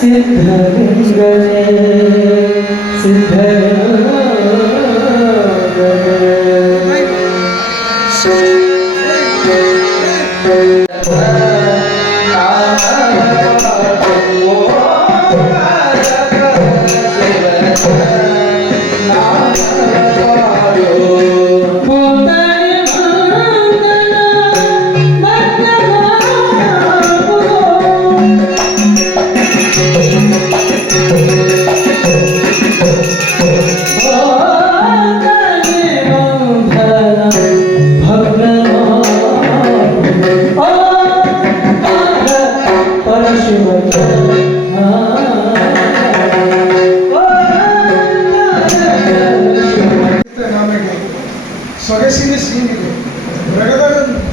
ಸಿದ್ಧಲಿಂಗನೇ ಸೊಗಸಿನ ಸೀನಿಗೆ ರಗದ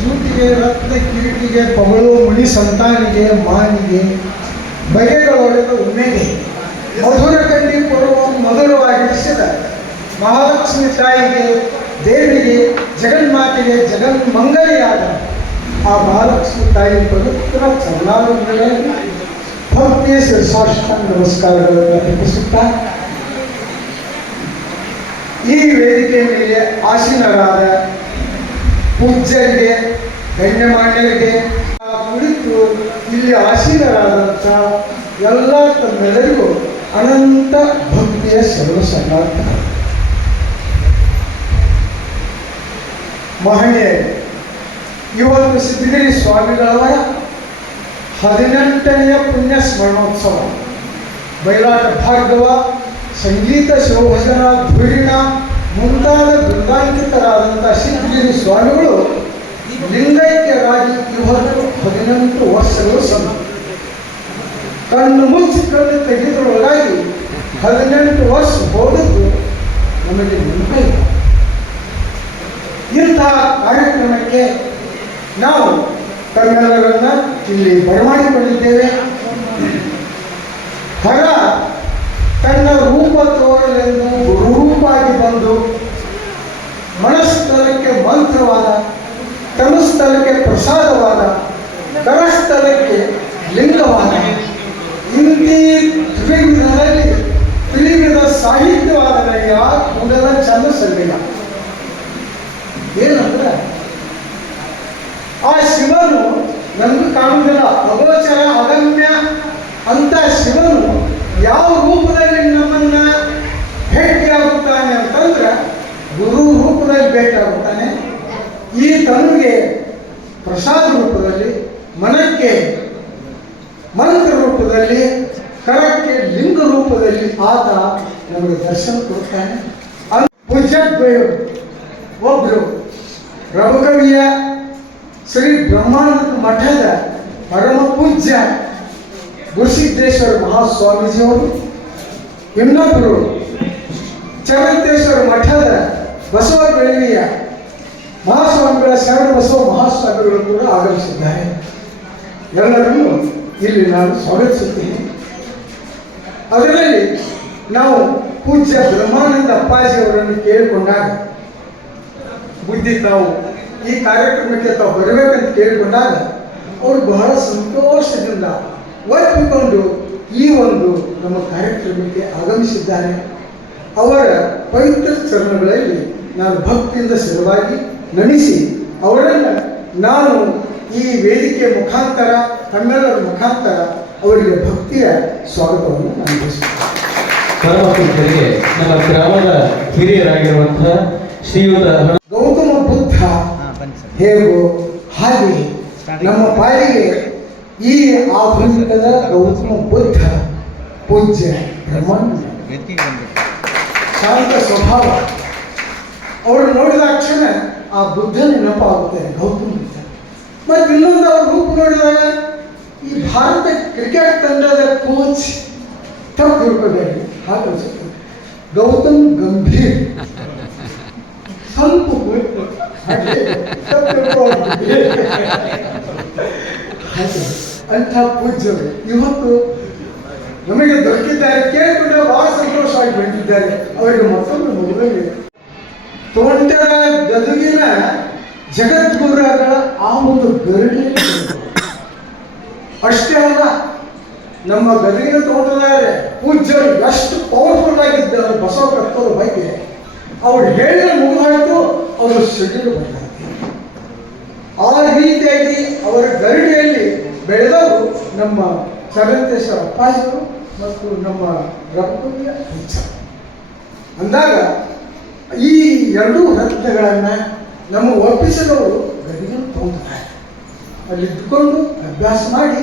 ಜೂಟಿಗೆ ರತ್ನ ಕಿರೀಟಿಗೆ ಪಗಳು ಮುಳಿ ಸಂತಾನಿಗೆ ಮಾನಿಗೆ ಬಗೆಗಳೊಡೆದ ಉಮ್ಮೆಗೆ ಮಧುರ ಕಂಡಿ ಕೊಡುವ ಮಧುರವಾಗಿರಿಸಿದ ಮಹಾಲಕ್ಷ್ಮಿ ತಾಯಿಗೆ ದೇವಿಗೆ ಜಗನ್ಮಾತೆಗೆ ಜಗನ್ಮಂಗಲಿಯಾದ ಆ ಮಹಾಲಕ್ಷ್ಮಿ ತಾಯಿ ಪವಿತ್ರ ಚರಣಾರಗಳಲ್ಲಿ ಭಕ್ತಿಯ ಶಿರಸಾಷ್ಟಾಂಗ ನಮಸ್ಕಾರಗಳನ್ನು ಅರ್ಪಿಸುತ್ತಾ ಈ ವೇದಿಕೆ ಮೇಲೆ ಆಸೀನರಾದ ಪೂಜ್ಯರಿಗೆ ಗಣ್ಯಮಾನ್ಯರಿಗೆ ಕುಳಿತು ಇಲ್ಲಿ ಆಸೀನರಾದಂಥ ಎಲ್ಲ ತಮ್ಮೆಲ್ಲರಿಗೂ ಅನಂತ ಭಕ್ತಿಯ ಸರ್ವಸಂಗಾತ ಮಹನೀಯರು. ಇವತ್ತು ಸಿದ್ಧಗಿರಿ ಸ್ವಾಮಿಗಳವರ 18ನೇ ಪುಣ್ಯ ಸ್ಮರಣೋತ್ಸವ ಬಯಲಾಟ ಭಾರ್ಗವ ಸಂಗೀತ ಶಿವಭಜನ ಧೂರಿಣ ಮುಂತಾದ ಬೃಂದಾಂಕಿತರಾದಂಥ ಸಿದ್ಧಗಿರಿ ಸ್ವಾಮಿಗಳು ಲಿಂಗೈಕ್ಯರಾಗಿ ಇವತ್ತು 18 ವರ್ಷಗಳು ಸಮ ಕಣ್ಣು ಮುಚ್ಚಿ ಕಣ್ಣು ತೆಗೆದರೊಳಗಾಗಿ 18 ವರ್ಷ ಹೋದದ್ದು ನಮಗೆ ನೆನಪೇ. ಇಂತಹ ಕಾರ್ಯಕ್ರಮಕ್ಕೆ ನಾವು ತಮ್ಮೆಲ್ಲರನ್ನ ಇಲ್ಲಿ ಬರಮಾಡಿಕೊಂಡಿದ್ದೇವೆ. ಹರ ತನ್ನ ರೂಪ ತೋರಲೆಂದು ರೂಪಾಗಿ ಬಂದು ಮನಸ್ಥಳಕ್ಕೆ ಮಂತ್ರವಾದ, ತನುಸ್ಥಳಕ್ಕೆ ಪ್ರಸಾದವಾದ, ಕರಸ್ಥಳಕ್ಕೆ ಲಿಂಗವಾದ, ಇಂತಿ ತ್ರಿವಿಧದಲ್ಲಿ ತ್ರಿವಿಧ ಸಾಹಿತ್ಯವಾದ ಯಾವ ಕೂಡಲ ಚಂದ ಸಲ್ಲಿಲ್ಲ. ಏನಂದ್ರೆ ಆ ಶಿವನು ನಮಗೂ ಕಾಣುವುದಿಲ್ಲ, ಅಗೋಚರ ಅಗಮ್ಯ ಅಂತ ಶಿವನು ಯಾವ ರೂಪದಲ್ಲಿ ನಮ್ಮನ್ನ ಭೇಟಿಯಾಗುತ್ತಾನೆ ಅಂತಂದ್ರೆ ಗುರು ರೂಪದಲ್ಲಿ ಭೇಟಿಯಾಗುತ್ತಾನೆ. ಈ ತನುಗೆ ಪ್ರಸಾದ ರೂಪದಲ್ಲಿ, ಮನಕ್ಕೆ ಮಂತ್ರ ರೂಪದಲ್ಲಿ, ಕರಕ್ಕೆ ಲಿಂಗ ರೂಪದಲ್ಲಿ ಆತ ನಮಗೆ ದರ್ಶನ ಕೊಡ್ತಾನೆ. ಪೂಜ್ಯದ್ವಯರು ಒಬ್ಬರು ರಘುಕವಿಯ ಶ್ರೀ ಬ್ರಹ್ಮಾನಂದ ಮಠದ ಪರಮ ಪೂಜ್ಯ ಗುರುಸಿದ್ದೇಶ್ವರ ಮಹಾಸ್ವಾಮೀಜಿಯವರು, ಇನ್ನೊಬ್ಬರು ಚರಂತೇಶ್ವರ ಮಠದ ಬಸವ ಬೆಳವಿಯ ಮಹಾಸ್ವಾಮಿಗಳ ಶರಣ ಬಸವ ಮಹಾಸ್ವಾಮಿಗಳು ಕೂಡ ಆಗಮಿಸಿದ್ದಾರೆ. ಎಲ್ಲರನ್ನೂ ಇಲ್ಲಿ ನಾನು ಸ್ವಾಗತಿಸುತ್ತೇನೆ. ಅದರಲ್ಲಿ ನಾವು ಪೂಜ್ಯ ಬ್ರಹ್ಮಾನಂದ ಅಪ್ಪಾಜಿಯವರನ್ನು ಕೇಳಿಕೊಂಡಾಗ, ಬುದ್ಧಿ ತಾವು ಈ ಕಾರ್ಯಕ್ರಮಕ್ಕೆ ತಾವು ಬರಬೇಕಂತ ಕೇಳಿಕೊಂಡಾಗ ಅವರು ಬಹಳ ಸಂತೋಷದಿಂದ ಒಪ್ಪಿಕೊಂಡು ಈ ಒಂದು ನಮ್ಮ ಕಾರ್ಯಕ್ರಮಕ್ಕೆ ಆಗಮಿಸಿದ್ದಾರೆ. ಅವರ ಪವಿತ್ರ ಚರಣಗಳಲ್ಲಿ ನಾನು ಭಕ್ತಿಯಿಂದ ಸ್ಥಿರವಾಗಿ ನಮಿಸಿ ಅವರನ್ನು ನಾನು ಈ ವೇದಿಕೆ ಮುಖಾಂತರ, ತಮ್ಮೆಲ್ಲರ ಮುಖಾಂತರ ಅವರಿಗೆ ಭಕ್ತಿಯ ಸ್ವಾಗತವನ್ನು ನಾನು ಬಯಸುತ್ತೇನೆ. ಪರಮಪೂಜ್ಯರಿಗೆ ನಮ್ಮ ಗ್ರಾಮದ ಹಿರಿಯರಾಗಿರುವಂತಹ ಶ್ರೀಯುತ ಗೌತಮ ಬುದ್ಧ ಹೇಗೋ ಹಾಗೆ ನಮ್ಮ ಪಾಲಿಗೆ ಈ ಆಧುನಿಕದ ಗೌತಮ ಬುದ್ಧ ಪೂಜ್ಯ ಬ್ರಹ್ಮಾನಂದ ಶಾಂತ ಸ್ವಭಾವ. ಅವರು ನೋಡಿದ ಕ್ಷಣ ಆ ಬುದ್ಧನ ನೆನಪಾಗುತ್ತೆ, ಗೌತಮ ಬುದ್ಧ. ಮತ್ತು ಇನ್ನೊಂದು ಅವ್ರ ರೂಪ ನೋಡಿದಾಗ ಈ ಭಾರತ ಕ್ರಿಕೆಟ್ ತಂಡದ ಕೋಚ್ ತಪ್ಪು ತಿಳ್ಕೋಬೇಡಿ, ಹಾಗೆ ಅನಿಸುತ್ತೆ. ಗೌತಮ್ ಗಂಭೀರ್ ಸ್ವಲ್ಪ ಅಂಥ ಪೂಜ್ಯರು ಇವತ್ತು ನಮಗೆ ದೊರಕಿದ್ದಾರೆ. ಕೇಳಿಕೊಂಡ್ರೆ ಬಹಳ ಸಂತೋಷವಾಗಿ ಬೆಳೆದಿದ್ದಾರೆ. ಅವರಿಗೆ ಮತ್ತೊಂದು ಮಗುವಿಗೆ ತೋಂಟದ ಗದುಗಿನ ಜಗದ್ಗುರುಗಳ ಆ ಒಂದು ಗರಡಿ ಅಷ್ಟೇ ಅಲ್ಲ, ನಮ್ಮ ಗದಗಿನ ತೋಟದಾರೆ ಪೂಜ್ಯರು ಎಷ್ಟು ಪವರ್ಫುಲ್ ಆಗಿದ್ದಾರೆ ಬಸವ ಭಕ್ತರ ಬಗ್ಗೆ ಅವ್ರು ಹೇಳಿದ್ರೆ ಮುಗಿದಾಯ್ತು, ಅವರು ಶೆಡ್ಯೂಲ್ ಬಂದ ಆ ರೀತಿಯಾಗಿ ಅವರ ಗರಡಿಯಲ್ಲಿ ಬೆಳೆದವರು ನಮ್ಮ ಚರಂತೇಶ್ವರ ಅಪ್ಪಾಜಿಗಳು ಮತ್ತು ನಮ್ಮ ರಘುಪತಿಯ ಹುಚ್ಚ. ಅಂದಾಗ ಈ ಎರಡೂ ರತ್ನಗಳನ್ನು ನಮ್ಮ ಒಪ್ಪಿಸಿದವರು ಗದಿಗಳು ತಗೊಂಡಿದ್ದಾರೆ. ಅಲ್ಲಿ ಇದ್ದುಕೊಂಡು ಅಭ್ಯಾಸ ಮಾಡಿ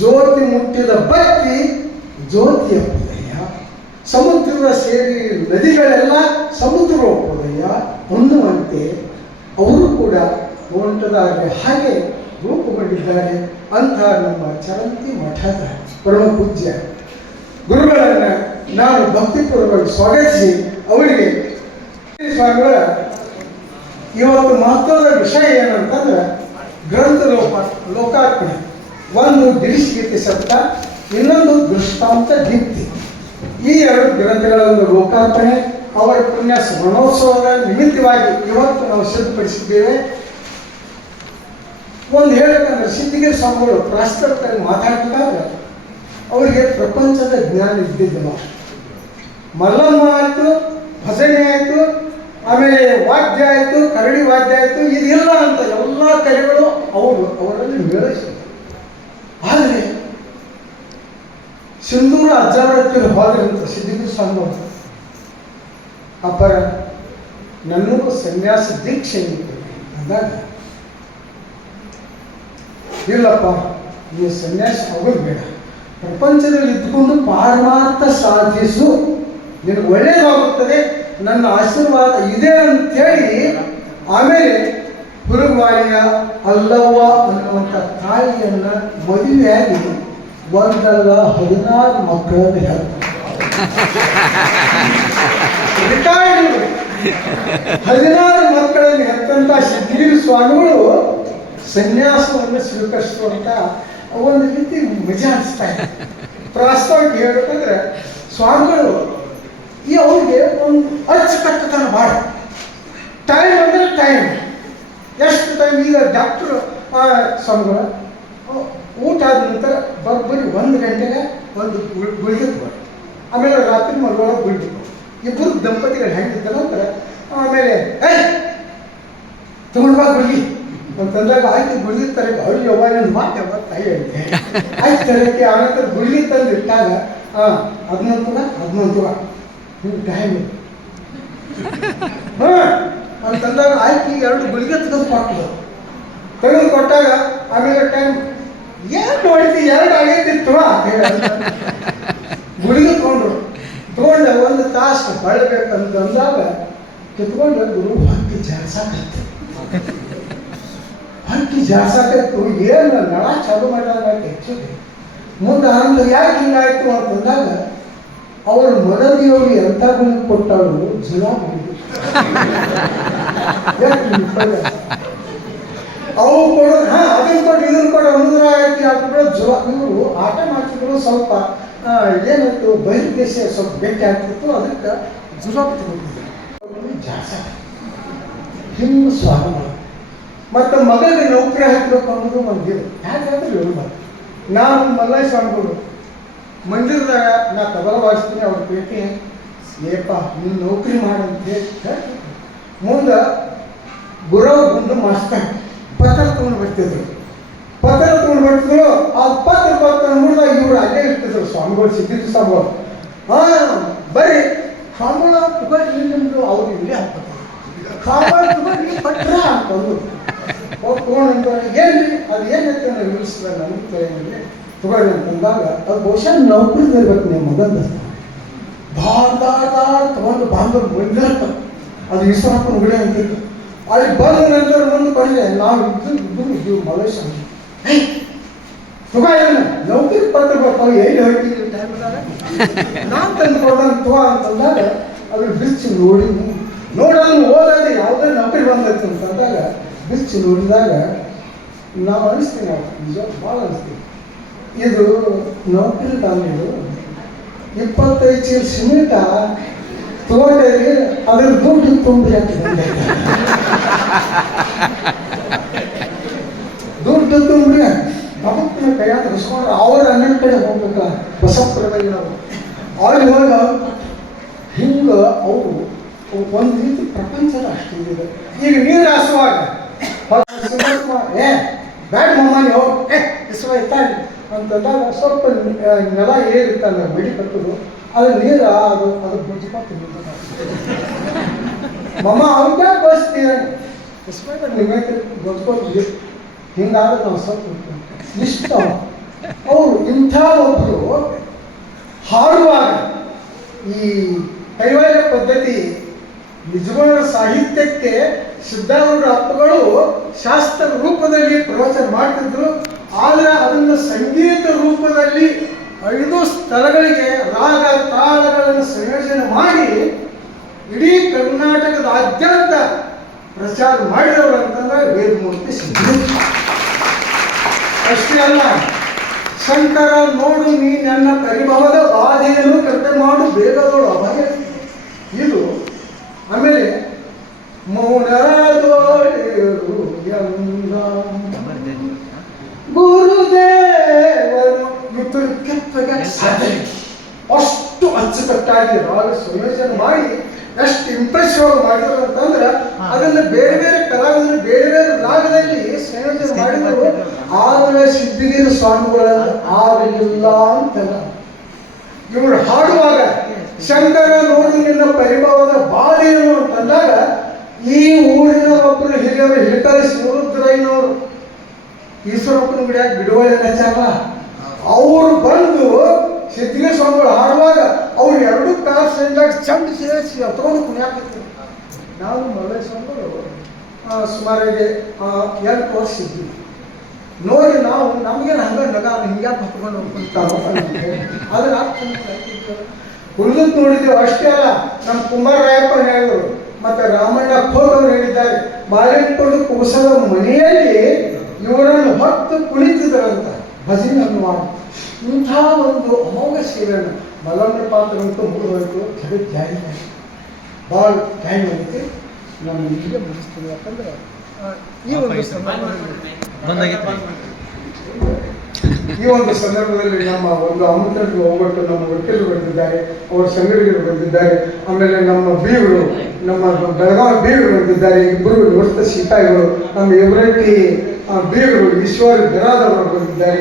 ಜ್ಯೋತಿ ಮುಟ್ಟಿದ ಬತ್ತಿ ಜ್ಯೋತಿಯ ಉದಯ, ಸಮುದ್ರದ ಸೇರಿ ನದಿಗಳೆಲ್ಲ ಸಮುದ್ರ ಉದಯ ಅನ್ನುವಂತೆ ಅವರು ಕೂಡ ತೋಂಟದಾಗೆ ಹಾಗೆ ರೂಪುಗೊಂಡಿದ್ದಾರೆ ಅಂತ ನಮ್ಮ ಚರಂತಿ ಮಠದ ಪರಮ ಪೂಜ್ಯ ಗುರುಗಳನ್ನು ನಾನು ಭಕ್ತಿಪೂರ್ವಕವಾಗಿ ಸ್ವಾಗತಿಸಿ ಅವರಿಗೆ ಸ್ವಾಮಿಗಳ ಇವತ್ತು ಮಹತ್ವದ ವಿಷಯ ಏನಂತಂದ್ರೆ ಗ್ರಂಥ ಲೋಕಾರ್ಪಣೆ. ಒಂದು ಗಿರೀಶ್ಗೀತೆ ಶಬ್ದ, ಇನ್ನೊಂದು ದೃಷ್ಟಾಂತ ದೀಪ್ತಿ. ಈ ಎರಡು ಗ್ರಂಥಗಳ ಒಂದು ಲೋಕಾರ್ಪಣೆ ಅವರ ಪುಣ್ಯ ಸ್ಮರಣೋತ್ಸವದ ನಿಮಿತ್ತವಾಗಿ ಇವತ್ತು ನಾವು ಸಿದ್ಧಪಡಿಸಿದ್ದೇವೆ. ಒಂದು ಹೇಳಬೇಕಂದ್ರೆ ಸಿದ್ಧಗಿರಿ ಸ್ವಾಮಿಗಳು ಪ್ರಾಸ್ತಾವಿಕವಾಗಿ ಮಾತಾಡಿದಾಗ ಅವರಿಗೆ ಪ್ರಪಂಚದ ಜ್ಞಾನ ಇದ್ದಿದ್ದಿಲ್ಲ. ಮಲ್ಲಮ್ಮ ಆಯಿತು, ಭಜನೆ ಆಯಿತು, ಆಮೇಲೆ ವಾದ್ಯ ಆಯಿತು, ಕರಡಿ ವಾದ್ಯ ಆಯಿತು, ಇದಿಲ್ಲ ಅಂತ ಎಲ್ಲ ಕಲೆಗಳು ಅವರಲ್ಲಿ ಮೇಳಿಸಿದ್ರು. ಆದರೆ ಸಿಂಧೂರ ಅಜ್ಜಾವರತ್ತಿನ ಹೋದ್ರಂತ ಸಿದ್ಧಗಿರಿ ಸ್ವಾಮಿಗಳು ಅಪ್ಪರ ನನ್ನೂ ಸನ್ಯಾಸ ದೀಕ್ಷೆ ಇತ್ತು ಅಂದಾಗ, ಇಲ್ಲಪ್ಪ ನೀವು ಸನ್ಯಾಸ ಆಗೋದು ಬೇಡ, ಪ್ರಪಂಚದಲ್ಲಿ ಇದ್ದುಕೊಂಡು ಪಾರಮಾರ್ಥ ಸಾಧಿಸು, ನಿನಗೆ ಒಳ್ಳೆಯದಾಗುತ್ತದೆ, ನನ್ನ ಆಶೀರ್ವಾದ ಇದೆ ಅಂತೇಳಿ ಆಮೇಲೆ ಹುರುವಾಯಿಯ ಅಲ್ಲವ್ವ ಅನ್ನುವಂಥ ತಾಯಿಯನ್ನು ಮದುವೆಯಾಗಿ ಒಂದಲ್ಲ 16 ಮಕ್ಕಳನ್ನು ಹೆತ್ತ. 16 ಮಕ್ಕಳನ್ನು ಹೆತ್ತಂತ ಸಿದ್ಧಗಿರಿ ಸ್ವಾಮಿಗಳು ಸನ್ಯಾಸವನ್ನು ಸ್ವೀಕರಿಸುವಂತ ಒಂದು ರೀತಿ ಮಜಾ ಅನಿಸ್ತಾ ಇದೆ. ಪ್ರಾಸ್ತಾವಿಕ ಹೇಳ್ಬೇಕಂದ್ರೆ ಸ್ವಾಮಿಗಳು ಈ ಅವ್ರಿಗೆ ಒಂದು ಅಚ್ಚುಕಟ್ಟುತನ ಭಾಳ. ಟೈಮ್ ಅಂದರೆ ಟೈಮ್, ಎಷ್ಟು ಟೈಮ್. ಈಗ ಡಾಕ್ಟ್ರು ಸ್ವಾಮಿಗಳು ಊಟ ಆದ ನಂತರ ಬರೋಬ್ಬರಿ 1 ಗಂಟೆಗೆ ಒಂದು ಗುಳಿಗೆ ತಗೊಳ್ಳಿ, ಆಮೇಲೆ ರಾತ್ರಿ ಮಲಗೋಳಗೆ ಗುಳಿಗೆ. ಇಬ್ಬರು ದಂಪತಿಗಳು ಹೆಂಗಿದ್ದಾರೆ ಅಂದ್ರೆ ಆಮೇಲೆ ತಗೊಂಡ್ಬಾ ಗುಳಿಗೆ ಅಂತಂದಾಗ ಆಯ್ತು ಗುಳಿಗೆ ತರಕ್ಕೆ ಅವ್ರು ಯಾವಾಗ ಮಾತು ಯಾವತ್ತು ತಾಯಿ ಹೇಳಿದೆ ಆಯ್ತು ತರಕ್ಕೆ. ಆನಂತರ ಗುಳಿಗೆ ತಂದು ಇಟ್ಟಾಗ 11 ಹಿಂಗೆ ಟೈಮ್ ಅಂತಂದಾಗ ಆಯ್ತು ಈಗ 2 ಗುಳಿಗೆ ತೆಗೆದು ಕೊಟ್ಟಾಗ ಆಮೇಲೆ ಟೈಮ್ ಏನು ನೋಡಿದ್ವಿ 2 ಆಗೈತಿತ್ತು ಗುಳಿಗೆ ತಗೊಂಡು ಒಂದು ತಾಸು ಬಳಬೇಕಂತ ಅಂದಾಗ ಕಿತ್ಕೊಂಡು ಗುರು ಹೊಂಟಿ ಜಾಸಾಕತ್ತು ಏನು ನಳ ಚಾಲು ಮಾಡಿದಾಗ ಹೆಚ್ಚಿದೆ. ಮುಂದೆ ಹಂಗೆ ಯಾಕೆ ಹಿಂಗಾಯ್ತು ಅಂತಂದಾಗ ಅವ್ರ ಮನದಿಯವ್ರಿಗೆ ಎಂಥ ಗುಳಿಗೆ ಕೊಟ್ಟವರು ಜಲ ಅವು ಕೊಡೋದು ಅದನ್ನ ಕೊಟ್ಟು ಇದನ್ನು ಕೊಡು ಅನ್ನೋದ್ರ ಆಯ್ತು ಹಾಕಿಬಿಡೋ ಜುಲ. ಇವರು ಆಟ ಮಾಡ್ತಿದ್ರು, ಸ್ವಲ್ಪ ಏನಾಯ್ತು ಬಹಿರ್ದೇಶ ಸ್ವಲ್ಪ ಭೇಟಿ ಆಗ್ತಿತ್ತು, ಅದಕ್ಕೆ ಜುಲಾಬ್ ತಗೊಂಡಿದ್ರು ಜಾಸ್ತಿ ಹಿಂಗೆ ಸ್ವಾಗತ. ಮತ್ತು ಮಗನಿಗೆ ನೌಕರಿ ಹಾಕಬೇಕು ಅನ್ನೋದು ಒಂದಿರು. ಯಾಕಂದ್ರೆ ಹೇಳ ನಾನು ಮಲ್ಲಯ್ಯ ಸ್ವಾಮಿಗಳು ಮಂದಿರದಾಗ ನಾ ತಬಲ ವಾರಿಸ್ತೀನಿ, ಅವ್ರ ಭೇಟಿ ಏಪ ನೀನು ನೌಕರಿ ಮಾಡಂತ ಹೇಳಿ ಮುಂದೆ ಗುರವ್ ಬಂದು ಮಾಸ್ತರ್ ಪತ್ರ ತೊಗೊಂಡು ಬರ್ತಿದ್ರು. ಆ ಪತ್ರ ನೋಡಿದಾಗ ಇವರು ಅಲ್ಲೇ ಇರ್ತಿದ್ರು ಸ್ವಾಮಿಗಳು, ಸಿದ್ಧಿ ಸ್ವಾಮಿಗಳು. ಬರ್ರಿ ಸ್ವಾಮಿಗಳ ತಗೊಳ್ಳಿ ನಿಮ್ದು ಅವ್ರು ಇಲ್ಲೇ ಹಾಕ್ತಾರೆ ಸ್ವಾಮಿಗಳು ತಗೊಳ್ಳಿ ಪತ್ರ ಅಂತಂದು ತಗೊಂಡು ಏನ್ರಿ ಅದು ಏನೈತೆ ನಾನು ನಿಲ್ಲಿಸಿದ ನಮಗೆ ತಿಳಿಯಲ್ಲಿ ತಗೊಳ್ಳಿ ಅಂತಂದಾಗ ಅದು ಬಹುಶಃ ನೌಕರಿದು ಇರ್ಬೇಕು ನಿಮ್ಮ ಮಗಂದ ದಾಳ ತಗೊಂಡು ಬಾಂಧವ್ರು ಬಂದಿರತ್ತ ಅದು ಈಶ್ವರಪ್ಪನ ಗುಡಿ ಅಂತಿತ್ತು. ಅಲ್ಲಿ ಬಂದ ನಂತರ ಮುಂದೆ ಬಂದರೆ ನಾವು ಇದ್ದೀವಿ ಮಲೇಶ ತಗೊಳ್ಳಿ ನೌಕರಿ ಪತ್ರ ಬರ್ತಾವೆ ಎಲ್ಲಿ ಹೊರಟಿದ್ದೀವಿ ಟೈಮ್ದಾಗ ನಾನು ತಂದು ಕೊಡೋದಂತ ಅಂತಂದಾಗ ಅದ್ರ ಬಿಚ್ಚಿ ನೋಡೋದನ್ನು ಓದಾದ್ರೆ ಯಾವುದೇ ನೌಕರಿ ಬಂದೈತೆ ಅಂತಂದಾಗ ಬಿಚ್ಚಿ ನೋಡಿದಾಗ ನಾವು ಅನಿಸ್ತೀವಿ, ನಾವು ನಿಜ ಭಾಳ ಅನಿಸ್ತೀವಿ. ಇದು ನೌಕರಿ ತಾನಿದು 25 ಚೀಲ ಸಿಮೆಂಟ ತಗೊಂಡೇವಿ, ಅದ್ರ ದುಡ್ಡು ತುಂಬಿ ಆಗ್ತದೆ, ದುಡ್ಡು ತುಂಬಿ ಅದಕ್ಕೆ ಕೈಯಾಗ ತರಿಸ್ಕೊಂಡ್ರೆ ಅವ್ರ 12 ಕಡೆ ಹೋಗ್ಬೇಕ ಬಸಪ್ಪರದಾಗಿನವರು ಅಲ್ಲಿ ಹೋಗ ಹಿಂಗೆ ಅವರು ಒಂದು ರೀತಿ ಪ್ರಪಂಚದ ಅಷ್ಟು ಇದೆ. ಈಗ ನೀರು ಹಾಸುವಾಗ ಏ ಬ್ಯಾಡ ಮಮ್ಮ ನೀವು ಇಸುವ ಇತ್ತಾಗಿ ಅಂತಂದಾಗ ಸ್ವಲ್ಪ ನೆಲ ಏರಿತ್ತಲ್ಲ ಬೆಡಿ ಕಟ್ಟೋದು ಅದು ನೀರು ಅದು ಬುಜ್ಜಿಕೊಂಡು ಮಮ್ಮ ಅವ್ರಿಗೆ ಬಸ್ತೀರ ಇಸ್ಬೇಕು ನಿಮಗೆ ಗೊತ್ಕೊಳ್ತೀವಿ. ಹಿಂಗಾದ್ರೆ ನಾವು ಸ್ವಲ್ಪ ಇಷ್ಟ ಅವರು ಇಂಥ ಒಬ್ಬರು ಹಾಡುವಾಗ ಈ ಕೈವಾಲ್ಯ ಪದ್ಧತಿ ನಿಜವಾದ ಸಾಹಿತ್ಯಕ್ಕೆ ಸಿದ್ಧಾರೂಢ ಅಪ್ಪಗಳು ಶಾಸ್ತ್ರ ರೂಪದಲ್ಲಿ ಪ್ರವಚನ ಮಾಡ್ತಿದ್ರು. ಆದರೆ ಅದನ್ನು ಸಂಗೀತ ರೂಪದಲ್ಲಿ 5 ಸ್ಥಳಗಳಿಗೆ ರಾಗ ತಾಳಗಳನ್ನು ಸಂಯೋಜನೆ ಮಾಡಿ ಇಡೀ ಕರ್ನಾಟಕದಾದ್ಯಂತ ಪ್ರಚಾರ ಮಾಡಿದವರು ಅಂತಂದ್ರೆ ವೇದಮೂರ್ತಿ ಸಿದ್ಧಾರೂಢ. ಅಷ್ಟೇ ಅಲ್ಲ, ಶಂಕರ ನೋಡು ನೀ ನನ್ನ ಪರಿಭವದ ಬಾಧೆಯನ್ನು ಕಡಿಮೆ ಮಾಡು ಬೇಗದೋಡು ಅಭಯ ಇದು. ಆಮೇಲೆ ಮೌನದೋಳು ಗುರುದೇವರು ಮತ್ತು ಕೆತ್ತಗೆ ಸಾಧನೆ ಅಷ್ಟು ಅಚ್ಚುಕಟ್ಟಾಗಿ ರಾಗ ಸಂಯೋಜನೆ ಮಾಡಿ ಎಷ್ಟು ಇಂಪ್ರೆಸಿವ್ ಆಗಿ ಮಾಡಿದ್ರು ಅಂತಂದ್ರೆ ಅದನ್ನ ಬೇರೆ ಬೇರೆ ಕಲಾವಿದರು ಬೇರೆ ಬೇರೆ ರಾಗದಲ್ಲಿ ಸಂಯೋಜನೆ ಮಾಡಿದ್ರು. ಆದರೆ ಸಿದ್ಧಗಿರಿ ಸ್ವಾಮಿಗಳಲ್ಲಿ ಆಗಲಿಲ್ಲ ಅಂತಲ್ಲ. ಇವರು ಹಾಡುವಾಗ ಶಂಕರ ನೋಡು ನಿನ್ನ ಪರಿಭವದ ಬಾಧೆಯನ್ನು ಅಂತಂದಾಗ ಈ ಊರಿನ ಒಬ್ಬರು ಹಿರಿಯರು ಹಿರಿಕರಿ ಶಿವರುದ್ರಯ್ಯನವರು ಈಶ್ವರಪ್ಪನ ಗುಡಿಯಾಗಿ ಬಿಡುವಳಿ ನಚಾರಲ್ಲ, ಅವರು ಬಂದು ಸಿದ್ಧಗಿರಿ ಸ್ವಾಮಿಗಳು ಹಾಡುವಾಗ ಅವ್ರು 2 ಕಾಲು ಸೈಡ್ಲಾಗ ಚಂದ ಸೇರಿಸಿ ತಗೊಂಡು ಕುಣಿಯಾಕಿದ್ರು. ನಾವು ಮಲ್ಲೇಶ್ವರರು ಸುಮಾರಿಗೆ 8 ವರ್ಷ ಇದ್ವಿ. ನೋಡಿ ನಾವು ನಮಗೇನು ಹಂಗೆ ನಗ ಹಿಂಗ್ಯಾಕೆ ಹೊತ್ಕೊಂಡು ಹೋಗ್ಕೊಂತಾರೋ ಅದನ್ನ ಉಳಿದದ್ದು ನೋಡಿದ್ದೇವೆ. ಅಷ್ಟೇ ಅಲ್ಲ, ನಮ್ಮ ಕುಮಾರರಾಯಪ್ಪ ಹೇಳಿದರು ಮತ್ತು ರಾಮಣ್ಣ ಖೋಡ್ ಅವರು ಹೇಳಿದ್ದಾರೆ, ಬಾಳೆಹಣ್ಣು ಕುಸದ ಮನೆಯಲ್ಲಿ ಇವರನ್ನು ಹೊತ್ತು ಕುಳಿತಿದ್ದರಂತ ಭಜನೆಯನ್ನು ಮಾಡಿ. ಇಂಥ ಒಂದು ಅಮೋಘ ಸೇವೆಯನ್ನು ಮಲ್ಲಮ್ಮನ ಪಾತ್ರವಂತೂ ಮುಗಿದೋಯ್ತು. ಜಗತ್ ಜಾರಿ ಭಾಳ ಟೈಮ್ ಆಗೈತಿ. ನಾನು ಇಲ್ಲಿಗೆ ಮುಗಿಸ್ತೀನಿ. ಯಾಕಂದ್ರೆ ಈ ಒಂದು ಸಂದರ್ಭದಲ್ಲಿ ನಮ್ಮ ಒಂದು ಆಮಂತ್ರಣಕ್ಕೆ ಹೋಗ್ಬಿಟ್ಟು ನಮ್ಮ ವಕೀಲರು ಬಂದಿದ್ದಾರೆ, ಅವರ ಸಂಗಡಿಗರು ಬಂದಿದ್ದಾರೆ, ಆಮೇಲೆ ನಮ್ಮ ಬೀಗರು, ನಮ್ಮ ಬೆಳಗಾವಿ ಬೀಗರು ಬಂದಿದ್ದಾರೆ, 2 ವರ್ಷದ ಸಿಪಾಯಿಗಳು, ನಮ್ಮ ಎವರಟ್ಟಿ ಬೀಗರು, ಈಶ್ವರ ಬಿರಾದವರು ಬಂದಿದ್ದಾರೆ,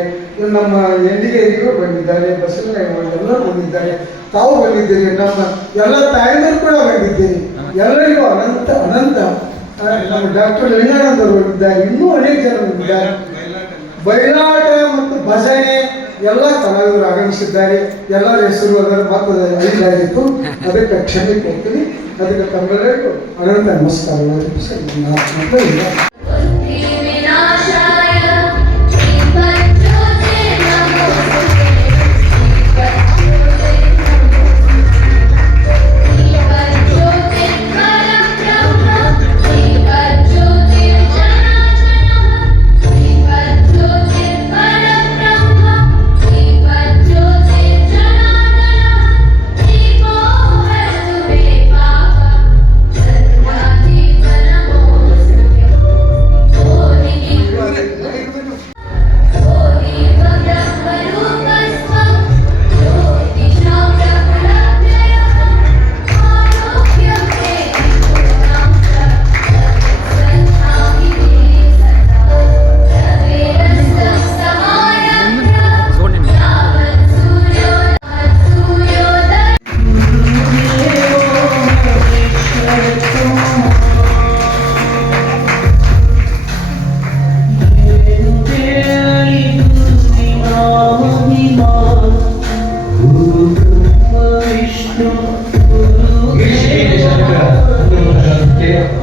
ನಮ್ಮ ಎಂಡಿಗೇರಿಗಳು ಬಂದಿದ್ದಾರೆ, ಬಸವರಾಯವರು ಎಲ್ಲರೂ ಬಂದಿದ್ದಾರೆ, ತಾವು ಬಂದಿದ್ದೀರಿ, ನಮ್ಮ ಎಲ್ಲ ತಾಯಿಗಳು ಕೂಡ ಬಂದಿದ್ದೀರಿ. ಎಲ್ಲರಿಗೂ ಅನಂತ ಅನಂತ ನಮ್ಮ ಡಾಕ್ಟರ್ ಲಿಂಗಾನಂದ ಅವರು ಬಂದಿದ್ದಾರೆ, ಇನ್ನೂ ಅನೇಕ ಜನ ಬಂದಿದ್ದಾರೆ. ಬಯಲಾಟ ಮತ್ತು ಭಜನೆ ಎಲ್ಲ ಕಲಾವಿದರು ಆಗಮಿಸಿದ್ದಾರೆ. ಎಲ್ಲರ ಹೆಸರು ಅದರ ಮಾತು ಐದಾಗಿತ್ತು. ಅದಕ್ಕೆ ಕ್ಷಮೆ ಕೊಡ್ತೀನಿ. ಅದಕ್ಕೆ ತಮ್ಮೆಲ್ಲರಿಗೂ ಅನಂತ ನಮಸ್ಕಾರಗಳು.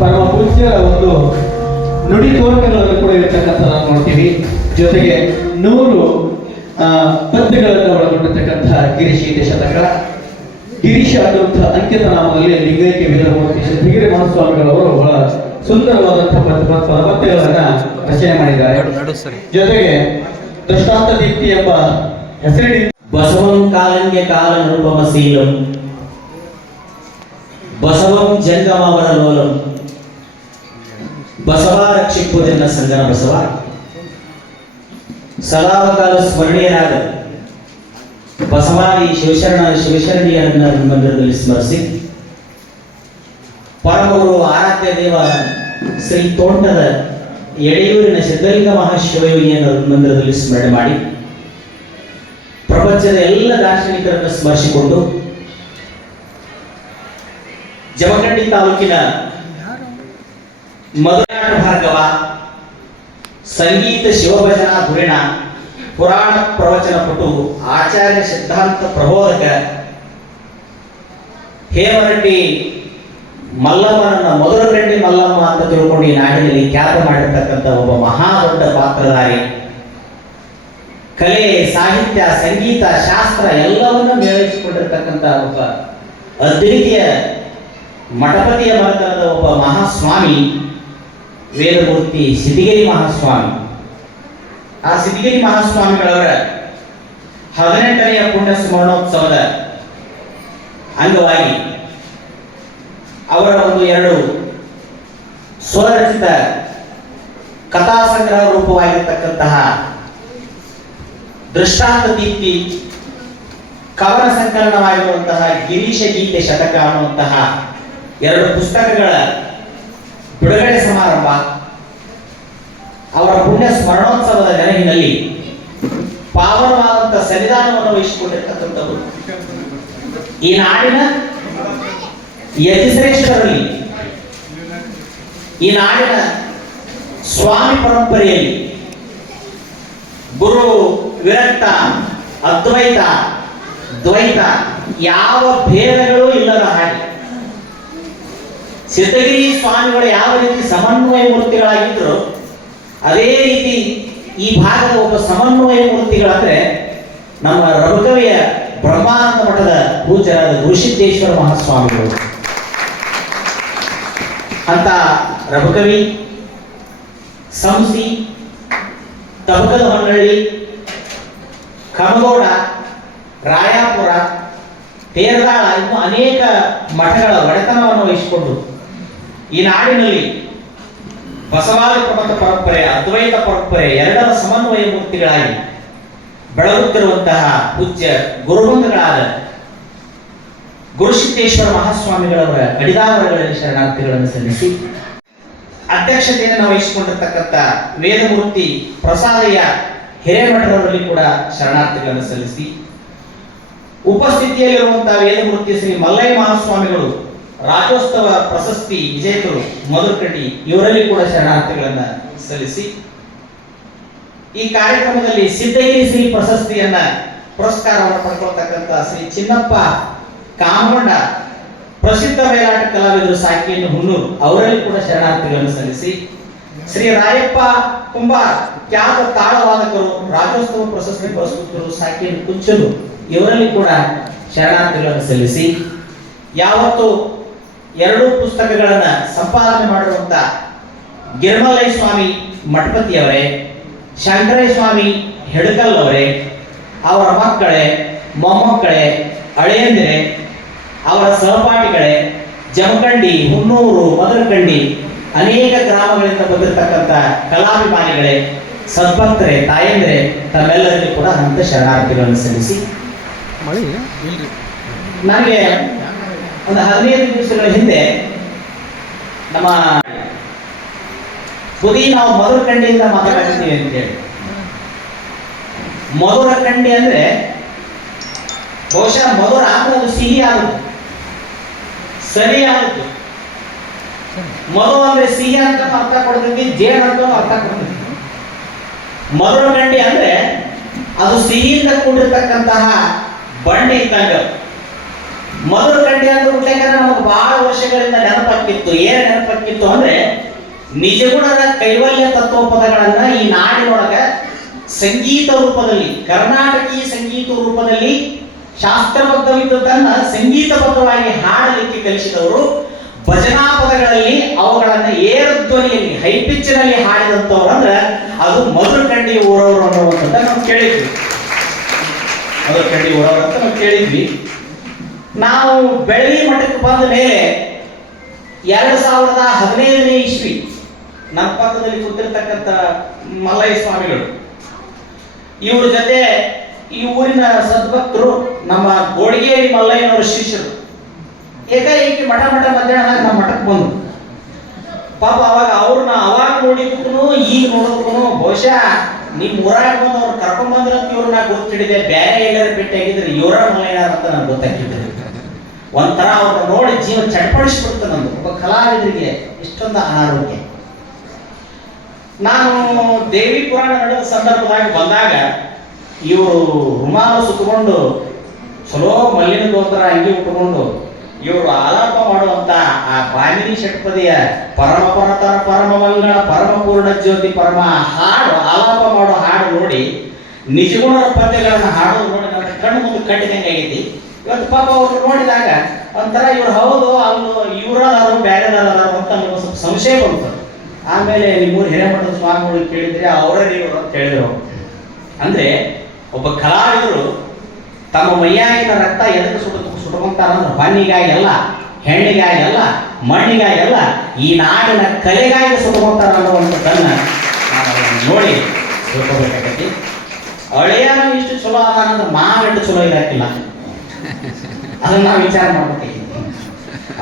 ಪರಮ ಪೂಜ್ಯರ ಒಂದು ನುಡಿ ತೋರಣಗಳನ್ನು ಕೂಡ ಇರತಕ್ಕಂಥ ನಾವು ನೋಡ್ತೀವಿ. ಜೊತೆಗೆ 100 ಪದ್ಯಗಳನ್ನು ಒಳಗೊಂಡಿರ್ತಕ್ಕಂತಹ ಗಿರಿಶೀತೆ ಶತಕ, ಗಿರೀಶ ಅನ್ನುವಂಥ ಅಂಕಿತ ನಾಮದಲ್ಲಿ ಲಿಂಗೈಕ್ಯ ವೇದಮೂರ್ತಿ ಸಿದ್ಧಗಿರಿ ಮಹಾಸ್ವಾಮಿಗಳವರು ಬಹಳ ಸುಂದರವಾದಂತಹ ಪದ್ಯಗಳನ್ನ ರಚನೆ ಮಾಡಿದ್ದಾರೆ. ಜೊತೆಗೆ ದೃಷ್ಟಾಂತ ದೀಪ್ತಿ ಎಂಬ ಹೆಸರಿಡಿ ಬಸವಂ ಕಾಲಂಗೆ ಕಾಲ ನೃಪಮ ಶೀಲಂ ಬಸವಂ ಜಂಗಮವರ ಲೋಲಂ ಬಸವ ರಕ್ಷಿಪ್ಪುದೆನ್ನ ಸಂಗನ ಬಸವ ಸದಾಕಾಲ ಸ್ಮರಣೀಯರಾದ ಬಸವಾದಿ ಶಿವಶರಣೀಯರನ್ನ ಮಂದಿರದಲ್ಲಿ ಸ್ಮರಿಸಿ, ಪರಮಗುರು ಆರಾಧ್ಯ ದೇವ ಶ್ರೀ ತೋಂಟದ ಯಡಿಯೂರಿನ ಸಿದ್ಧಲಿಂಗ ಮಹಾಶಿವಯೋಗಿಯನ್ನು ಮಂದಿರದಲ್ಲಿ ಸ್ಮರಣೆ ಮಾಡಿ, ಪ್ರಪಂಚದ ಎಲ್ಲ ದಾರ್ಶನಿಕರನ್ನು ಸ್ಮರಿಸಿಕೊಂಡು ಜಮಖಂಡಿ ತಾಲೂಕಿನ ಮಧುರಾಟ ಭಾರ್ಗವ, ಸಂಗೀತ ಶಿವಭಜನಾ ಧುರಿಣ, ಪುರಾಣ ಪ್ರವಚನ ಪಟು, ಆಚಾರ್ಯ ಸಿದ್ಧಾಂತ ಪ್ರಬೋಧಕ ಹೇಮರೆಡ್ಡಿ ಮಲ್ಲಮ್ಮನನ್ನ ಮಧುರಗಂಡಿ ಮಲ್ಲಮ್ಮ ಅಂತ ತಿಳ್ಕೊಂಡು ಈ ನಾಡಿನಲ್ಲಿ ಖ್ಯಾತ ಮಾಡಿರ್ತಕ್ಕಂಥ ಒಬ್ಬ ಮಹಾ ದೊಡ್ಡ ಪಾತ್ರಧಾರಿ, ಕಲೆ, ಸಾಹಿತ್ಯ, ಸಂಗೀತ, ಶಾಸ್ತ್ರ ಎಲ್ಲವನ್ನ ಮೇಳೈಸಿಕೊಂಡಿರ್ತಕ್ಕಂಥ ಒಬ್ಬ ಅದ್ವಿತೀಯ ಮಠಪತಿಯ ಮನೆತನದ ಒಬ್ಬ ಮಹಾಸ್ವಾಮಿ ವೇದಮೂರ್ತಿ ಸಿದ್ಧಗಿರಿ ಮಹಾಸ್ವಾಮಿ. ಆ ಸಿದ್ಧಗಿರಿ ಮಹಾಸ್ವಾಮಿಗಳವರ 18ನೆಯ ಪುಣ್ಯ ಸ್ಮರಣೋತ್ಸವದ ಅಂಗವಾಗಿ ಅವರ ಒಂದು 2 ಸ್ವರಚಿತ ಕಥಾ ಸಂಗ್ರಹ ರೂಪವಾಗಿರ್ತಕ್ಕಂತಹ ದೃಷ್ಟಾಂತ ದೀಪ್ತಿ ಕವನ ಸಂಕಲನವಾಗಿರುವಂತಹ ಗಿರೀಶ ಗೀತೆ ಶತಕ ಅನ್ನುವಂತಹ 2 ಪುಸ್ತಕಗಳ ಬಿಡುಗಡೆ ಸಮಾರಂಭ, ಅವರ ಪುಣ್ಯ ಸ್ಮರಣೋತ್ಸವದ ನೆನಪಿನಲ್ಲಿ ಪಾವನವಾದಂತಹ ಸಂವಿಧಾನವನ್ನು ವಹಿಸಿಕೊಂಡಿರ್ತಕ್ಕಂಥವರು ಈ ನಾಡಿನ ಯತಿಶ್ರೇಷ್ಠರಲ್ಲಿ, ಈ ನಾಡಿನ ಸ್ವಾಮಿ ಪರಂಪರೆಯಲ್ಲಿ ಗುರು ವಿರಕ್ತ, ಅದ್ವೈತ, ದ್ವೈತ ಯಾವ ಭೇದಗಳೂ ಇಲ್ಲದ ಹಾಗೆ ಸಿದ್ಧಗಿರಿ ಸ್ವಾಮಿಗಳು ಯಾವ ರೀತಿ ಸಮನ್ವಯ ಮೂರ್ತಿಗಳಾಗಿದ್ರು, ಅದೇ ರೀತಿ ಈ ಭಾಗದ ಒಬ್ಬ ಸಮನ್ವಯ ಮೂರ್ತಿಗಳಂದ್ರೆ ನಮ್ಮ ರಘುಕವಿಯ ಬ್ರಹ್ಮಾನಂದ ಮಠದ ಪೂಜ್ಯರಾದ ಗುರುಸಿದ್ದೇಶ್ವರ ಮಹಾಸ್ವಾಮಿಗಳು. ಅಂತ ರಘುಕವಿ, ಸಂಸಿ, ತಬಕದ ಹೊನ್ನಳ್ಳಿ, ಕಮಗೋಡ, ರಾಯಾಪುರ, ತೇರದಾಳ ಇನ್ನು ಅನೇಕ ಮಠಗಳ ಒಡೆತನವನ್ನು ವಹಿಸಿಕೊಂಡು ಈ ನಾಡಿನಲ್ಲಿ ಬಸವಾದಿ ಪ್ರಬಂಧ ಪರಂಪರೆ, ಅದ್ವೈತ ಪರಂಪರೆ ಎರಡರ ಸಮನ್ವಯ ಮೂರ್ತಿಗಳಾಗಿ ಬೆಳಗುತ್ತಿರುವಂತಹ ಪೂಜ್ಯ ಗುರುಬಂಧುಗಳಾದ ಗುರುಸಿದ್ದೇಶ್ವರ ಮಹಾಸ್ವಾಮಿಗಳವರ ಅಡಿದಾವರಗಳಲ್ಲಿ ಶರಣಾರ್ಥಿಗಳನ್ನು ಸಲ್ಲಿಸಿ, ಅಧ್ಯಕ್ಷತೆಯನ್ನು ವಹಿಸಿಕೊಂಡಿರ್ತಕ್ಕಂಥ ವೇದಮೂರ್ತಿ ಪ್ರಸಾದಯ್ಯ ಹಿರೇಮಠರವರಲ್ಲಿ ಕೂಡ ಶರಣಾರ್ಥಿಗಳನ್ನು ಸಲ್ಲಿಸಿ, ಉಪಸ್ಥಿತಿಯಲ್ಲಿರುವಂತಹ ವೇದಮೂರ್ತಿ ಶ್ರೀ ಮಲ್ಲಯ್ಯ ಮಹಾಸ್ವಾಮಿಗಳು ರಾಜ್ಯೋತ್ಸವ ಪ್ರಶಸ್ತಿ ವಿಜೇತರು ಮಧುರಕಂಡಿ ಇವರಲ್ಲಿ ಕೂಡ ಶರಣಾರ್ಥಿಗಳನ್ನ ಸಲ್ಲಿಸಿ, ಈ ಕಾರ್ಯಕ್ರಮದಲ್ಲಿ ಸಿದ್ಧಗಿರಿ ಶ್ರೀ ಪ್ರಶಸ್ತಿಯನ್ನ ಪುರಸ್ಕಾರವನ್ನು ಪಡ್ಕೊಳ್ತಕ್ಕಂಥ ಶ್ರೀ ಚಿನ್ನಪ್ಪ ಕಾಮಗೊಂಡ ಪ್ರಸಿದ್ಧ ಬಯಲಾಟ ಕಲಾವಿದರು ಸಾಕಿಯನ್ನು ಹುನ್ನೂರು ಅವರಲ್ಲಿ ಕೂಡ ಶರಣಾರ್ಥಿಗಳನ್ನು ಸಲ್ಲಿಸಿ, ಶ್ರೀ ರಾಯಪ್ಪ ಕುಂಬಾರ್ ಖ್ಯಾತ ತಾಳವಾದಕರು ರಾಜ್ಯೋತ್ಸವ ಪ್ರಶಸ್ತಿ ಪುರಸ್ಕೃತರು ಸಾಕಿಯನ್ನು ಕುಂಚಲು ಇವರಲ್ಲಿ ಕೂಡ ಶರಣಾರ್ಥಿಗಳನ್ನು ಸಲ್ಲಿಸಿ, ಯಾವತ್ತು 2 ಪುಸ್ತಕಗಳನ್ನ ಸಂಪಾದನೆ ಮಾಡಿರುವಂತ ಗಿರಿಮಲ್ಲಯ್ಯ ಸ್ವಾಮಿ ಮಠಪತಿಯವರೇ, ಶಂಕರಯ್ಯ ಸ್ವಾಮಿ ಹೆಡಕಲ್ ಅವರೇ, ಅವರ ಮಕ್ಕಳೇ, ಮೊಮ್ಮಕ್ಕಳೇ, ಅಳೆಯಂದಿರೆ, ಅವರ ಸಹಪಾಠಿಗಳೇ, ಜಮಖಂಡಿ, ಹುನ್ನೂರು, ಮಧುರಕಂಡಿ ಅನೇಕ ಗ್ರಾಮಗಳಿಂದ ಬಂದಿರತಕ್ಕಂಥ ಕಲಾಭಿಮಾನಿಗಳೇ, ಸದ್ಭಕ್ತರೇ, ತಾಯಂದಿರೆ ತಮ್ಮೆಲ್ಲರಿಗೂ ಕೂಡ ಅನಂತ ಶರಣಾರ್ಥಿಗಳನ್ನು ಸಲ್ಲಿಸಿ, ನನಗೆ ಒಂದು 15 ದಿವಸಗಳ ಹಿಂದೆ ನಮ್ಮ ನಾವು ಮಧುರಕಂಡಿಯಿಂದ ಮಾತಾಡ್ತೀವಿ ಅಂತೇಳಿ. ಮಧುರಕಂಡಿ ಅಂದ್ರೆ ಬಹುಶಃ ಮಧುರ ಅಂದ್ರೆ ಅದು ಸಿಹಿ ಆಗುತ್ತೆ, ಸರಿ ಆಗುತ್ತೆ. ಮಧು ಅಂದ್ರೆ ಸಿಹಿ ಅಂತ ಅರ್ಥ ಕೊಡ್ತೈತಿ, ಜೇನು ಅಂತ ಅರ್ಥ ಕೊಡ್ತೈತಿ. ಮಧುರಕಂಡಿ ಅಂದ್ರೆ ಅದು ಸಿಹಿಯಿಂದ ಕೂಡಿರ್ತಕ್ಕಂತಹ ಬಂಡೆ ಇದ್ದಂಗ. ಮಧುರಕಂಡಿ ಅಂತ ಬಿಟ್ಟಾಗ ನಮಗೆ ಬಹಳ ವರ್ಷಗಳಿಂದ ನೆನಪಾಕಿತ್ತು. ಏನ್ ನೆನಪಾಕಿತ್ತು ಅಂದ್ರೆ ನಿಜಗುಣದ ಕೈವಲ್ಯ ತತ್ವ ಪದಗಳನ್ನ ಈ ನಾಡಿನೊಳಗ ಸಂಗೀತ ರೂಪದಲ್ಲಿ, ಕರ್ನಾಟಕೀಯ ಸಂಗೀತ ರೂಪದಲ್ಲಿ ಶಾಸ್ತ್ರಬದ್ಧವಿದ್ದದನ್ನ ಸಂಗೀತಬದ್ಧವಾಗಿ ಹಾಡಲಿಕ್ಕೆ ಕಲಿಸಿದವರು, ಭಜನಾ ಪದಗಳಲ್ಲಿ ಅವುಗಳನ್ನ ಏರುಧ್ವನಿಯಲ್ಲಿ ಹೈಪಿಚ್ಚಿನಲ್ಲಿ ಹಾಡಿದಂಥವ್ರು ಅಂದ್ರೆ ಅದು ಮಧುರಕಂಡಿ ಊರವರು ಅನ್ನುವಂಥದ್ದ ನಾವು ಕೇಳಿದ್ವಿ. ಮಧುರಕಂಡಿ ಊರವರು ಅಂತ ನಾವು ಕೇಳಿದ್ವಿ. ನಾವು ಬೆಳಗಿ ಮಠಕ್ಕೆ ಬಂದ ಮೇಲೆ 2015ನೇ ಇಸ್ವಿ ನಮ್ಮ ಪಕ್ಕದಲ್ಲಿ ಕೂತಿರ್ತಕ್ಕಂಥ ಮಲ್ಲಯ್ಯ ಸ್ವಾಮಿಗಳು ಇವ್ರ ಜೊತೆ ಈ ಊರಿನ ಸದ್ಭಕ್ತರು ನಮ್ಮ ಗೋಳಿಗೇರಿ ಮಲ್ಲಯ್ಯನವರ ಶಿಷ್ಯರು ಏಕಾಏಕಿ ಮಠ ಮಧ್ಯಾಹ್ನ ನಮ್ಮ ಮಠಕ್ಕೆ ಬಂದರು. ಪಾಪ ಅವಾಗ ಅವ್ರನ್ನ ಅವಾಗ ನೋಡಿದ್ನು ಈಗ ನೋಡೋದಕ್ಕೂ ಬಹುಶಃ ನಿಮ್ಮ ಊರಾಗ ಬಂದು ಅವ್ರು ಕರ್ಕೊಂಡ್ ಬಂದಿರಂತ ಇವ್ರನ್ನ ಗೊತ್ತಿಡಿದೆ. ಬೇರೆ ಎಲ್ಲರೂ ಭೇಟಿಯಾಗಿದ್ರೆ ಇವರ ಮಲ್ಲಯ್ಯನ ಅಂತ ನನಗೆ ಗೊತ್ತಾಗಿದ್ದೆ. ಒಂಥರ ಅವ್ರನ್ನ ನೋಡಿ ಜೀವ ಚಟ್ಪಡಿಸ್ಬಿಡ್ತು ನಂದು. ಒಬ್ಬ ಕಲಾವಿದರಿಗೆ ಇಷ್ಟೊಂದು ಅನಾರೋಗ್ಯ. ನಾನು ದೇವಿ ಪುರಾಣ ನಡೆದ ಸಂದರ್ಭದಾಗ ಬಂದಾಗ ಇವರು ರುಮಾಲು ಸುತ್ತಕೊಂಡು ಚಲೋ ಮಲ್ಲಿನ ಗೋತ್ರ ಅಂಗಿ ಉಟ್ಕೊಂಡು ಇವರು ಆಲಾಪ ಮಾಡುವಂತ ಆ ಬಾಮಿನಿ ಷಟ್ಪದಿಯ ಪರಮ ಪರತರ ಪರಮ ಮಂಗಳ ಪರಮ ಪೂರ್ಣ ಜ್ಯೋತಿ ಪರಮ ಹಾಡು ಆಲಾಪ ಮಾಡೋ ಹಾಡು ನೋಡಿ ನಿಜಗುಣರ ಪದ್ಯಗಳನ್ನು ಹಾಡೋದು ನೋಡಿ ನನ್ನ ಕಣ್ಣು ಮುಂದೆ ಕಟ್ಟಿದಂಗೆ ಆಗೈತಿ. ಇವತ್ತು ಪಾಪ ಅವ್ರು ನೋಡಿದಾಗ ಒಂಥರ ಇವ್ರು ಹೌದು ಅಲ್ಲೂ ಇವರದಾರು ಬೇರೆದಾರು ಅಂತ ನಮಗೆ ಸ್ವಲ್ಪ ಸಂಶಯ ಬಂತು. ಆಮೇಲೆ ನಿಮ್ಮೂರು ಹಿರೇಮಠದ ಸ್ವಾಮಿಗಳು ಕೇಳಿದ್ರೆ ಅವರೇ ಇವರು ಅಂತ ಹೇಳಿದ್ರು. ಅಂದ್ರೆ ಒಬ್ಬ ಕಲಾವಿದರು ತಮ್ಮ ಮೈಯಾಗಿನ ರಕ್ತ ಎದಕ್ಕೆ ಸುಟ್ಕೊಂತಾರಂದ್ರೆ ಬನ್ನಿಗಾಗಲ್ಲ, ಹೆಣ್ಣಿಗಾಗಲ್ಲ, ಮಣ್ಣಿಗಾಗಲ್ಲ, ಈ ನಾಡಿನ ಕಲೆಗಾಗಿ ಸುಟ್ಕೊಂತಾರ ಅನ್ನುವಂಥದ್ದನ್ನ ನೋಡಿ ತಿಳ್ಕೊಬೇಕಾಗತಿ. ಹಳೆಯನ ಇಷ್ಟು ಚಲೋ ಅದ ಅಂದ್ರೆ ಮಾವಿಟ್ಟು ಚಲೋ ಇರಾಕಿಲ್ಲ, ಅದನ್ನ ನಾವು ವಿಚಾರ ಮಾಡ್ಬೇಕಾಗಿತ್ತು.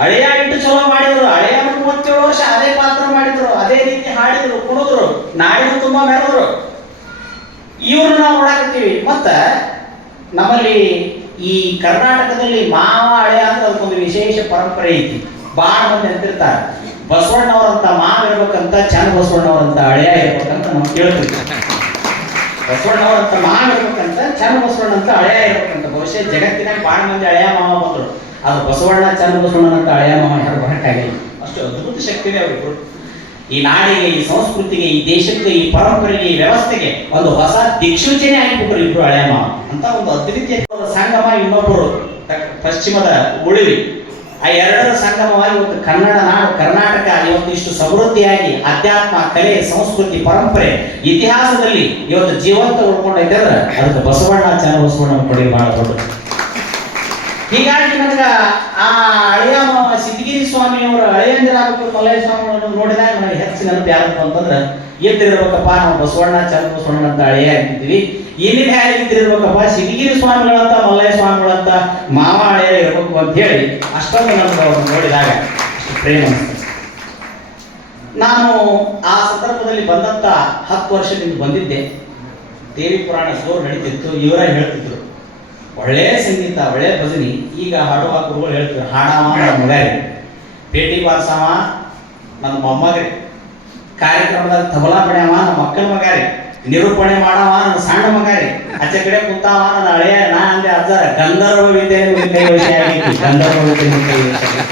ಹಳೆಯ ಇಟ್ಟು ಚಲೋ ಮಾಡಿದ್ರು, ಹಳೆಯ 37 ವರ್ಷ ಅದೇ ಪಾತ್ರ ಮಾಡಿದ್ರು, ಅದೇ ರೀತಿ ಹಾಡಿದ್ರು, ಕುಣಿದ್ರು, ನಾಡಿನ ತುಂಬಾ ಮೆರೆದ್ರು. ಇವ್ರನ್ನ ನಾವು ನೋಡಾಕತ್ತೀವಿ. ಮತ್ತ ನಮ್ಮಲ್ಲಿ ಈ ಕರ್ನಾಟಕದಲ್ಲಿ ಮಾವ ಹಳೆಯ ಅಂದ್ರೆ ಅದಕ್ಕೊಂದು ವಿಶೇಷ ಪರಂಪರೆ ಐತಿ. ಬಾಳ ಮಂದಿ ಅಂತಿರ್ತಾರೆ ಬಸವಣ್ಣವರಂತ ಮಾವ ಇರ್ಬೇಕಂತ, ಚಂದ ಬಸವಣ್ಣವರಂತ ಹಳೆಯ ಇರ್ಬೇಕಂತ ನಾವು ಕೇಳ್ತೀವಿ. ಬಸವಣ್ಣವರಂತ ಮಾವ ಇರ್ಬೇಕಂತ, ಚಂದ ಬಸವಣ್ಣ ಅಂತ ಹಳೆಯ ಇರ್ಬೇಕಂತ. ಬಹುಶಃ ಜಗತ್ತಿನಾಗ ಬಾಳ ಮಂದಿ ಹಳೆಯ ಮಾವ ಬಂದ್ರು. ಅದು ಬಸವಣ್ಣ ಚಂದ ಬಸವಣ್ಣನಂತ ಹಳೆಯ ಮಾವ ಯಾರು ಬರಕ್ಕಾಗಿಲ್ಲ. ಅಷ್ಟು ಅದ್ಭುತ ಶಕ್ತಿ ಇದೆ ಅವರಿಬ್ರು. ಈ ನಾಡಿಗೆ, ಈ ಸಂಸ್ಕೃತಿಗೆ, ಈ ದೇಶಕ್ಕೆ, ಈ ಪರಂಪರೆಗೆ, ಈ ವ್ಯವಸ್ಥೆಗೆ ಒಂದು ಹೊಸ ದಿಕ್ಸೂಚನೆ ಆಗಿಬಿಟ್ರು ಇಬ್ರು ಹಳೆಯ ಮಾವ ಅಂತ. ಒಂದು ಅದ್ವಿತೀಯ ಸಂಗಮ, ಇನ್ನೊಬ್ಬರು ಪಶ್ಚಿಮದ ಉಳಿವಿ. ಆ ಎರಡರ ಸಂಗಮವಾಗಿ ಇವತ್ತು ಕನ್ನಡ ನಾಡು ಕರ್ನಾಟಕ ಇವತ್ತು ಇಷ್ಟು ಸಮೃದ್ಧಿಯಾಗಿ ಅಧ್ಯಾತ್ಮ, ಕಲೆ, ಸಂಸ್ಕೃತಿ, ಪರಂಪರೆ, ಇತಿಹಾಸದಲ್ಲಿ ಇವತ್ತು ಜೀವಂತ ಉಳ್ಕೊಂಡೈತೆ ಅಂದ್ರೆ ಅದಕ್ಕೆ ಬಸವಣ್ಣ ಚನ್ನ ಬಸವಣ್ಣ ಕೊಡಿ ಬಹಳ ದೊಡ್ಡ. ಹೀಗಾಗಿ ನನಗ ಆ ಹಳೆಯ ಸಿದ್ಧಗಿರಿ ಸ್ವಾಮಿಯವರ ಹಳೆಯಂದಿರಾಗಬೇಕು ಮಲ್ಲಯ್ಯ ಸ್ವಾಮಿಗಳನ್ನು ನೋಡಿದಾಗ ನನಗೆ ಹೆಚ್ಚು ನೆನಪು ಯಾರಪ್ಪ ಅಂತಂದ್ರೆ ಎದ್ದಿರ್ಬೇಕಪ್ಪ ನಾವು ಬಸವಣ್ಣ ಚನ್ನ ಬಸವಣ್ಣ ಅಂತ ಹಳೆಯ ಅಂತಿದ್ವಿ. ಏನೇನು ಹೇಳಿದ್ದಿರ್ಬೇಕಪ್ಪ ಸಿದ್ಧಗಿರಿ ಸ್ವಾಮಿಗಳಂತ ಮಲ್ಲಯ್ಯ ಸ್ವಾಮಿಗಳಂತ ಮಾವ ಹಳೆಯ ಇರಬೇಕು ಅಂತ ಹೇಳಿ ಅಷ್ಟೊಂದು ನನಗೆ ಅವ್ರನ್ನ ನೋಡಿದಾಗ ಅಷ್ಟು ಪ್ರೇಮ ಅನಿಸ್ತದೆ. ನಾನು ಆ ಸಂದರ್ಭದಲ್ಲಿ ಬಂದಂತ 10 ವರ್ಷದಿಂದ ಬಂದಿದ್ದೆ. ದೇವಿ ಪುರಾಣ ಜೋರು ನಡೀತಿತ್ತು. ಇವರ ಹೇಳ್ತಿದ್ರು ಒಳ್ಳೆ ಸಂಗೀತ, ಒಳ್ಳೆ ಭಜನಿ. ಈಗ ಹಾಡುವ ಗುರುಗಳು ಹೇಳ್ತಿದ್ರು ಹಾಡವ ನನ್ನ ಮಗಾರಿ, ಪೇಟಿ ಬಾರ್ಸವ ನನ್ನ ಮೊಮ್ಮಗರಿ, ಕಾರ್ಯಕ್ರಮದಾಗ ತಬಲಾ ಬಡ್ಯಾವ ನಮ್ಮ ಮಕ್ಕಳ ಮಗಾರಿ, ನಿರೂಪಣೆ ಮಾಡವ ನನ್ನ ಸಣ್ಣ ಮಗಾರಿ, ಆಚೆ ಕಡೆ ಕುಂತಾವ ನನ್ನ ಹಳೆಯ. ನಾ ಅಂದೆ ಅಜ್ಜಾರ ಗಂಧರ್ವ ವಿದ್ಯೆ ಕೈ ವಶ ಆಗೈತಿ, ಗಂಧರ್ವ ವಿದ್ಯೆ ಕೈ ವಶ ಆಗೈತಿ.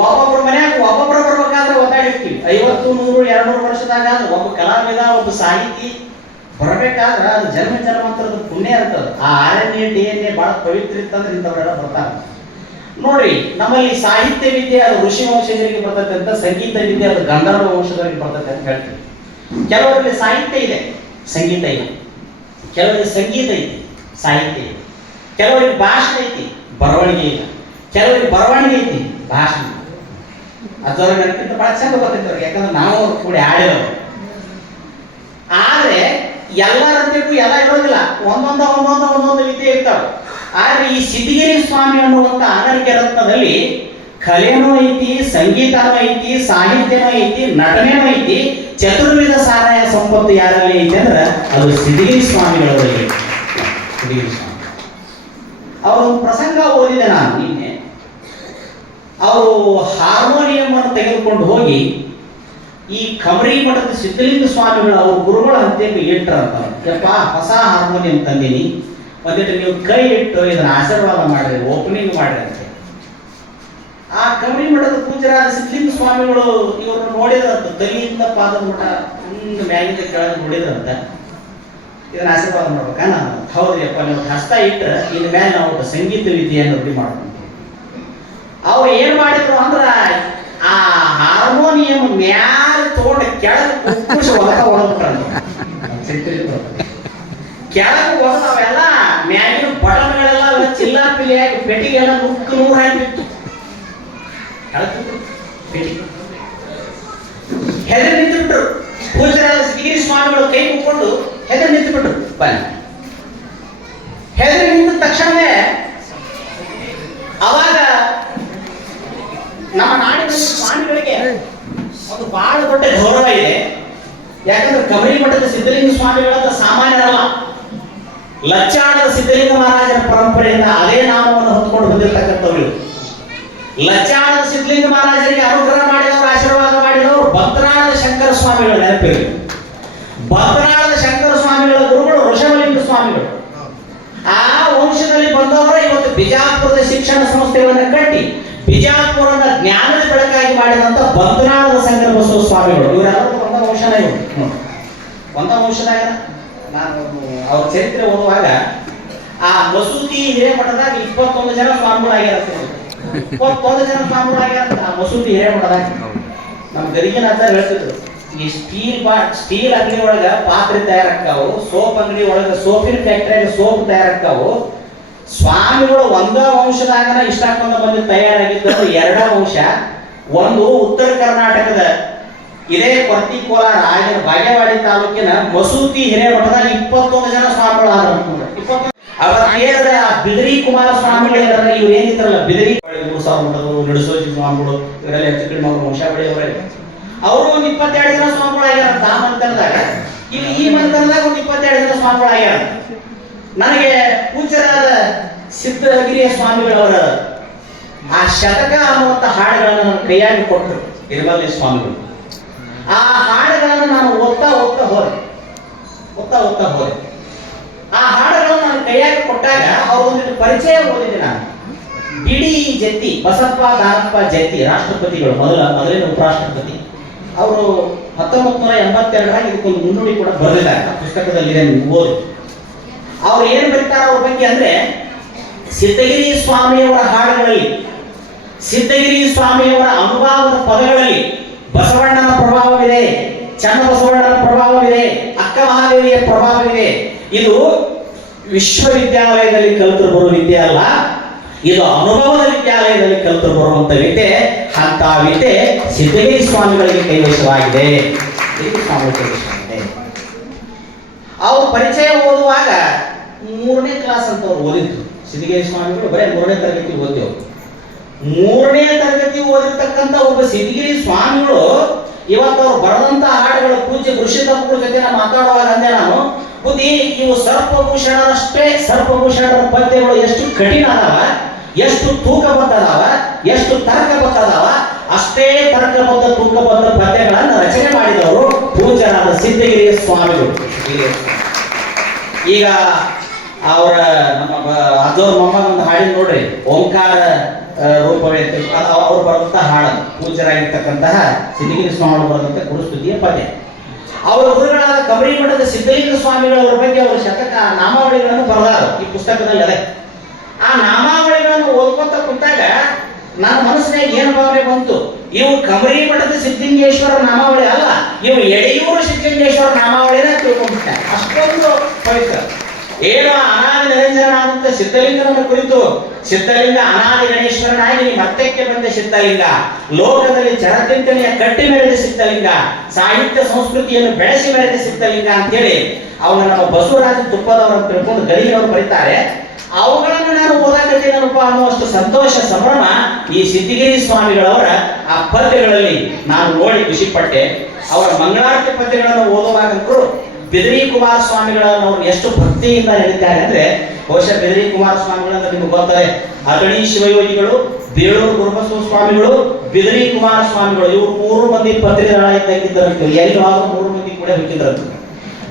ಒಬ್ಬೊಬ್ರ ಮನ್ಯಾಗ ಒಬ್ಬೊಬ್ರ ಬರ್ಬೇಕಾದ್ರೆ ಒತ್ತಾಡಿರ್ತೀವಿ. 50, 100, 200 ವರ್ಷದಾಗ ಒಬ್ಬ ಕಲಾವಿದ, ಒಬ್ಬ ಸಾಹಿತಿ ಬರಬೇಕಾದ್ರೆ ಅದು ಜನ್ಮ ಜನ್ಮಾಂತರದ ಪುಣ್ಯ ಇರ್ತದೆ. ಆ RNA DNA ಬಹಳ ಪವಿತ್ರ ಇತ್ತಂದ್ರೆ ಇಂಥವರೆಲ್ಲ ಬರ್ತಾರೆ. ನೋಡ್ರಿ, ನಮ್ಮಲ್ಲಿ ಸಾಹಿತ್ಯ ವಿದ್ಯೆ ಅದು ಋಷಿ ವಂಶಜರಿಗೆ ಬರ್ತದೆ ಅಂತ, ಸಂಗೀತ ವಿದ್ಯೆ ಅದು ಗಂಧರ್ವ ವಂಶದವರಿಗೆ ಬರ್ತದೆ ಅಂತ ಹೇಳ್ತೀವಿ. ಕೆಲವರಲ್ಲಿ ಸಾಹಿತ್ಯ ಇದೆ, ಸಂಗೀತ ಇದೆ. ಕೆಲವರಿಗೆ ಸಂಗೀತ ಐತಿ, ಸಾಹಿತ್ಯ ಇದೆ. ಕೆಲವರಿಗೆ ಭಾಷಣ ಐತಿ, ಬರವಣಿಗೆ ಇಲ್ಲ. ಕೆಲವರಿಗೆ ಬರವಣಿಗೆ ಐತಿ, ಭಾಷಣ. ಅದರ ನೆನಪಿಂದ ಬಹಳ ಚಂದ ಬರ್ತೈತೆ ಅವ್ರಿಗೆ, ಯಾಕಂದ್ರೆ ನಾವು ಕೂಡಿ ಆಡಿರೋರು. ಆದ್ರೆ ಎಲ್ಲರಂತಿಗೂ ಎಲ್ಲ ಇರೋದಿಲ್ಲ, ಒಂದೊಂದು ವಿದ್ಯೆ ಇರ್ತಾವೆ. ಆದ್ರೆ ಈ ಸಿದ್ಧಗಿರಿ ಸ್ವಾಮಿ ಅನ್ನುವಂಥ ಅನರ್ಘ್ಯ ರತ್ನದಲ್ಲಿ ಕಲೆನೂ ಐತಿ, ಸಂಗೀತನೂ ಐತಿ, ಸಾಹಿತ್ಯನೂ ಐತಿ, ನಟನೆನೂ ಐತಿ. ಚತುರ್ವಿಧ ಸಾರಾಯ ಸಂಪತ್ತು ಯಾರಲ್ಲಿ ಐತಿ ಅಂದ್ರೆ ಅದು ಸಿದ್ಧಗಿರಿ ಸ್ವಾಮಿಗಳವರಿಗೆ. ಸಿದ್ಧಗಿರಿ ಸ್ವಾಮಿ ಅವರು ಪ್ರಸಂಗ ಓದಿದೆ ನಾನು ನಿನ್ನೆ. ಅವರು ಹಾರ್ಮೋನಿಯಂ ಅನ್ನು ತೆಗೆದುಕೊಂಡು ಹೋಗಿ ಈ ಕಮರಿ ಮಠದ ಸಿದ್ಧಲಿಂಗ ಸ್ವಾಮಿಗಳು ಅವ್ರ ಗುರುಗಳ ಅಂತ್ಯಕ್ಕೆ ಇಟ್ಟರಂತ. ಯಪ್ಪ, ಹೊಸ ಹಾರ್ಮೋನಿಯಂ ತಂದೀನಿ, ಒಂದಿಟ್ಟು ನೀವು ಕೈ ಇಟ್ಟು ಇದನ್ನ ಆಶೀರ್ವಾದ ಮಾಡ್ರಿ, ಓಪನಿಂಗ್ ಮಾಡ್ರಿ ಅಂತ. ಆ ಕಮರಿ ಮಠದ ಪೂಜರಾದ ಸಿದ್ಧಲಿಂಗ ಸ್ವಾಮಿಗಳು ಇವ್ರನ್ನ ನೋಡಿದ್ರಂತ, ತಲೆಯಿಂದ ಪಾದದ ಮಠ ಮ್ಯಾಗಿಂದ ಕೆಳಗೆ ನೋಡಿದ್ರಂತ. ಇದನ್ನ ಆಶೀರ್ವಾದ ಮಾಡ್ಬೇಕಾ? ನಾನು ಹೌದ್ರಿ ಅಪ್ಪ, ನೀವು ಹಸ್ತ ಇಟ್ಟರೆ ಇನ್ನು ಮೇಲೆ ನಾವು ಸಂಗೀತ ವಿದ್ಯೆಯನ್ನು ರೂಢಿ ಮಾಡ್ಕೊಂತೀವಿ. ಅವ್ರು ಏನ್ ಮಾಡಿದ್ರು ಅಂದ್ರ ಆ ಹಾರ್ಮೋನಿಯಂ ಮ್ಯಾಲ ತಗೊಂಡು ಕೆಳಗೆ ಕುಕ್ಕುಸಿ ಹೊಡೆದ್ಬಿಟ್ರಂತ. ಕೆಳಗೆ ಹೊಡೆದ ಅವೆಲ್ಲ ಮ್ಯಾಗಿನ ಬಟನ್ಗಳೆಲ್ಲ ಚಿಲ್ಲಾಪಿಲ್ಲಿಯಾಗಿ ಪೆಟ್ಟಿಗೆಲ್ಲ ನೂರು ಆಗಿತ್ತು. ಹೆದರಿ ನಿಂತುಬಿಟ್ರು. ಪೂಜಾರ ಸಿದ್ಧಗಿರಿ ಸ್ವಾಮಿಗಳು ಕೈ ಮುಕ್ಕೊಂಡು ಹೆದರಿ ನಿಂತುಬಿಟ್ರು. ಬನ್ನಿ, ಹೆದರಿ ಅದು ಬಹಳ ದೊಡ್ಡ ಗೌರವ ಇದೆ. ಯಾಕಂದ್ರೆ ಕಬರಿ ಮಠದ ಸಿದ್ಧಲಿಂಗ ಸ್ವಾಮಿಗಳಂತ ಸಾಮಾನ್ಯರಲ್ಲ. ಲಚ್ಚಾಣದ ಸಿದ್ಧಲಿಂಗ ಮಹಾರಾಜರ ಪರಂಪರೆಯಿಂದ ಅದೇ ನಾಮವನ್ನು ಹೊತ್ಕೊಂಡು ಬಂದಿರತಕ್ಕಂಥವ್ರು. ಲಚ್ಚಾಣದ ಸಿದ್ಧಲಿಂಗ ಮಹಾರಾಜರಿಗೆ ಅನುಗ್ರಹ ಮಾಡಿದವರು, ಆಶೀರ್ವಾದ ಮಾಡಿದವರು ಬದ್ರಾಳದ ಶಂಕರ ಸ್ವಾಮಿಗಳು. ನೆನಪಿರಲಿ, ಬದ್ರಾಳದ ಶಂಕರ ಸ್ವಾಮಿಗಳ ಗುರುಗಳು ಋಷಭಲಿಂಗ ಸ್ವಾಮಿಗಳು. ಆ ವಂಶದಲ್ಲಿ ಬಂದವರು ಇವತ್ತು ಬಿಜಾಪುರದ ಶಿಕ್ಷಣ ಸಂಸ್ಥೆಗಳನ್ನು ಕಟ್ಟಿ ಬಿಜಾಪುರದ ಜ್ಞಾನದ ಬೆಳಕಾಗಿ ಮಾಡಿದಂತ ಬದ್ರಾಳದ ಶಂಕರ ಬಸವ ಸ್ವಾಮಿಗಳು. ಇವರೆಲ್ಲರೂ ಒಂದ ವಂಶನ, ಇವರು ಒಂದ ವಂಶದಾಗ. ನಾನು ಅವ್ರ ಚರಿತ್ರೆ ಓದುವಾಗ ಆ ಮಸೂತಿ ಹಿರೇಮಠದಾಗ 21 ಜನ ಸ್ವಾಮಿಗಳಾಗ್ಯಾರ. 21 ಜನ ಸ್ವಾಮಿಗಳಾಗ್ಯಾರ ಆ ಮಸೂತಿ ಹಿರೇಮಠದಾಗ. ನಮ್ಮ ಗರಿಗಿನ ಅಂತ ಹೇಳ್ತಿದ್ರು, ಈ ಸ್ಟೀಲ್ ಅಂಗಡಿ ಒಳಗ ಪಾತ್ರೆ ತಯಾರಾಕ್ಕಾವು, ಸೋಪ್ ಅಂಗಡಿ ಒಳಗ ಸೋಪಿನ ಫ್ಯಾಕ್ಟರಿಯಾಗ ಸೋಪ್ ತಯಾರಾಕ್ಕಾವು. ಸ್ವಾಮಿಗಳು ಒಂದ ವಂಶದಾಗ ಇಷ್ಟಾಕೊಂಡ ಬಂದು ತಯಾರಾಗಿದ್ದರು. 2 ವಂಶ. ಒಂದು ಉತ್ತರ ಕರ್ನಾಟಕದ ಇದೇ ಕೊರ್ತಿ ಕೋಲಾರ ಆಗಿನ ಬಾಗೇವಾಡಿ ತಾಲೂಕಿನ ಮಸೂತಿ ಹಿರೇಮಠದಾಗ 21 ಜನ ಸ್ವಾಮಿಗಳು ಆದ್ರು. ಅವತ್ತೇಳಿದ್ರೆ ಆ ಬಿದರಿ ಕುಮಾರ ಸ್ವಾಮಿಗಳು ಇವ್ರು ಏನಿದ್ರಲ್ಲ, ಬಿದರಿ ಸ್ವಾಮಿಗಳು, ನಡಸೋಜಿ ಸ್ವಾಮಿಗಳು, ಇವರೆಲ್ಲ ಹೆಚ್ಚು ಕಡಿಮೆ ಅವರು ವಂಶಾವಳಿಯವರೇ. ಅವರು ಒಂದು 22 ಜನ ಸ್ವಾಮಿಗಳು ಆಗ್ಯಾರ ಆ ಮಂತನದಾಗ. ಇಲ್ಲಿ ಈ ಮಂತನದಾಗ ಒಂದು 22 ಜನ ಸ್ವಾಮಿಗಳು ಆಗ್ಯಾರ. ನನಗೆ ಪೂಜ್ಯರಾದ ಸಿದ್ಧಗಿರಿಯ ಸ್ವಾಮಿಗಳವರ ಆ ಶತಕ ಅನ್ನುವಂಥ ಹಾಡುಗಳನ್ನು ನನ್ನ ಕೈಯಾಗಿ ಕೊಟ್ಟರು ಇರುವಲ್ಲಿ ಸ್ವಾಮಿಗಳು. ಆ ಹಾಡುಗಳನ್ನು ನಾನು ಓದ್ತಾ ಹೋದೆ. ಆ ಹಾಡುಗಳನ್ನು ನನ್ನ ಕೈಯಾಗಿ ಕೊಟ್ಟಾಗ ಅವ್ರೊಂದಿಟ್ಟು ಪರಿಚಯ ಓದಿದೆ ನಾನು. ಬಿಡಿ ಜತ್ತಿ ಬಸಪ್ಪ ದಾನಪ್ಪ ಜತ್ತಿ, ರಾಷ್ಟ್ರಪತಿಗಳು, ಮೊದಲಿನ ಉಪರಾಷ್ಟ್ರಪತಿ. ಅವರು 1982 ಇದಕ್ಕೊಂದು ಮುನ್ನುಡಿ ಕೂಡ ಬರೆದಿದ್ದಾರೆ, ಪುಸ್ತಕದಲ್ಲಿದೆ, ನೀವು ಓದಿ. ಅವ್ರು ಏನು ಬರೀತಾರ ಅವ್ರ ಬಗ್ಗೆ ಅಂದ್ರೆ, ಸಿದ್ಧಗಿರಿ ಸ್ವಾಮಿಯವರ ಹಾಡುಗಳಲ್ಲಿ, ಸಿದ್ಧಗಿರಿ ಸ್ವಾಮಿಯವರ ಅನುಭವದ ಪದಗಳಲ್ಲಿ ಬಸವಣ್ಣನ ಪ್ರಭಾವವಿದೆ, ಚನ್ನಬಸವಣ್ಣನ ಪ್ರಭಾವವಿದೆ, ಅಕ್ಕ ಮಹಾದೇವಿಯ ಪ್ರಭಾವವಿದೆ. ಇದು ವಿಶ್ವವಿದ್ಯಾಲಯದಲ್ಲಿ ಕಲಿತು ಬರುವ ವಿದ್ಯೆ ಅಲ್ಲ, ಇದು ಅನುಭವದ ವಿದ್ಯಾಲಯದಲ್ಲಿ ಕಲಿತು ಬರುವಂತ ವಿದ್ಯೆ. ಅಂತ ವಿದ್ಯೆ ಸಿದ್ಧಗಿರಿ ಸ್ವಾಮಿಗಳಿಗೆ ಕೈವಶವಾಗಿದೆ. ಅವ್ರ ಪರಿಚಯ ಓದುವಾಗ 3ನೇ ಕ್ಲಾಸ್ ಅಂತ ಅವ್ರು ಓದಿದ್ರು. ಸಿದ್ಧಗಿರಿ ಸ್ವಾಮಿಗಳು ಬರೀ 3ನೇ ತರಗತಿ ಓದಿದ್ರು. 3ನೇ ತರಗತಿ ಓದಿರ್ತಕ್ಕಂಥ ಒಬ್ಬ ಸಿದ್ಧಗಿರಿ ಸ್ವಾಮಿಗಳು ಇವತ್ತು ಅವ್ರು ಬರೆದಂತ ಹಾಡುಗಳು ಪೂಜ್ಯ ಋಷಿತಪ್ಪಗಳ ಜೊತೆ ನಾನು ಮಾತಾಡುವಾಗ ಅಂದೆ ನಾನು, ಬುದ್ಧಿ ಇವು ಸರ್ಪಭೂಷಣರ ಪದ್ಯಗಳು ಎಷ್ಟು ಕಠಿಣ ಅದಾವ, ಎಷ್ಟು ತೂಕಬದ್ಧ ಅದಾವ, ಎಷ್ಟು ತರ್ಕಬದ್ಧ ಅದಾವ, ಅಷ್ಟೇ ತರ್ಕಬದ್ಧ ತೂಕಬದ್ಧ ಪದ್ಯಗಳನ್ನು ರಚನೆ ಮಾಡಿದವರು ಪೂಜ್ಯರಾದ ಸಿದ್ಧಗಿರಿಯ ಸ್ವಾಮಿಗಳು. ಈಗ ಅವರ ನಮ್ಮ ಅಜ್ಜವ್ರ ಮೊಮ್ಮಗ ಒಂದು ಹಾಡಿನ ನೋಡ್ರಿ, ಓಂಕಾರ ರೂಪವೇ ಅವ್ರು ಬರೆದಂತ ಹಾಡು, ಪೂಜ್ಯರಾಗಿರ್ತಕ್ಕಂತಹ ಸಿದ್ಧಗಿರಿ ಸ್ವಾಮಿಗಳು ಬರೆದಂತ ಗುರುಸ್ತುತಿಯ ಪದ್ಯ. ಅವರ ಗುರುಗಳಾದ ಕಬರಿ ಮಠದ ಸಿದ್ಧಲಿಂಗ ಸ್ವಾಮಿಗಳವರ ಬಗ್ಗೆ ಅವರು ಶತಕ ನಾಮಾವಳಿಗಳನ್ನು ಬರೆದಾರು ಈ ಪುಸ್ತಕದಲ್ಲಿ ಅದೇ. ಆ ನಾಮಾವಳಿಗಳನ್ನು ಓದ್ಕೊಂತ ಕುಂತಾಗ ನನ್ನ ಮನಸ್ಸಿನಾಗ ಏನು ಭಾವನೆ ಬಂತು, ಇವು ಕಬರಿ ಮಠದ ಸಿದ್ಧಲಿಂಗೇಶ್ವರ ನಾಮಾವಳಿ ಅಲ್ಲ, ಇವು ಯಡಿಯೂರು ಸಿದ್ಧಲಿಂಗೇಶ್ವರ ನಾಮಾವಳಿನ ತಿಳ್ಕೊಂಡ್ಬಿಟ್ಟೆ. ಅಷ್ಟೊಂದು ಪವಿತ್ರ. ಏನು ಅನಾದಿ ನಿರಂಜನಾದಂತ ಸಿದ್ಧಲಿಂಗನ ಕುರಿತು, ಸಿದ್ಧಲಿಂಗ ಅನಾದಿ ಗಣೇಶ್ವರನಾಗಿ ಮತ್ತಕ್ಕೆ ಬಂದ ಸಿದ್ಧಲಿಂಗ, ಲೋಕದಲ್ಲಿ ಚರಚಿಂತನೆಯ ಕಟ್ಟಿ ಮೆರೆದ ಸಿದ್ಧಲಿಂಗ, ಸಾಹಿತ್ಯ ಸಂಸ್ಕೃತಿಯನ್ನು ಬೆಳೆಸಿ ಮೆರೆದ ಸಿದ್ಧಲಿಂಗ ಅಂತೇಳಿ ಅವನ ನಮ್ಮ ಬಸವರಾಜ ತುಪ್ಪದವರನ್ನು ತಿಳ್ಕೊಂಡು ಗಡಿಯವರು ಬರೀತಾರೆ. ಅವುಗಳನ್ನು ನಾನು ಓದಾಕತ್ತೇನಪ್ಪ ಅನ್ನುವಷ್ಟು ಸಂತೋಷ ಸಂಭ್ರಮ ಈ ಸಿದ್ಧಗಿರಿ ಸ್ವಾಮಿಗಳವರ ಆ ಪದ್ಯಗಳಲ್ಲಿ ನಾನು ನೋಡಿ ಖುಷಿಪಟ್ಟೆ. ಅವರ ಮಂಗಳಾರತಿ ಪದ್ಯಗಳನ್ನು ಓದುವಾಗಂತೂ ಬಿದರಿ ಕುಮಾರ ಸ್ವಾಮಿಗಳನ್ನು ಅವರು ಎಷ್ಟು ಭಕ್ತಿಯಿಂದ ಹೇಳಿದ್ದಾರೆ ಅಂದ್ರೆ, ಬಹುಶಃ ಬಿದರಿ ಕುಮಾರ ಸ್ವಾಮಿಗಳಂದ್ರೆ ನಿಮ್ಗೆ ಗೊತ್ತದೆ, ಅಗಣಿ ಶಿವಯೋಗಿಗಳು, ಬೇಳೂರು ಗುರುಬಸವ ಸ್ವಾಮಿಗಳು, ಬಿದರಿ ಕುಮಾರ ಸ್ವಾಮಿಗಳು, ಇವರು 3 ಮಂದಿ ಪತ್ರಿಗಳಾಗಿದ್ದಾಗಿದ್ದರಂತೆ. ಎಲ್ಲಿ ಆದ್ರೂ 3 ಮಂದಿ ಕೂಡ ಹುಟ್ಟಿದ್ರಂತೆ.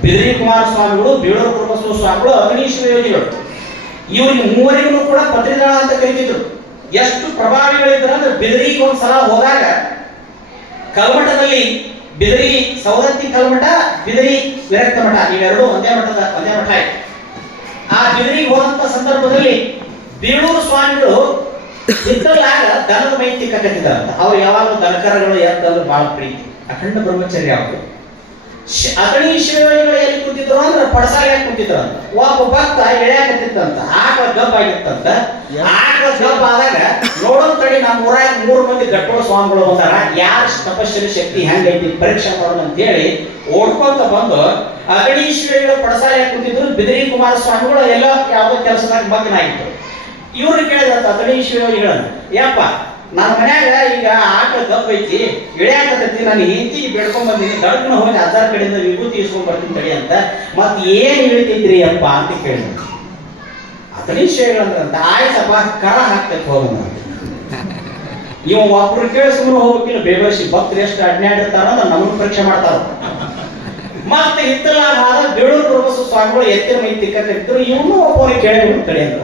ಬಿದರಿ ಕುಮಾರ ಸ್ವಾಮಿಗಳು, ಬೇಳೂರು ಗುರುಬಸವ ಸ್ವಾಮಿಗಳು, ಅಗಣಿ ಶಿವಯೋಗಿಗಳು, ಇವ್ರಿಗೆ 3 ಕೂಡ ಪತ್ರಿಗಳ ಅಂತ ಕರೀತಿದ್ರು. ಎಷ್ಟು ಪ್ರಭಾವಿಗಳಿದ್ರು ಅಂದ್ರೆ, ಬಿದರಿಗೆ ಒಂದ್ಸಲ ಹೋದಾಗ ಕಲ್ಮಠದಲ್ಲಿ ಬಿದರಿ ಸೌದತ್ತಿ ಕಲ್ಮಠ, ಬಿದರಿ ವಿರಕ್ತ ಮಠ, ಇವೆರಡು ಒಂದೇ ಮಠ ಆಯ್ತು. ಆ ಬಿದರಿಗೆ ಹೋದಂತ ಸಂದರ್ಭದಲ್ಲಿ ಬೇಳೂರು ಸ್ವಾಮಿಗಳು ಇದ್ದಲ್ಲಾಗ ದನದ ಮೈ ತಿಕ್ಕತ್ತಿದ್ದಾರಂತ. ಅವ್ರು ಯಾವಾಗಲೂ ದನಕರಗಳು ಎತ್ತಂದ್ರೆ ಬಹಳ ಪ್ರೀತಿ, ಅಖಂಡ ಬ್ರಹ್ಮಚರ್ಯ ಅವರು. ಅಗಣಿ ಶಿವಯೋಗಿಗಳು ಎಲ್ಲಿ ಕೂತಿದ್ರು ಅಂದ್ರೆ ಪಡಸಾಗ ಕೂತಿದ್ರು ಅಂತ. ಒಬ್ಬ ಭಕ್ತ ಎಳೆಯಾಕತ್ತಿತ್ತಂತ, ಆಕಳ ಗಬ್ಬ ಆಗಿತ್ತಂತ. ಆಕಳ ಗಬ್ಬ ಆದಾಗ ನೋಡೋ ತಡಿ ನಮ್ಮ ಊರಾಗ 3 ಮಂದಿ ಗಟ್ಟೋಳ ಸ್ವಾಮಿಗಳು ಬಂದಾರ, ಯಾರ ತಪಸ್ಸಿನ ಶಕ್ತಿ ಹೆಂಗೈತಿ ಪರೀಕ್ಷೆ ಮಾಡೋಣ ಅಂತ ಹೇಳಿ ಓಡ್ಕೊಂತ ಬಂದು ಅಗಣಿ ಶಿವಯೋಗಿಗಳು ಪಡಸಾಗ ಕೂತಿದ್ರು. ಬಿದರಿ ಕುಮಾರ ಸ್ವಾಮಿಗಳು ಎಲ್ಲ ಯಾವುದೋ ಕೆಲಸದಾಗ ಮಗ್ನಾಗಿತ್ತು. ಇವ್ರು ಕೇಳಿದ್ರಂತ ಅಗಣಿ ಶಿವಯೋಗಿಗಳನ್ನ, ಯಪ್ಪ ನನ್ನ ಮನ್ಯಾಗ ಈಗ ಆಕಳ ಗಪ್ ಐತಿ ಇಳಿಯಾಕತ್ತೈತಿ, ನಾನು ಹೆಂಡತಿಗೆ ಬೇಡ್ಕೊಂಡ್ ಬಂದೀನಿ, ಗಡಕನ ಹೋಗಿ ಅಜ್ಜಾರ ಕಡೆಯಿಂದ ವಿಭೂತಿ ಇಸ್ಕೊಂಡ್ ಬರ್ತೀನಿ ತಡಿ ಅಂತ. ಮತ್ ಏನ್ ಇಳಿತೈತ್ರಿ ಅಪ್ಪ ಅಂತ ಕೇಳಿದ. ಅತನೀಶ್ವರಂತ ಆಯ್ತಪ್ಪ ಕರ ಹಾಕ್ತೈತಿ ಹೋಗೋಣ. ಇವ ಒಬ್ರು ಕೇಳಿ ಸುಮ್ಮನೆ ಹೋಗ್ಬೇಕಿಲ್ಲ, ಬೇಬರ್ಸಿ ಭಕ್ತರು ಎಷ್ಟು ಅಡ್ಡಾಡಿರ್ತಾರ ನಮ್ಮನ್ನು ಪರೀಕ್ಷೆ ಮಾಡ್ತಾರ. ಮತ್ತೆ ಹಿತ್ತಲಾಗ ಆದ ಬೇಳೂರು ಪ್ರಭು ಸ್ವಾಮಿಗಳು ಎತ್ತಿನ ಮೈ ತಿಕ್ಕತ್ತಿದ್ರು, ಇವನು ಒಬ್ಬರಿಗೆ ಕೇಳಿ ತಡಿ ಅಂತ.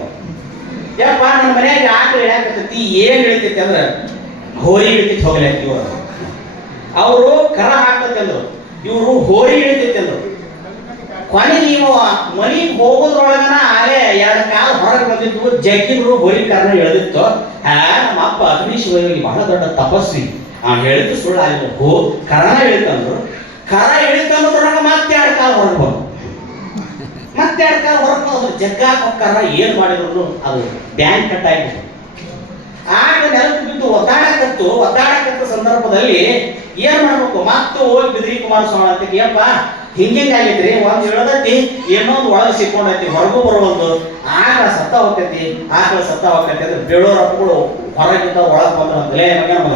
ಯಪ್ಪ ನನ್ನ ಮನ್ಯಾಗ ಆಕಳು ಇಳಿಯಾಕತ್ತೈತಿ, ಏನ್ ಇಳಿತೈತಿ ಅಂದ್ರ ಹೋರಿ ಇಳಿತೈತಿ ಹೋಗ್ಲಿ ಅಂತ ಇವರು. ಅವರು ಕರ ಹಾಕ್ತೈತಿ ಅಂದ್ರು, ಇವರು ಹೋರಿ ಇಳಿತೈತಿ ಅಂದ್ರು. ಕೊನೆಗೆ ನೀವು ಮನಿಗೆ ಹೋಗೋದ್ರೊಳಗನ ಆಗಲೇ ಎರಡು ಕಾಲು ಹೊರಗೆ ಬಂದಿದ್ದು, ಜಗ್ಗಿದ್ರು ಹೋರಿ ಕಾರಣ ಎಳೆದಿತ್ತು. ನಮ್ಮ ಅಪ್ಪ ಅಗ್ನಿಶಿವಯೋಗಿ ಬಹಳ ದೊಡ್ಡ ತಪಸ್ವಿ, ಹೇಳಿದ್ದು ಸುಳ್ಳು ಆಗಿಲ್ಲ. ಕರನ ಇಳಿತಂದ್ರು. ಕರ ಇಳಿತನ್ನೋದ್ರಾಗ ಮತ್ತೆ ಎರಡು ಕಾಲು ಹೊರಗೆ ಬಂದು, ಮತ್ತೆ ಎರಡು ಕಾಲು ಹೊರಗೆ ಬಂದ್ರು. ಜಗ್ಗಾಕ ಕರ ಏನ್ ಮಾಡಿದ್ರು ಅದು ಬ್ಯಾಂಕ್ ಕಟ್ ಆಗಿತ್ತು. ಆಗ ನೆಲಕ್ಕೆ ಬಿದ್ದು ಒದ್ದಾಡಕತ್ತ ಸಂದರ್ಭದಲ್ಲಿ ಏನ್ ಮಾಡ್ಬೇಕು, ಮತ್ತೆ ಹೋಗಿ ಬಿದ್ರಿ ಕುಮಾರಸ್ವಾಮಿ ಅಂತ, ಯಪ್ಪ ಹಿಂಗಿಂಗ್ ಆಗೈತ್ರಿ, ಒಂದ್ ಇಳದೈತಿ ಏನೊಂದು ಒಳಗೆ ಸಿಕ್ಕೊಂಡೈತಿ, ಹೊರಗೂ ಬರುವೊಂದು ಆಕಳ ಸತ್ತ ಹೋಗ್ತೈತಿ ಅಂದ್ರೆ ಬೇಳೂರ ಹಬ್ಬಗಳು ಹೊರಗಿದ್ದ ಒಳಗೆ ಬಂದ್ರ ಲೇ ಮಗ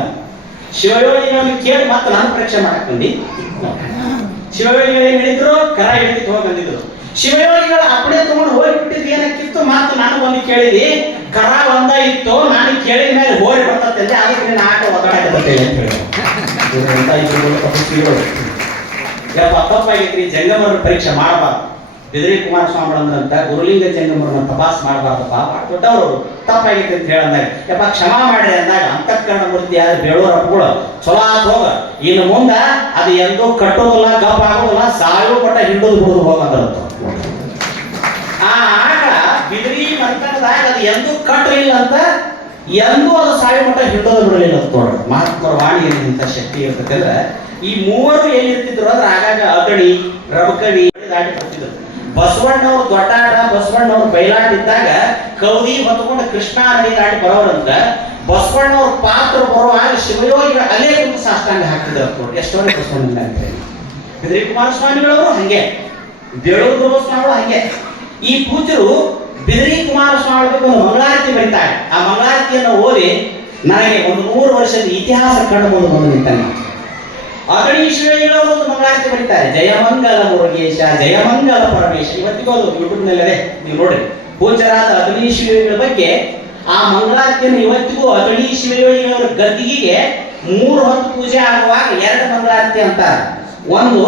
ಶಿವಯೋಗಿಗಳನ್ನು ಕೇಳಿ ಮತ್ತೆ ನಾನು ಪರೀಕ್ಷೆ ಮಾಡಕ್ ಬಂದಿ. ಶಿವಯೋಗಿಗಳು ಏನ್ ಹೇಳಿದ್ರು, ಕರ ಹಿಡಿದಿತ್ತು ಹೋಗಿ ಬಂದಿದ್ರು. ಶಿವಯೋಗಿಗಳ ಅಪ್ಪಣೆ ತಗೊಂಡು ಹೋಗ್ಬಿಟ್ಟಿದ್ ಏನಕ್ಕಿತ್ತು, ಮತ್ತೆ ನಾನು ಒಂದು ಕೇಳಿದಿ, ಕರ ಒಂದ ಇತ್ತು, ನಾನು ಕೇಳಿದ ಮೇಲೆ ಹೋಗಿ ಬರ್ತಂತೆ, ಅದಕ್ಕೆ ನೀನು ಆಟ ಒದ್ದಾಡಕತ್ತೆ ಅಂತ ಹೇಳಿ. ಯಪ್ಪ ತಪ್ಪಾಗೈತ್ರಿ, ಜಂಗಮರ ಪರೀಕ್ಷೆ ಮಾಡಬಾರ್ದು. ಬಿದ್ರಿ ಕುಮಾರಸ್ವಾಮಿ ಅಂದ್ರಂತ ಗುರುಲಿಂಗ ಜಂಗಮರನ್ನ ತಪಾಸ್ ಮಾಡಬಾರ್ದಪ್ಪ, ದೊಡ್ಡವರು ತಪ್ಪಾಗೈತಿ ಅಂತ ಹೇಳಂದಾಗ ಯಪ್ಪ ಕ್ಷಮಾ ಮಾಡ್ರಿ ಅಂದಾಗ ಅಂತಃಕರಣ ಮೂರ್ತಿ ಆದ್ರೆ ಬೇಳೂರ ಹಬ್ಬಗಳು ಚಲೋ ಆತ್ ಹೋಗ, ಇನ್ನು ಮುಂದ ಅದು ಎಂದೂ ಕಟ್ಟೋದಿಲ್ಲ, ಗಪ್ ಆಗೋದಿಲ್ಲ, ಸಾಯು ಪಟ್ಟ ಹಿಂಡೋದು ಬಿಡೋದು ಹೋಗಂದ್ರಂತ. ಆ ಆಟ ಬಿದ್ರಿ ಮಂತನದಾಗ ಅದು ಎಂದೂ ಕಟ್ಟಲಿಲ್ಲ ಅಂತ, ಎಂದೂ ಅದು ಸಾಯು ಮಟ್ಟ ಹಿಂಡೋದು ಬಿಡಲಿಲ್ಲ ಅಂತ ನೋಡ್ರಿ. ಮಹಾತ್ಮರ ವಾಣಿ ಇಂಥ ಶಕ್ತಿ ಇರ್ತದೆ ಅಂದ್ರೆ ಈ ಮೂವರು ಎಲ್ಲಿರ್ತಿದ್ರು ಅಂದ್ರೆ ಆಗಾಗ ಅಗಣಿ ರಬಕವಿ ದಾಟಿ ಬರ್ತಿದ್ರು. ಬಸವಣ್ಣವ್ರು ದೊಡ್ಡಾಟ, ಬಸವಣ್ಣವ್ರು ಬಯಲಾಟ ಇದ್ದಾಗ ಕೌದಿ ಹೊತ್ಕೊಂಡು ಕೃಷ್ಣಾ ನದಿ ದಾಟಿ ಬರೋರಂತ. ಬಸವಣ್ಣವ್ರ ಪಾತ್ರ ಬರುವಾಗ ಶಿವಯೋಗಿಗಳ ಅಲ್ಲೇ ಕುಂತು ಸಾಷ್ಟಾಂಗ ಹಾಕ್ತಿದ್ರು ನೋಡಿ. ಎಷ್ಟೊಂದು ಬಸವಣ್ಣ ಅಂತ ಬಿದ್ರಿ ಕುಮಾರಸ್ವಾಮಿಗಳವರು ಹಂಗೆ, ಬೇಳೂರು ಗುರುಸ್ವಾಮಿಗಳು ಹಂಗೆ. ಈ ಪೂಜ್ಯರು ಬಿದ್ರಿ ಕುಮಾರಸ್ವಾಮಿ ಒಂದು ಮಂಗಳಾರತಿ ಬರೀತಾರೆ. ಆ ಮಂಗಳಾರತಿಯನ್ನು ಓದಿ ನನಗೆ ಒಂದು 3 ವರ್ಷದ ಇತಿಹಾಸ ಕಂಡು ಬಂದು ನಿಂತಾನೆ. ಅಗಣೀಶ್ವರಿಗಳವರು ಒಂದು ಮಂಗಳಾರತಿ ಬರೀತಾರೆ, ಜಯಮಂಗಲ ಮುರುಗೇಶ, ಜಯಮಂಗಲ ಪರಮೇಶ. ಇವತ್ತಿಗೂ ಅದು ಯೂಟ್ಯೂಬ್ ನಲ್ಲದೆ ನೀವು ನೋಡ್ರಿ. ಪೂಜ್ಯರಾದ ಅಗಣೀಶ್ವರಿಗಳ ಬಗ್ಗೆ ಆ ಮಂಗಳಾರತಿಯನ್ನು ಇವತ್ತಿಗೂ ಅಗಣೀಶ್ವರಿಯವರ ಗದ್ದಿಗೆಗೆ 3 ಹೊತ್ತು ಪೂಜೆ ಆಗುವಾಗ 2 ಮಂಗಳಾರತಿ ಅಂತಾರೆ. ಒಂದು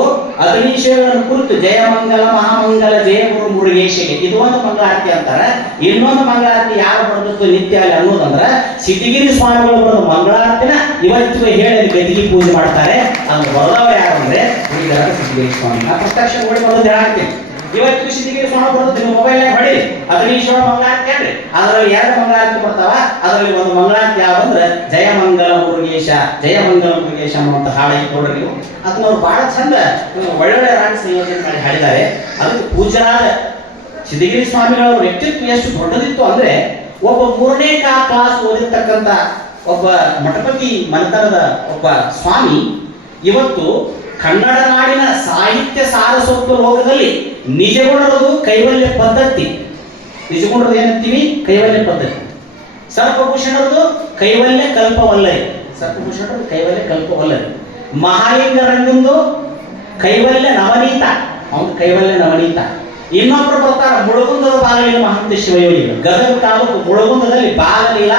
ಅಗ್ನಿಶೇವರನ್ನು ಕುರಿತು ಜಯಮಂಗಲ ಮಹಾಮಂಗಲ ಜಯ ಗುರು ಮುರುಗೇಶಿಗೆ, ಇದು ಒಂದು ಮಂಗಳಾರತಿ ಅಂತಾರೆ. ಇನ್ನೊಂದು ಮಂಗಳಾರತಿ ಯಾರು ಬರೆದದ್ದು ನಿತ್ಯ ಅಲ್ಲಿ ಅನ್ನೋದಂದ್ರ ಸಿದ್ಧಗಿರಿ ಸ್ವಾಮಿಗಳು ಬರೆದ ಮಂಗಳಾರತಿನ ಇವತ್ತಿಗೂ ಹೇಳಿ ಗದಿಗೆ ಪೂಜೆ ಮಾಡ್ತಾರೆ. ಅದು ಬರೆದವರು ಯಾರು ಅಂದ್ರೆ ಸಿದ್ಧಗಿರಿ ಸ್ವಾಮಿ. ನಾ ಪ್ರತ್ಯಕ್ಷ ನೋಡಿ ಬರೋದು ಹೇಳಾಕ್ತೀನಿ. ಇವತ್ತಿಗೂ ಸಿದ್ಧಗಿರಿ ಸ್ವಾಮಿ ಬರೋದು ನಿಮ್ಮ ಮೊಬೈಲ್ನಾಗ ಹೊಡಿ, ಅಗ್ನಿಶ್ವರ ಮಂಗಳಾರತಿ ಅಲ್ರಿ, ಅದರಲ್ಲಿ 2 ಮಂಗಳಾರತಿ ಬರ್ತಾವ. ಅದರಲ್ಲಿ ಒಂದು ಮಂಗಳಾರತಿ ಯಾವಂದ್ರೆ ಜಯಮಂಗಲ ಮುರುಗೇಶ, ಜಯಮಂಗಲ ಮುರುಗೇಶ ಅನ್ನುವಂತ ಹಾಡು ನೋಡ್ರಿ ನೀವು. ಅದನ್ನ ಅವ್ರು ಬಹಳ ಚಂದ ಒಳ್ಳೊಳ್ಳೆ ರಾಗ ಸಂಯೋಜನೆ ಮಾಡಿ ಹಾಡಿದ್ದಾರೆ. ಅದಕ್ಕೆ ಪೂಜ್ಯರಾದ ಸಿದ್ಧಗಿರಿ ಸ್ವಾಮಿಗಳ ವ್ಯಕ್ತಿತ್ವ ಎಷ್ಟು ದೊಡ್ಡದಿತ್ತು ಅಂದ್ರೆ, ಒಬ್ಬ 3ನೇ ಕ್ಲಾಸ್ ಓದಿರ್ತಕ್ಕಂಥ ಒಬ್ಬ ಮಠಪತಿ ಮನೆತನದ ಒಬ್ಬ ಸ್ವಾಮಿ ಇವತ್ತು ಕನ್ನಡ ನಾಡಿನ ಸಾಹಿತ್ಯ ಸಾರಸ್ವತ ಲೋಕದಲ್ಲಿ ನಿಜಗುಣರದು ಕೈವಲ್ಯ ಪದ್ಧತಿ. ನಿಜಗುಣರದು ಏನಂತೀವಿ? ಕೈವಲ್ಯ ಪದ್ಧತಿ. ಸರ್ಪಭೂಷಣರದು ಕೈವಲ್ಯ ಕಲ್ಪವಲ್ಲರಿ. ಸರ್ಪಭೂಷಣರದು ಕೈವಲ್ಯ ಕಲ್ಪವಲ್ಲರಿ. ಮಹಾಲಿಂಗರಂಗಂದು ಕೈವಲ್ಯ ನವನೀತ, ಅವನು ಕೈವಲ್ಯ ನವನೀತ. ಇನ್ನೊಬ್ರು ಬರ್ತಾರೆ ಮುಳುಗುಂದದ ಬಾಲಲೀಲ ಮಹಂತ ಶಿವಯೋಗಿಗಳು. ಗದಗ ತಾಲೂಕು ಮುಳುಗುಂದದಲ್ಲಿ ಬಾಲಲೀಲ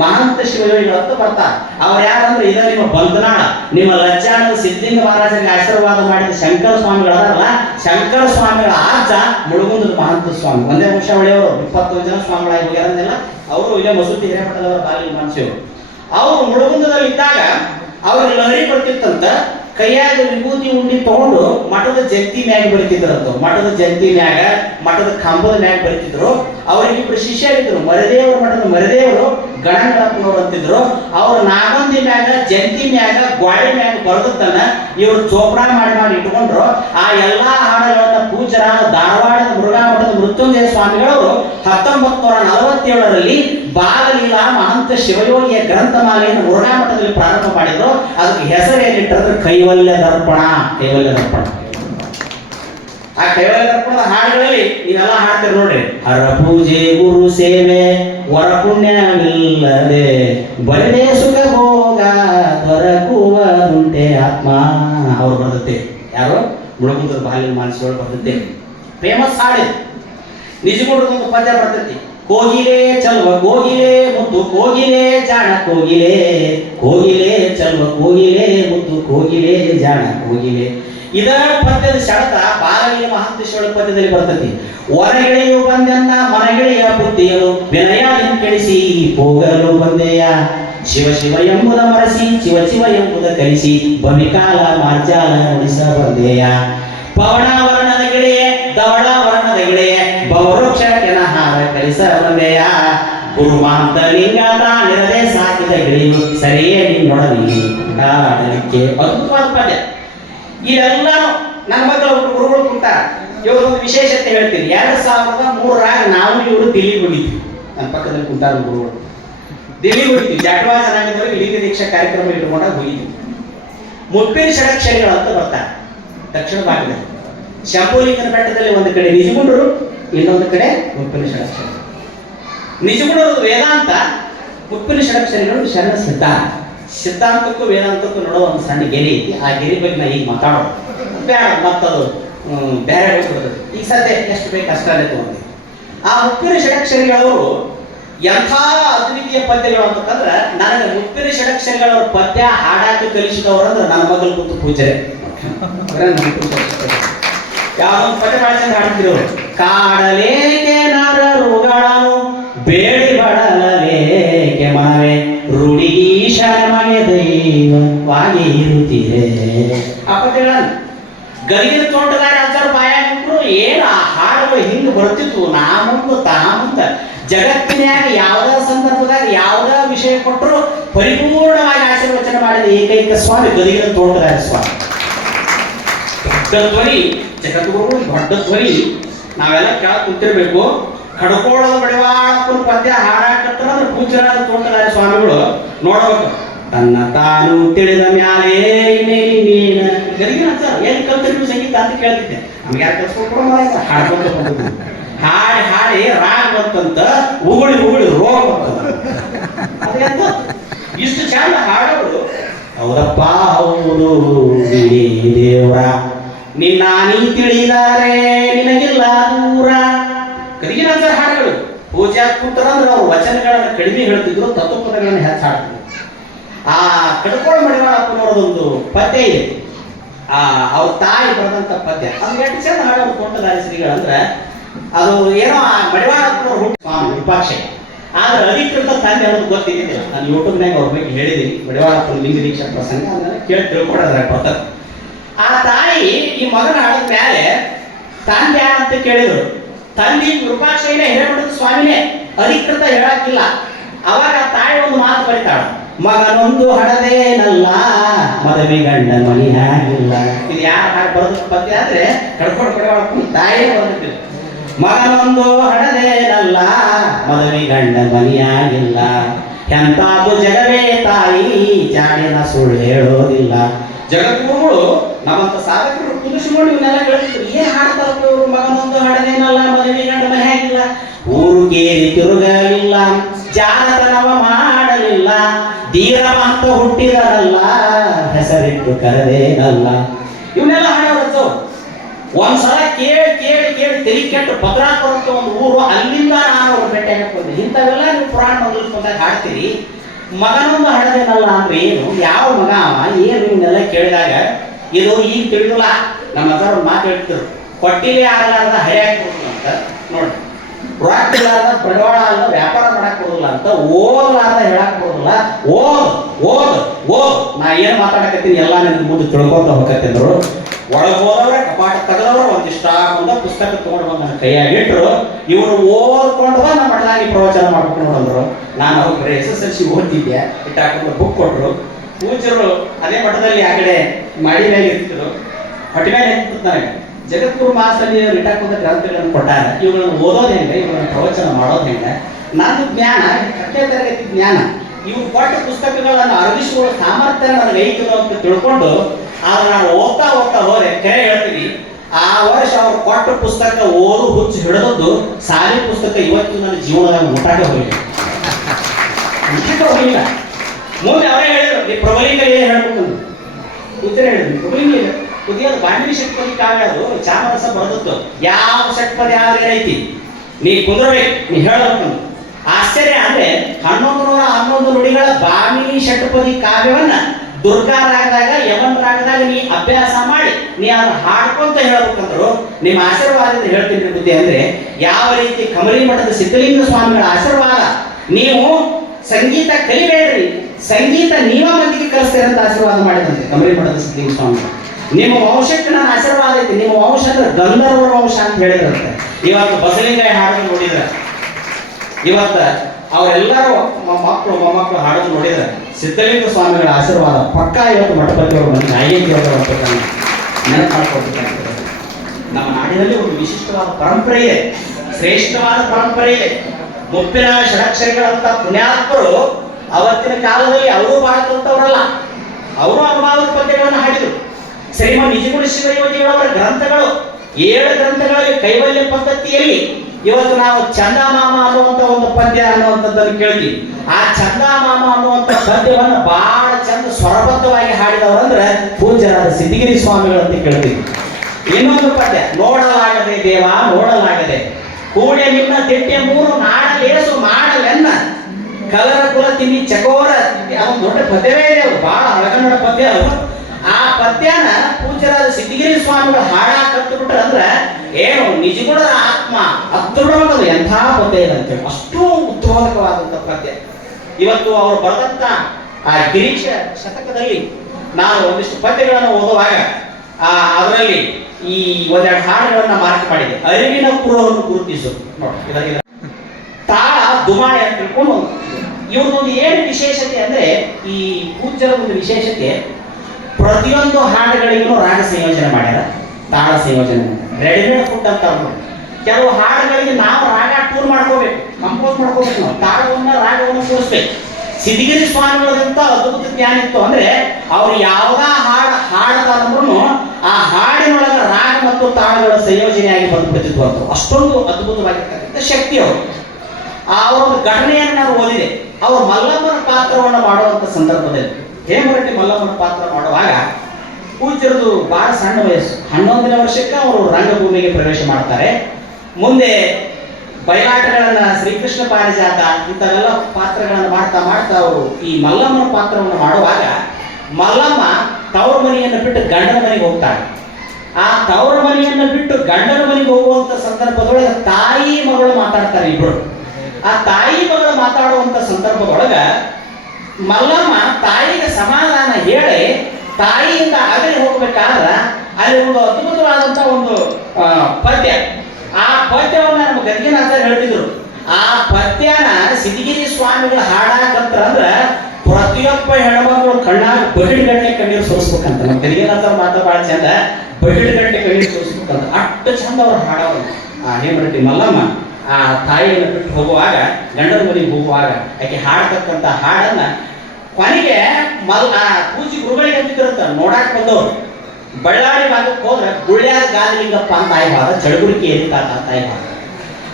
ಮಹಂತ ಶಿವಯೋಗಿಗಳು ಅಂತ ಬರ್ತಾರೆ. ಅವ್ರು ಯಾರಂದ್ರೆ ಇದ ನಿಮ್ಮ ಬಂಧನಾಳ, ನಿಮ್ಮ ಲಜ್ಜಾಣದ ಸಿದ್ಧಲಿಂಗ ಮಹಾರಾಜರಿಗೆ ಆಶೀರ್ವಾದ ಮಾಡಿದ ಶಂಕರ ಸ್ವಾಮಿಗಳಾರಲ್ಲ, ಶಂಕರ ಸ್ವಾಮಿಗಳ ಆಚ ಮುಳುಗುಂದದ ಮಹಂತ ಸ್ವಾಮಿ. ಒಂದೇ ವಂಶಾವಳಿಯವರು 21 ಜನ ಸ್ವಾಮಿಗಳಾಗಿ ಹೋಗ್ಯಾರಂದಿಲ್ಲ. ಅವರು ಇಲ್ಲೇ ಮಸೂತಿ ಹಿರೇಮಠದವರ ಬಾಲಲೀಲ ಮಹಂತಶಿವರು. ಅವರು ಮುಳುಗುಂದದಲ್ಲಿ ಇದ್ದಾಗ ಅವ್ರಿಗೆ ಲಹರಿ ಬರ್ತಿತ್ತಂತ. ಕೈಯಾಗ ವಿಭೂತಿ ಉಂಡಿ ತಗೊಂಡು ಮಠದ ಜಂತಿ ಮ್ಯಾಗ ಬರಿತಿದ್ರಂತ. ಮಠದ ಜಂತಿ ಮ್ಯಾಗ, ಮಠದ ಕಂಬದ ಮ್ಯಾಗ ಬರಿತಿದ್ರು. ಅವ್ರಿಗಿಬ್ರು ಶಿಷ್ಯರಿದ್ರು. ಮರದೇವರು ಮಠದ ಮರದೇವರು ಗಣಗಳಪ್ಪನವ್ರು ಅಂತಿದ್ರು. ಅವ್ರು ನಾಗಂದಿ ಮ್ಯಾಗ, ಜಂತಿ ಮ್ಯಾಗ, ಗ್ವಾಡಿ ಮ್ಯಾಗ ಬರೆದನ್ನ ಇವರು ಚೋಪಡ ಮಾಡಿ ಇಟ್ಕೊಂಡ್ರು. ಆ ಎಲ್ಲಾ ಹಾಡುಗಳನ್ನ ಪೂಜ್ಯರಾದ ಧಾರವಾಡದ ಮುರುಘಾ ಮಠದ ಮೃತ್ಯುಂಜಯ ಸ್ವಾಮಿಗಳವರು 1947ರಲ್ಲಿ ಬಾಲಲೀಲಾ ಮಹಂತ ಶಿವಯೋಗಿಯ ಗ್ರಂಥಮಾಲೆಯನ್ನು ಮುರುಘಾ ಮಠದಲ್ಲಿ ಪ್ರಾರಂಭ ಮಾಡಿದ್ರು. ಅದಕ್ಕೆ ಹೆಸರೇನಿಟ್ಟರೆ ಕೈವಲ್ಯ ದರ್ಪಣ. ಕೈವಲ್ಯ ದರ್ಪಣ. ಆ ಕೈವಾರ ಕರ್ಕೊಂಡ ಹಾಡುಗಳಲ್ಲಿ ನೀವೆಲ್ಲ ಹಾಡ್ತೀರಿ ನೋಡ್ರಿ. ಹರ ಪೂಜೆ ಗುರು ಸೇವೆ ವರ ಪುಣ್ಯವಿಲ್ಲದೆ ಬರದೆ ಸುಖ ಭೋಗ ದೊರಕುವುದುಂಟೆ ಆತ್ಮ. ಅವ್ರು ಬರ್ತೈತೆ ಯಾರು ಮುಳಗುಂದರ ಬಾಲಿನ ಮಾನಸಿಗಳು ಬರ್ತೈತೆ. ಫೇಮಸ್ ಹಾಡಿದೆ. ನಿಜಗುಣದೊಂದು ಪದ್ಯ ಬರ್ತೈತಿ. ಕೋಗಿಲೆ ಚಲ್ವ ಕೋಗಿಲೆ ಮುದ್ದು ಕೋಗಿಲೆ ಜಾಣ ಕೋಗಿಲೆ, ಕೋಗಿಲೆ ಚಲ್ವ ಕೋಗಿಲೆ ಮುದ್ದು ಕೋಗಿಲೆ ಜಾಣ ಕೋಗಿಲೆ. ಇದ ಪದ್ಯದ ಶರತ ಬಾಲಗಿರಿ ಮಹಾಂತೇಶ್ವರ ಪದ್ಯದಲ್ಲಿ ಬರ್ತೈತಿ. ಹೊರಗಿಳೆಯು ಬಂದನ್ನ ಮನಗಿಳೆಯ ಬುದ್ಧಿಯಲು ವಿನಯ ಕೆಡಿಸಿ ಹೋಗಲು ಬಂದೆಯ. ಶಿವ ಶಿವ ಎಂಬುದ ಮರಸಿ ಶಿವ ಶಿವ ಎಂಬುದ ಕಲಿಸಿ ಬಮಿಕಾಲ ಮಾರ್ಜಾಲ ಉಳಿಸ ಬಂದೆಯ. ಪವಣವರ್ಣದ ಗಿಳೆಯೇ ದವಳ ವರ್ಣದ ಗಿಳೆಯೇ ಬಹುವೃಕ್ಷ ಕೆನಹಾರ ಕಲಿಸ ಬಂದೆಯ. ಗುರುಮಾಂತ ಲಿಂಗಾದ ನಿರದೆ ಸಾಕಿದ ಗಿಳಿಯು ಸರಿಯೇ ನಿನ್ನೊಡನೆ ಕಾಡಲಿಕ್ಕೆ. ಅದ್ಭುತವಾದ ಪದ್ಯ. ಇದೆಲ್ಲ ನನ್ನ ಮಕ್ಕಳು ಗುರುಗಳು ಕುಂತಾರ. ಇವ್ರದೊಂದು ವಿಶೇಷತೆ ಹೇಳ್ತೀನಿ. 2003 ನಾವು ಇವರು ದಿಲ್ಲಿ ಹೋಗಿದ್ವಿ. ನನ್ನ ಪಕ್ಕದಲ್ಲಿ ಕುಂತಾರ ಗುರುಗಳು. ದಿಲ್ಲಿ ಹೋಗಿದ್ವಿ. ಜಾಟವಾ ಜನಾಂಗದವರು ಇಡೀ ದೀಕ್ಷಾ ಕಾರ್ಯಕ್ರಮ ಇಟ್ಕೊಂಡಾಗ ಹೋಗಿದ್ವಿ. ಮುಪ್ಪಿನ ಷಡಕ್ಷರಿಗಳು ಅಂತ ಬರ್ತಾರೆ ದಕ್ಷಿಣ ಭಾಗದಲ್ಲಿ. ಶಂಭುಲಿಂಗನ ಬೆಟ್ಟದಲ್ಲಿ ಒಂದು ಕಡೆ ನಿಜಗುಂಡರು, ಇನ್ನೊಂದು ಕಡೆ ಮುಪ್ಪಿನ ಷಡಕ್ಷರಿ. ನಿಜಗುಣರು ವೇದಾಂತ, ಮುಪ್ಪಿನ ಷಡಕ್ಷರಿಗಳು ಶರಣ ಸಿದ್ಧಾಂತ. ಸಿದ್ಧಾಂತಕ್ಕೂ ವೇದಾಂತಕ್ಕೂ ನೋಡೋ ಒಂದು ಸಣ್ಣ ಗೆರೆ ಐತಿ. ಆ ಗೆರೆ ಬಗ್ಗೆ ನಾ ಈಗ ಮಾತಾಡೋದು ಬೇಡ, ಮತ್ತದು ಬೇರೆ ಹೋಗ್ಬಿಡ್ತದೆ. ಈಗ ಸದ್ಯ ಎಷ್ಟು ಬೇಕು ಅಷ್ಟೇ ತಗೊಂಡು. ಆ ಮುಪ್ಪಿನ ಷಡಕ್ಷರಿಗಳವರು ಎಂಥ ಅದ್ವಿತೀಯ ಪದ್ಯಗಳು ಅಂತಂದ್ರೆ, ನನಗೆ ಮುಪ್ಪಿನ ಷಡಕ್ಷರಿಗಳವ್ರ ಪದ್ಯ ಹಾಡಾಕ ಕಲಿಸಿದವರು ಅಂದ್ರೆ ನನ್ನ ಮಗಳು ಕೂತು ಪೂಜರೆ. ಯಾವೊಂದು ಪದ್ಯ ಮಾಡ್ಕೊಂಡು ಹಾಡ್ತಿರೋರು. ಕಾಡಲೇಕೆ ನರರುಗಳನ್ನು ಬೇಡಿ ಬಡಲೇಕೆ ಮನವೇ ರೂಢಿಗೀಶ ನಮಗೆ ದೈವವಾಗಿ ಇರುತ್ತಿದೆ. ಆ ಪದ್ಯಗಳನ್ನು ಗರಿಗಿನ ತೋಟಗಾರ ಅಜ್ಜರ ಬಾಯಾಗಿದ್ರು ಏನು ಆ ಹಾಡುಗಳು ಹಿಂಗೆ ಬರ್ತಿತ್ತು. ನಾ ಮುಂದೆ ತಾ ಮುಂದೆ ಜಗತ್ತಿನಾಗ ಯಾವುದೇ ಸಂದರ್ಭದಾಗ ಯಾವುದೇ ವಿಷಯ ಕೊಟ್ಟರು ಪರಿಪೂರ್ಣವಾಗಿ ಆಶೀರ್ವಚನ ಮಾಡಿದ ಏಕೈಕ ಸ್ವಾಮಿ ಗದಿಗಿನ ತೋಟಗಾರ ಸ್ವಾಮಿ. ದೊಡ್ಡ ಧ್ವನಿ, ಜಗದ್ಗುರು ದೊಡ್ಡ ಧ್ವನಿ. ನಾವೆಲ್ಲ ಕೇಳ ಕುಂತಿರ್ಬೇಕು. ಕಡ್ಕೋಳದ ಬಡಿವಾಳಪ್ಪನ ಪದ್ಯ ಹಾಡಾಕತ್ತಂದ್ರೆ ಪೂಜ್ಯರಾದ ತೋಟಗಾರ ಸ್ವಾಮಿಗಳು ನೋಡ್ಬೇಕು. ತನ್ನ ತಾನು ತಿಳಿದ ಮ್ಯಾಲೇ ಇನ್ನೇನ ಗದಿಗಿನ ಏನ್ ಕಲ್ತಿರ್ಬೇಕು ಸಂಗೀತ ಅಂತ ಕೇಳ್ತಿದ್ದೆ. ನಮ್ಗೆ ಯಾರು ಕಲ್ಸ್ಕೊಟ್ರು ಹಾಡ್ಕೊಂತ ಬಂದಿದ್ವಿ. ಹಾಡಿ ಹಾಡಿ ರಾಗ ಬಂತಂತ ಉಗುಳಿ ಉಗುಳಿ ರೋಗ ಬಂತ. ಇಷ್ಟು ಚಂದ ಹಾಡೋರು. ಹೌದಪ್ಪ ಹೌದು ದೇವ್ರ ನಿನ್ನ ನೀ ತಿಳಿದಾರೆ ನಿನಗಿಲ್ಲ ದೂರ. ಗದಿಗಿನ ಹಾಡುಗಳು ಪೂಜೆ ಕೂತರಂದ್ರೆ ಅವ್ರ ವಚನಗಳನ್ನ ಕಡಿಮೆ ಹೇಳ್ತಿದ್ರು, ತತ್ವಪದಗಳನ್ನ ಹೆಚ್ಚು ಹಾಡ್ತಿದ್ರು. ಆ ಕಡ್ಕೋಳ ಮಡಿವಾಳಪ್ಪನವ್ರದೊಂದು ಪದ್ಯ ಇದೆ. ಅವ್ರ ತಾಯಿ ಬರೆದಂತ ಪದ್ಯ. ಅದು ಎಷ್ಟು ಚಂದ ಹಾಡೋರು ತೋಟಗಾರ ಶ್ರೀಗಳಂದ್ರೆ, ಅದು ಏನೋ ಆ ಮಡಿವಾಳಪ್ಪನವ್ರು ಹುಟ್ಟು ಸ್ವಾಮಿ ವಿಪಾಕ್ಷೆ. ಆದ್ರೆ ಅಧಿಕೃತ ತಂದೆ ಅನ್ನೋದು ಗೊತ್ತಿದ್ದಿಲ್ಲ. ನಾನು ಯೂಟ್ಯೂಬ್ನಾಗ ಅವ್ರ ಬಗ್ಗೆ ಹೇಳಿದ್ದೀನಿ. ಮಡಿವಾಳಪ್ಪನ ಲಿಂಗ ದೀಕ್ಷಾ ಪ್ರಸಂಗ ಅದನ್ನ ಕೇಳಿ ತಿಳ್ಕೊಡೋದ್ರ ಬರ್ತದೆ. ಆ ತಾಯಿ ಈ ಮಗನ ಹಾಡಿದ ಮೇಲೆ ತಂದೆ ಯಾರಂತ ಕೇಳಿದ್ರು. ತಂದೆ ವಿರೂಪಾಕ್ಷಯ್ಯನೇ ಹಿರೇಮಠದ ಸ್ವಾಮಿನೇ, ಅಧಿಕೃತ ಹೇಳಕ್ಕಿಲ್ಲ. ಅವಾಗ ಆ ತಾಯಿ ಒಂದು ಮಾತು ಬರೀತಾಳ. ಮಗನೊಂದು ಹಡದೇನಲ್ಲ ಮದುವೆ ಗಂಡ ಮನಿಯಾಗಿಲ್ಲ. ಇದು ಯಾರು ಹಾಡು ಬರೋದ್ರ ಪದ್ಯ ಆದ್ರೆ ಕಡ್ಕೊಂಡು ಕಡ್ಕೊಳಕ್ಕೆ ತಾಯಿ ಬರೋದಿಲ್ಲ. ಮಗನೊಂದು ಹಡದೇನಲ್ಲ ಮದುವೆ ಗಂಡ ಮನಿಯಾಗಿಲ್ಲ. ಎಂತಾದು ಜಗವೇ ತಾಯಿ ಜಾಡಿನ ಸುಳ್ಳು ಹೇಳೋದಿಲ್ಲ. ಜಗದ್ಗುರುಗಳು ನಮ್ಮಂತ ಸಾಧಕರು ಕುದಿಸಿಕೊಂಡು ಇವನ್ನೆಲ್ಲ ಹೇಳ್ತಿದ್ರು. ಏನ್ ಹಾಡ್ತಾರಪ್ಪ ಇವರು? ಮಗನೊಂದು ಹಡದೇನಲ್ಲ ಮದುವೆ ಗಂಡ ಮನಿಯಾಗಿಲ್ಲ. ಊರು ಕೇರಿ ತಿರುಗಲಿಲ್ಲ, ಜಾನತನವ ಮಾಡಲಿಲ್ಲ. ಧೀರವಂತ ಹುಟ್ಟಿದರಲ್ಲ ಹೆಸರಿಟ್ಟು ಕರೆದೇನಲ್ಲ. ಇವನ್ನೆಲ್ಲ ಹಾಡೋರು. ಒಂದ್ಸಲ ಕೇಳಿ ಕೇಳಿ ಕೇಳಿ ತೆಲಿ ಕೆಟ್ಟು ಭದ್ರಾಪುರ ಅಂತ ಒಂದು ಊರು, ಅಲ್ಲಿಂದ ನಾನು ಅವ್ರ ಭೇಟಿ ಹಾಕೊಂಡೆ. ಇಂಥವೆಲ್ಲ ನೀವು ಪುರಾಣ ಬಂದಾಗ ಹಾಡ್ತೀರಿ. ಮಗನೊಂದು ಹಡದೇನಲ್ಲ ಅಂದ್ರೆ ಏನು, ಯಾವ ಮಗ ಅವ, ಏನು ಇವನ್ನೆಲ್ಲ ಕೇಳಿದಾಗ ಇದು ಈಗ ತಿಳಿದಿಲ್ಲ. ನಮ್ಮ ಹತ್ರ ಒಂದು ಮಾತು ಹೇಳ್ತಿದ್ರು, ಕೊಟ್ಟಿಗೆ ಆಗಲಾರ್ದ ಹರಿಯಾಗಿ ಕೊಡೋದಿಲ್ಲ ಅಂತ. ನೋಡಿ, ರೊಕ್ಕಿಲ್ಲಾರ್ದ ಬಂಡವಾಳ ಅಲ್ಲ ವ್ಯಾಪಾರ ಮಾಡಕ್ ಕೊಡೋದಿಲ್ಲ ಅಂತ. ಓದಲಾರ್ದ ಹೇಳಕ್ ಕೊಡೋದಿಲ್ಲ. ಓದ್ ನಾ ಏನ್ ಮಾತಾಡಕತ್ತೀನಿ ಎಲ್ಲ ನಿಮ್ಗೆ ಮುಂದೆ ತಿಳ್ಕೊಂತ ಹೋಗತ್ತಂದ್ರು. ಒಳಗೆ ಹೋದವ್ರೆ ಕಪಾಟ ತೆಗೆದವ್ರು ಒಂದಿಷ್ಟ ಮುಂದೆ ಪುಸ್ತಕ ತಗೊಂಡು ಬಂದು ನನ್ನ ಕೈಯಾಗಿ ಇಟ್ಟರು. ಇವರು ಓದ್ಕೊಂಡು ನಮ್ಮ ಮಠದಾಗಿ ಪ್ರವಚನ ಮಾಡ್ಕೊಂಡು ನೋಡಿದ್ರು. ನಾನು ಅವ್ರಿಗೆ SSLC ಓದ್ತಿದ್ದೆ. ಇಟ್ಟಾಕೊಂಡು ಬುಕ್ ಕೊಟ್ಟರು. ಪೂಜ್ಯರು ಅದೇ ಮಠದಲ್ಲಿ ಆ ಕಡೆ ಮಾಡಿ ಮೇಲೆ ಇರ್ತಿದ್ರು. ಹೊಟ್ಟೆ ಮೇಲೆ ಇರ್ತಿರ್ತಾರೆ. ಜಗದ್ಗುರು ಮಾಸಲ್ಲಿ ಇಟ್ಟಾಕೊಂಡ ಗ್ರಂಥಗಳನ್ನು ಕೊಟ್ಟಾರ. ಇವುಗಳನ್ನು ಓದೋದು ಹೆಂಗೆ, ಇವುಗಳನ್ನು ಪ್ರವಚನ ಮಾಡೋದು ಹೆಂಗೆ, ನನ್ನ ಜ್ಞಾನ ಕಟ್ಟೆ ತರಗತಿ ಜ್ಞಾನ. ಇವು ಕೊಟ್ಟ ಪುಸ್ತಕಗಳನ್ನು ಅರಗಿಸುವ ಸಾಮರ್ಥ್ಯ ನನಗೆ ಐತಿರೋ ಅಂತ ತಿಳ್ಕೊಂಡು ಆದ್ರೆ ನಾನು ಓದ್ತಾ ಹೋದ್ರೆ ಕೆರೆ ಹೇಳ್ತೀನಿ. ಆ ವರ್ಷ ಅವ್ರು ಕೊಟ್ಟ ಪುಸ್ತಕ ಓದು ಹುಚ್ಚು ಹಿಡಿದದ್ದು ಸಾಲಿ ಪುಸ್ತಕ ಇವತ್ತು ನನ್ನ ಜೀವನದಾಗ ಊಟಕ್ಕೆ ಹೋಗಿಲ್ಲ. ಮುಂದೆ ಅವರೇ ಹೇಳಿದ್ರು, ಈ ಪ್ರಬಲಿಂಗ ಏನ್ ಹೇಳ್ಬೇಕು ಕೂತರೆ ಹೇಳಿದ್ರು, ಪ್ರಬಲಿಂಗ ಇಲ್ಲ ಕುದಿಯೋದು ಬಾಂಡಿನಿ ಷಟ್ಪದಿ ಕಾವ್ಯ ಅದು ಚಾಮರಸ ಬರೆದದ್ದು. ಯಾವ ಷಟ್ಪದಿ ಯಾವ್ದು ಏನೈತಿ ನೀ ಕುಂದ್ರಬೇಕು, ನೀ ಹೇಳಬೇಕು. ಆಶ್ಚರ್ಯ ಅಂದ್ರೆ 1111 ನುಡಿಗಳ ಬಾಮಿನಿ ಷಟ್ಪದಿ ಕಾವ್ಯವನ್ನ ದುರ್ಗಾ ರಾಗದಾಗ ಯಮನ್ ರಾಗದಾಗ ನೀ ಅಭ್ಯಾಸ ಮಾಡಿ ನೀ ಅದನ್ನ ಹಾಡ್ಕೊಂತ ಹೇಳ್ಬೇಕಂದ್ರು ನಿಮ್ಮ ಆಶೀರ್ವಾದದಿಂದ ಹೇಳ್ತೀನಿ ಬುದ್ಧಿ. ಅಂದ್ರೆ ಯಾವ ರೀತಿ ಕಮಲಿ ಮಠದ ಸಿದ್ಧಲಿಂಗ ಸ್ವಾಮಿಗಳ ಆಶೀರ್ವಾದ, ನೀವು ಸಂಗೀತ ಕಲಿಬೇಡ್ರಿ, ಸಂಗೀತ ನೀವ ಮಂದಿಗೆ ಕಲಿಸ್ತೀರಂತ ಆಶೀರ್ವಾದ ಮಾಡಿದಂತೆ ಕಮಲಿ ಮಠದ ಸಿದ್ಧಲಿಂಗ ಸ್ವಾಮಿಗಳು. ನಿಮ್ಮ ವಂಶಕ್ಕೆ ನನ್ನ ಆಶೀರ್ವಾದ ಐತಿ, ನಿಮ್ಮ ವಂಶ ಅಂದ್ರೆ ಗಂಧರ್ವರ ವಂಶ ಅಂತ ಹೇಳಿದ್ರಂತೆ. ಇವತ್ತು ಬಸಲಿಂಗಾಯ ಹಾಡೋದು ನೋಡಿದ್ರ, ಇವತ್ತ ಅವರೆಲ್ಲರೂ ಮಕ್ಕಳು ಮೊಮ್ಮಕ್ಕಳು ಹಾಡೋದು ನೋಡಿದ್ರೆ ಸಿದ್ಧಲಿಂಗ ಸ್ವಾಮಿಗಳ ಆಶೀರ್ವಾದ ಪಕ್ಕ ಇವತ್ತು ಮಠಪತಿಯವರು ಬಂದು ನೆನಪು ಮಾಡ್ಕೊಳ್ತಾರೆ. ನಮ್ಮ ನಾಡಿನಲ್ಲಿ ಒಂದು ವಿಶಿಷ್ಟವಾದ ಪರಂಪರೆ ಇದೆ, ಶ್ರೇಷ್ಠವಾದ ಪರಂಪರೆ ಇದೆ. ಮುಪ್ಪಿನ ಷಡಕ್ಷರಿಗಳಂತ ಪುಣ್ಯಾತ್ಮರು ಅವತ್ತಿನ ಕಾಲದಲ್ಲಿ ಅವರು ಬಹಳ ಕಲಿತವರಲ್ಲ, ಅವರು ಅನುಭವದ ಪದ್ಯಗಳನ್ನು ಹಾಡಿದರು. ಶ್ರೀಮನ್ ನಿಜಗುಣ ಶಿವಯೋಗಿಗಳವರ ಗ್ರಂಥಗಳು 7 ಗ್ರಂಥಗಳಲ್ಲಿ ಕೈವಲ್ಯ ಪದ್ಧತಿಯಲ್ಲಿ ಇವತ್ತು ನಾವು ಚಂದಮಾಮ ಅನ್ನುವಂಥ ಒಂದು ಪದ್ಯ ಅನ್ನುವಂಥದ್ದನ್ನು ಕೇಳ್ತೀವಿ. ಆ ಚಂದಮಾಮ ಅನ್ನುವಂಥ ಪದ್ಯವನ್ನು ಬಹಳ ಚಂದ ಸ್ವರಬದ್ಧವಾಗಿ ಹಾಡಿದವರಂದ್ರೆ ಪೂಜ್ಯರಾದ ಸಿದ್ಧಗಿರಿ ಸ್ವಾಮಿಗಳು ಅಂತ ಕೇಳ್ತೀವಿ. ಇನ್ನೊಂದು ಪದ್ಯ, ನೋಡಲಾಗದೆ ದೇವ ನೋಡಲಾಗದೆ ಕೂಡೆ ನಿನ್ನ ದಿಟ್ಟೆ 3 ನಾಡಲೇಸು ಮಾಡಲೆನ್ನ ಕಲರ ಕುಲ ತಿನ್ನಿ ಚಕೋರ, ಅದೊಂದು ದೊಡ್ಡ ಪದ್ಯವೇ ಇದೆ, ಅದು ಬಹಳ ಹಳಗನ್ನಡ ಪದ್ಯ ಅದು. ಆ ಪದ್ಯನ ಪೂಜ್ಯರಾದ ಸಿದ್ಧಗಿರಿ ಸ್ವಾಮಿಗಳು ಹಾಡ ಕಟ್ಟಿಬಿಟ್ರೆ ಅಂದ್ರೆ ಏನು ನಿಜಗುಣದ ಆತ್ಮ ಅತ್ಯುಡೋದು ಎಂಥ ಪದ್ಯ ಇದೆ ಅಂತೇಳಿ, ಅಷ್ಟು ಉತ್ಪಾದಕವಾದಂಥ ಪದ್ಯ. ಇವತ್ತು ಅವರು ಬರೆದಂತ ಆ ಗಿರೀಶ ಶತಕದಲ್ಲಿ ನಾನು ಒಂದಿಷ್ಟು ಪದ್ಯಗಳನ್ನು ಓದುವಾಗ ಅದರಲ್ಲಿ ಈ ಒಂದೆರಡು ಹಾಡುಗಳನ್ನ ಮಾರ್ಕ್ ಮಾಡಿದೆ. ಅರಿವಿನ ಪೂರ್ವವನ್ನು ಗುರುತಿಸು ನೋಡಿ, ತಾಳ ದುಮಾಯ ಅಂತ ತಿಳ್ಕೊಂಡು ಇವ್ರದೊಂದು ಏನು ವಿಶೇಷತೆ ಅಂದ್ರೆ, ಈ ಪೂಜ್ಯರ ಒಂದು ವಿಶೇಷತೆ ಪ್ರತಿಯೊಂದು ಹಾಡುಗಳಿಗೂ ರಾಗ ಸಂಯೋಜನೆ ಮಾಡ್ಯಾರ, ತಾಳ ಸಂಯೋಜನೆ ರೆಡಿಮೇಡ್ ಫುಡ್ ಅಂತ ಅಂದ್ರು. ಕೆಲವು ಹಾಡುಗಳಿಗೆ ನಾವು ರಾಗ ಟೂರ್ ಮಾಡ್ಕೋಬೇಕು, ಕಂಪೋಸ್ ಮಾಡ್ಕೋಬೇಕು, ನಾವು ತಾಳವನ್ನ ರಾಗವನ್ನು ಕೂರಿಸ್ಬೇಕು. ಸಿದ್ಧಗಿರಿ ಸ್ವಾಮಿಗಳಂತ ಅದ್ಭುತ ಜ್ಞಾನ ಇತ್ತು ಅಂದ್ರೆ ಅವ್ರು ಯಾವ್ದಾ ಹಾಡದಂದ್ರೂ ಆ ಹಾಡಿನೊಳಗ ರಾಗ ಮತ್ತು ತಾಳಗಳ ಸಂಯೋಜನೆಯಾಗಿ ಬಂದ್ಬಿಡ್ತಿದ್ವು ಅಂತ, ಅಷ್ಟೊಂದು ಅದ್ಭುತವಾಗಿರ್ತಕ್ಕಂಥ ಶಕ್ತಿ ಅವರು. ಅವರ ಒಂದು ಘಟನೆಯನ್ನು ನಾನು ಓದಿದೆ. ಅವರು ಮಲ್ಲಮ್ಮನ ಪಾತ್ರವನ್ನು ಮಾಡುವಂತ ಸಂದರ್ಭದಲ್ಲಿ ಹೇಮರೆಡ್ಡಿ ಮಲ್ಲಮ್ಮನ ಪಾತ್ರ ಮಾಡುವಾಗ ಪೂಜ್ಯರದು ಬಹಳ ಸಣ್ಣ ವಯಸ್ಸು, 11ನೇ ವರ್ಷಕ್ಕೆ ಅವರು ರಂಗಭೂಮಿಗೆ ಪ್ರವೇಶ ಮಾಡ್ತಾರೆ. ಮುಂದೆ ಬಯಲಾಟಗಳನ್ನ, ಶ್ರೀಕೃಷ್ಣ ಪಾರಿಜಾತ ಇಂಥವೆಲ್ಲ ಪಾತ್ರಗಳನ್ನು ಮಾಡ್ತಾ ಮಾಡ್ತಾ ಅವರು ಈ ಮಲ್ಲಮ್ಮನ ಪಾತ್ರವನ್ನು ಮಾಡುವಾಗ ಮಲ್ಲಮ್ಮ ತವರ ಮನೆಯನ್ನು ಬಿಟ್ಟು ಗಂಡನ ಮನೆಗೆ ಹೋಗ್ತಾಳೆ. ಆ ತವರ ಮನೆಯನ್ನು ಬಿಟ್ಟು ಗಂಡನ ಮನೆಗೆ ಹೋಗುವಂತ ಸಂದರ್ಭದೊಳಗೆ ತಾಯಿ ಮಗಳು ಮಾತಾಡ್ತಾರೆ ಇಬ್ರು. ಆ ತಾಯಿ ಮಗಳು ಮಾತಾಡುವಂತ ಸಂದರ್ಭದೊಳಗ ಮಲ್ಲಮ್ಮ ತಾಯಿಗೆ ಸಮಾಧಾನ ಹೇಳಿ ತಾಯಿಯಿಂದ ಅಗಲಿ ಹೋಗ್ಬೇಕಾದ್ರ ಅಲ್ಲಿ ಒಂದು ಅದ್ಭುತವಾದಂತ ಒಂದು ಪದ್ಯ, ಆ ಪದ್ಯವನ್ನ ನಮ್ಮ ಗದಗಿನಾಚಾರ್ಯ ಹೇಳ್ತಿದ್ರು. ಆ ಪದ್ಯನ ಸಿದ್ಧಗಿರಿ ಸ್ವಾಮಿಗಳು ಹಾಡಾಕಂತ್ರ ಅಂದ್ರ ಪ್ರತಿಯೊಬ್ಬ ಹೆಣ್ಮಕ್ಳು ಕಣ್ಣಾಗ ಬಹಿಡ್ಗಟ್ಟಲೆ ಕಣ್ಣೀರು ಸೋರಿಸ್ಬೇಕಂತ. ನಮ್ಮ ಗದಗಿನಾಚಾರ್ಯ ಮಾತಾ ಬಹಳ ಚಂದ, ಬಹಿಡ್ಗಟ್ಟಲೆ ಕಣ್ಣೀರು ಸೋರಿಸ್ಬೇಕಂತ ಅಷ್ಟು ಚಂದ ಅವ್ರು ಹಾಡೋರು. ಆ ಹೇಮರೆಡ್ಡಿ ಮಲ್ಲಮ್ಮ ಆ ತಾಯಿಯನ್ನು ಬಿಟ್ಟು ಹೋಗುವಾಗ, ಗಂಡನ ಮನೆಗೆ ಹೋಗುವಾಗ ಆಕೆ ಹಾಡತಕ್ಕಂಥ ಹಾಡನ್ನ ಕೊನೆಗೆ ಪೂಜೆ ಗುರುಗಳಿಗೆ ಅಂತಿದ್ರಂತ ನೋಡಾಕ್ ಬಂದವರು. ಬಳ್ಳಾರಿ ಭಾಗಕ್ಕೆ ಹೋದ್ರೆ ಗುಳ್ಳ್ಯಾದ ಗಾದಲಿಂಗಪ್ಪ ಅಂತ ಆಯ್ಬಾದ, ಚಳಗುರಿಕೆ ಎರಿತಾತ ಅಂತ ಆಯ್ಬಾದ.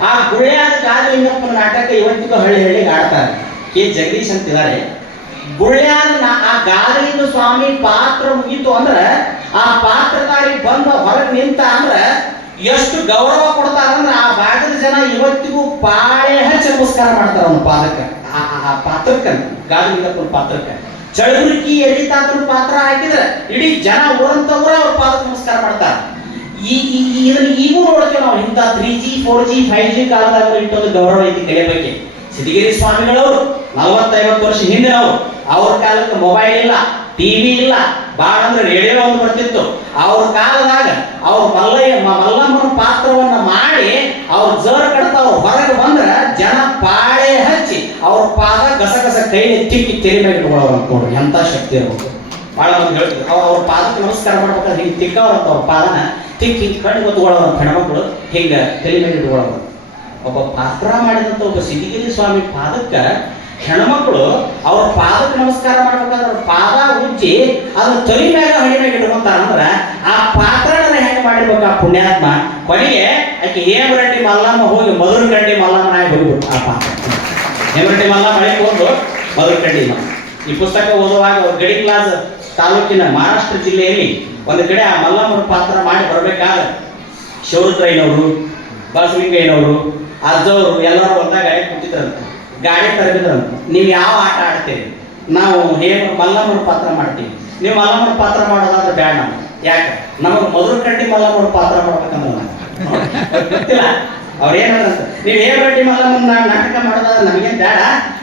ಆ ಗುಳ್ಳ್ಯಾದ ಗಾದಲಿಂಗಪ್ಪನ ನಾಟಕ ಇವತ್ತಿಗೂ ಹಳ್ಳಿ ಹಳ್ಳಿಗೆ ಆಡ್ತಾರೆ. ಕೆ ಜಗದೀಶ್ ಅಂತಿದ್ದಾರೆ. ಗುಳ್ಳ್ಯಾದ ಆ ಗಾದಲಿಂಗ ಸ್ವಾಮಿ ಪಾತ್ರ ಮುಗೀತು ಅಂದ್ರೆ ಆ ಪಾತ್ರಧಾರಿ ಬಂದ ಹೊರಗೆ ನಿಂತ ಅಂದ್ರೆ ಎಷ್ಟು ಗೌರವ ಕೊಡ್ತಾರಂದ್ರೆ ಆ ಭಾಗದ ಜನ ಇವತ್ತಿಗೂ ಪಾಳೆ ಹಚ್ಚಿ ನಮಸ್ಕಾರ ಮಾಡ್ತಾರ ಅವನ ಪಾದಕ್ಕೆ, ಆ ಪಾತ್ರಕ್ಕೆ, ಗಾದಲಿಂಗಪ್ಪನ ಪಾತ್ರಕ್ಕೆ. ಚಳಗುರಿಕಿ ಎರಿತಾತನ ಪಾತ್ರ ಹಾಕಿದ್ರೆ ಇಡೀ ಜನ ಊರಂತ ಊರ ಅವ್ರ ಪಾದಕ್ಕೆ ನಮಸ್ಕಾರ ಮಾಡ್ತಾರ. ಇದನ್ನ ಈಗೂ ನೋಡ್ತೇವೆ ನಾವು. ಇಂಥ 3G 4G 5G ಕಾಲದಾಗ ಇಟ್ಟೊಂದು ಗೌರವ ಐತಿ ಕಲೆ ಬಗ್ಗೆ. ಸಿದ್ಧಗಿರಿ ಸ್ವಾಮಿಗಳವರು 40-50 ವರ್ಷ ಹಿಂದೆ ಅವ್ರ ಕಾಲಕ್ಕೆ ಮೊಬೈಲ್ ಇಲ್ಲ, ಟಿವಿ ಇಲ್ಲ, ಬಾಳ ಅಂದ್ರೆ ರೇಡಿಯೋ ಒಂದು ಬರ್ತಿತ್ತು. ಅವ್ರ ಕಾಲದಾಗ ಅವ್ರ ಮಲ್ಲಮ್ಮನ ಪಾತ್ರವನ್ನ ಮಾಡಿ ಅವ್ರ ಜರ್ ಕಡ್ತಾ ಅವ್ರು ಹೊರಗೆ ಬಂದ್ರ ಜನ ಪಾಳೆ ಹಚ್ಚಿ ಅವ್ರ ಪಾದ ಗಸಗಸ ಕೈಲಿ ತಿಕ್ಕಿ ತೆರಿ ಮೇಲೆ ಇಟ್ಕೊಳ್ಳೋರು ಅಂತ ನೋಡ್ರಿ, ಎಂತ ಶಕ್ತಿ ಇರ್ಬೇಕು. ಬಹಳ ಮಂದಿ ಹೇಳ್ತಿದ್ರು ಅವ್ರ ಪಾದಕ್ಕೆ ನಮಸ್ಕಾರ ಮಾಡ್ಬೇಕಾದ್ರೆ ಹಿಂಗೆ ತಿಕ್ಕವ್ರಂತ ಅವ್ರ ಪಾದನ ತಿಕ್ಕಿ ಕಣ್ಣು ಗೊತ್ತುಕೊಳ್ಳೋರು ಹೆಣ್ಮಕ್ಳು ಹಿಂಗ ತೆರಿ ಮೇಲೆ ಇಟ್ಕೊಳ್ಳೋರು. ಒಬ್ಬ ಪಾತ್ರ ಮಾಡಿದಂತ ಒಬ್ಬ ಸಿದ್ಧಗಿರಿ ಸ್ವಾಮಿ ಪಾದಕ್ಕ ಹೆಣ್ಮಕ್ಳು ಅವ್ರ ಪಾದಕ್ಕೆ ನಮಸ್ಕಾರ ಮಾಡ್ಬೇಕಾದ್ರೆ ಅವ್ರ ಪಾದ ಉಜ್ಜಿ ಅದನ್ನ ತೊಲಿ ಮ್ಯಾಗ ಹಳಿ ಮ್ಯಾಗ ಇಟ್ಕೊಂತಾರ ಅಂದ್ರ ಆ ಪಾತ್ರನ ಹೆಂಗೆ ಮಾಡಿರ್ಬೇಕು ಆ ಪುಣ್ಯಾತ್ಮ. ಕೊನೆಗೆ ಆಕೆ ಹೇಮರೆಡ್ಡಿ ಮಲ್ಲಮ್ಮ ಹೋಗಿ ಮಧುರಗಂಡಿ ಮಲ್ಲಮ್ಮನಾಗಿ ಹೋಗ್ಬಿಟ್ಟು ಆ ಪಾತ್ರ. ಹೇಮರೆಡ್ಡಿ ಮಲ್ಲಮ್ಮ ಹೋದ್ರು ಮಧುರಗಂಡಿ ಮಲ್ಲ. ಈ ಪುಸ್ತಕ ಓದುವಾಗ ಅವ್ರ ಗಡಿ ಕ್ಲಾಸ್ ತಾಲೂಕಿನ ಮಹಾರಾಷ್ಟ್ರ ಜಿಲ್ಲೆಯಲ್ಲಿ ಒಂದು ಕಡೆ ಆ ಮಲ್ಲಮ್ಮನ ಪಾತ್ರ ಮಾಡಿ ಬರ್ಬೇಕಾದ್ರೆ ಶಿವರುದ್ರಯ್ಯನವರು, ಬಸಲಿಂಗಯ್ಯನವರು, ಅಜ್ಜವರು ಎಲ್ಲರೂ ಒಂದಾಗ ಗಾಡಿ ಕೂತಿದ್ರಂತ. ಗಾಡಿ ತರಬಿದ್ರಂತ. ನೀವು ಯಾವ ಆಟ ಆಡ್ತೀರಿ? ನಾವು ಮಲ್ಲಮ್ಮನ ಪಾತ್ರ ಮಾಡ್ತೀವಿ. ನೀವು ಮಲ್ಲಮ್ಮನ ಪಾತ್ರ ಮಾಡೋದಾದ್ರೆ ಬೇಡ ನಾವು. ಯಾಕೆ? ನಮಗೆ ಮಧುರಗಂಡಿ ಮಲ್ಲಮ್ಮನ ಪಾತ್ರ ಮಾಡ್ಬೇಕಂದ್ರೆ ಗೊತ್ತಿಲ್ಲ ಅವ್ರೇನಂತ. ನೀವು ಹೇಮರೆಡ್ಡಿ ಮಲ್ಲಮ್ಮನ ನಾಟಕ ಮಾಡೋದಾದ್ರೆ ನಮಗೇನು ಬೇಡ,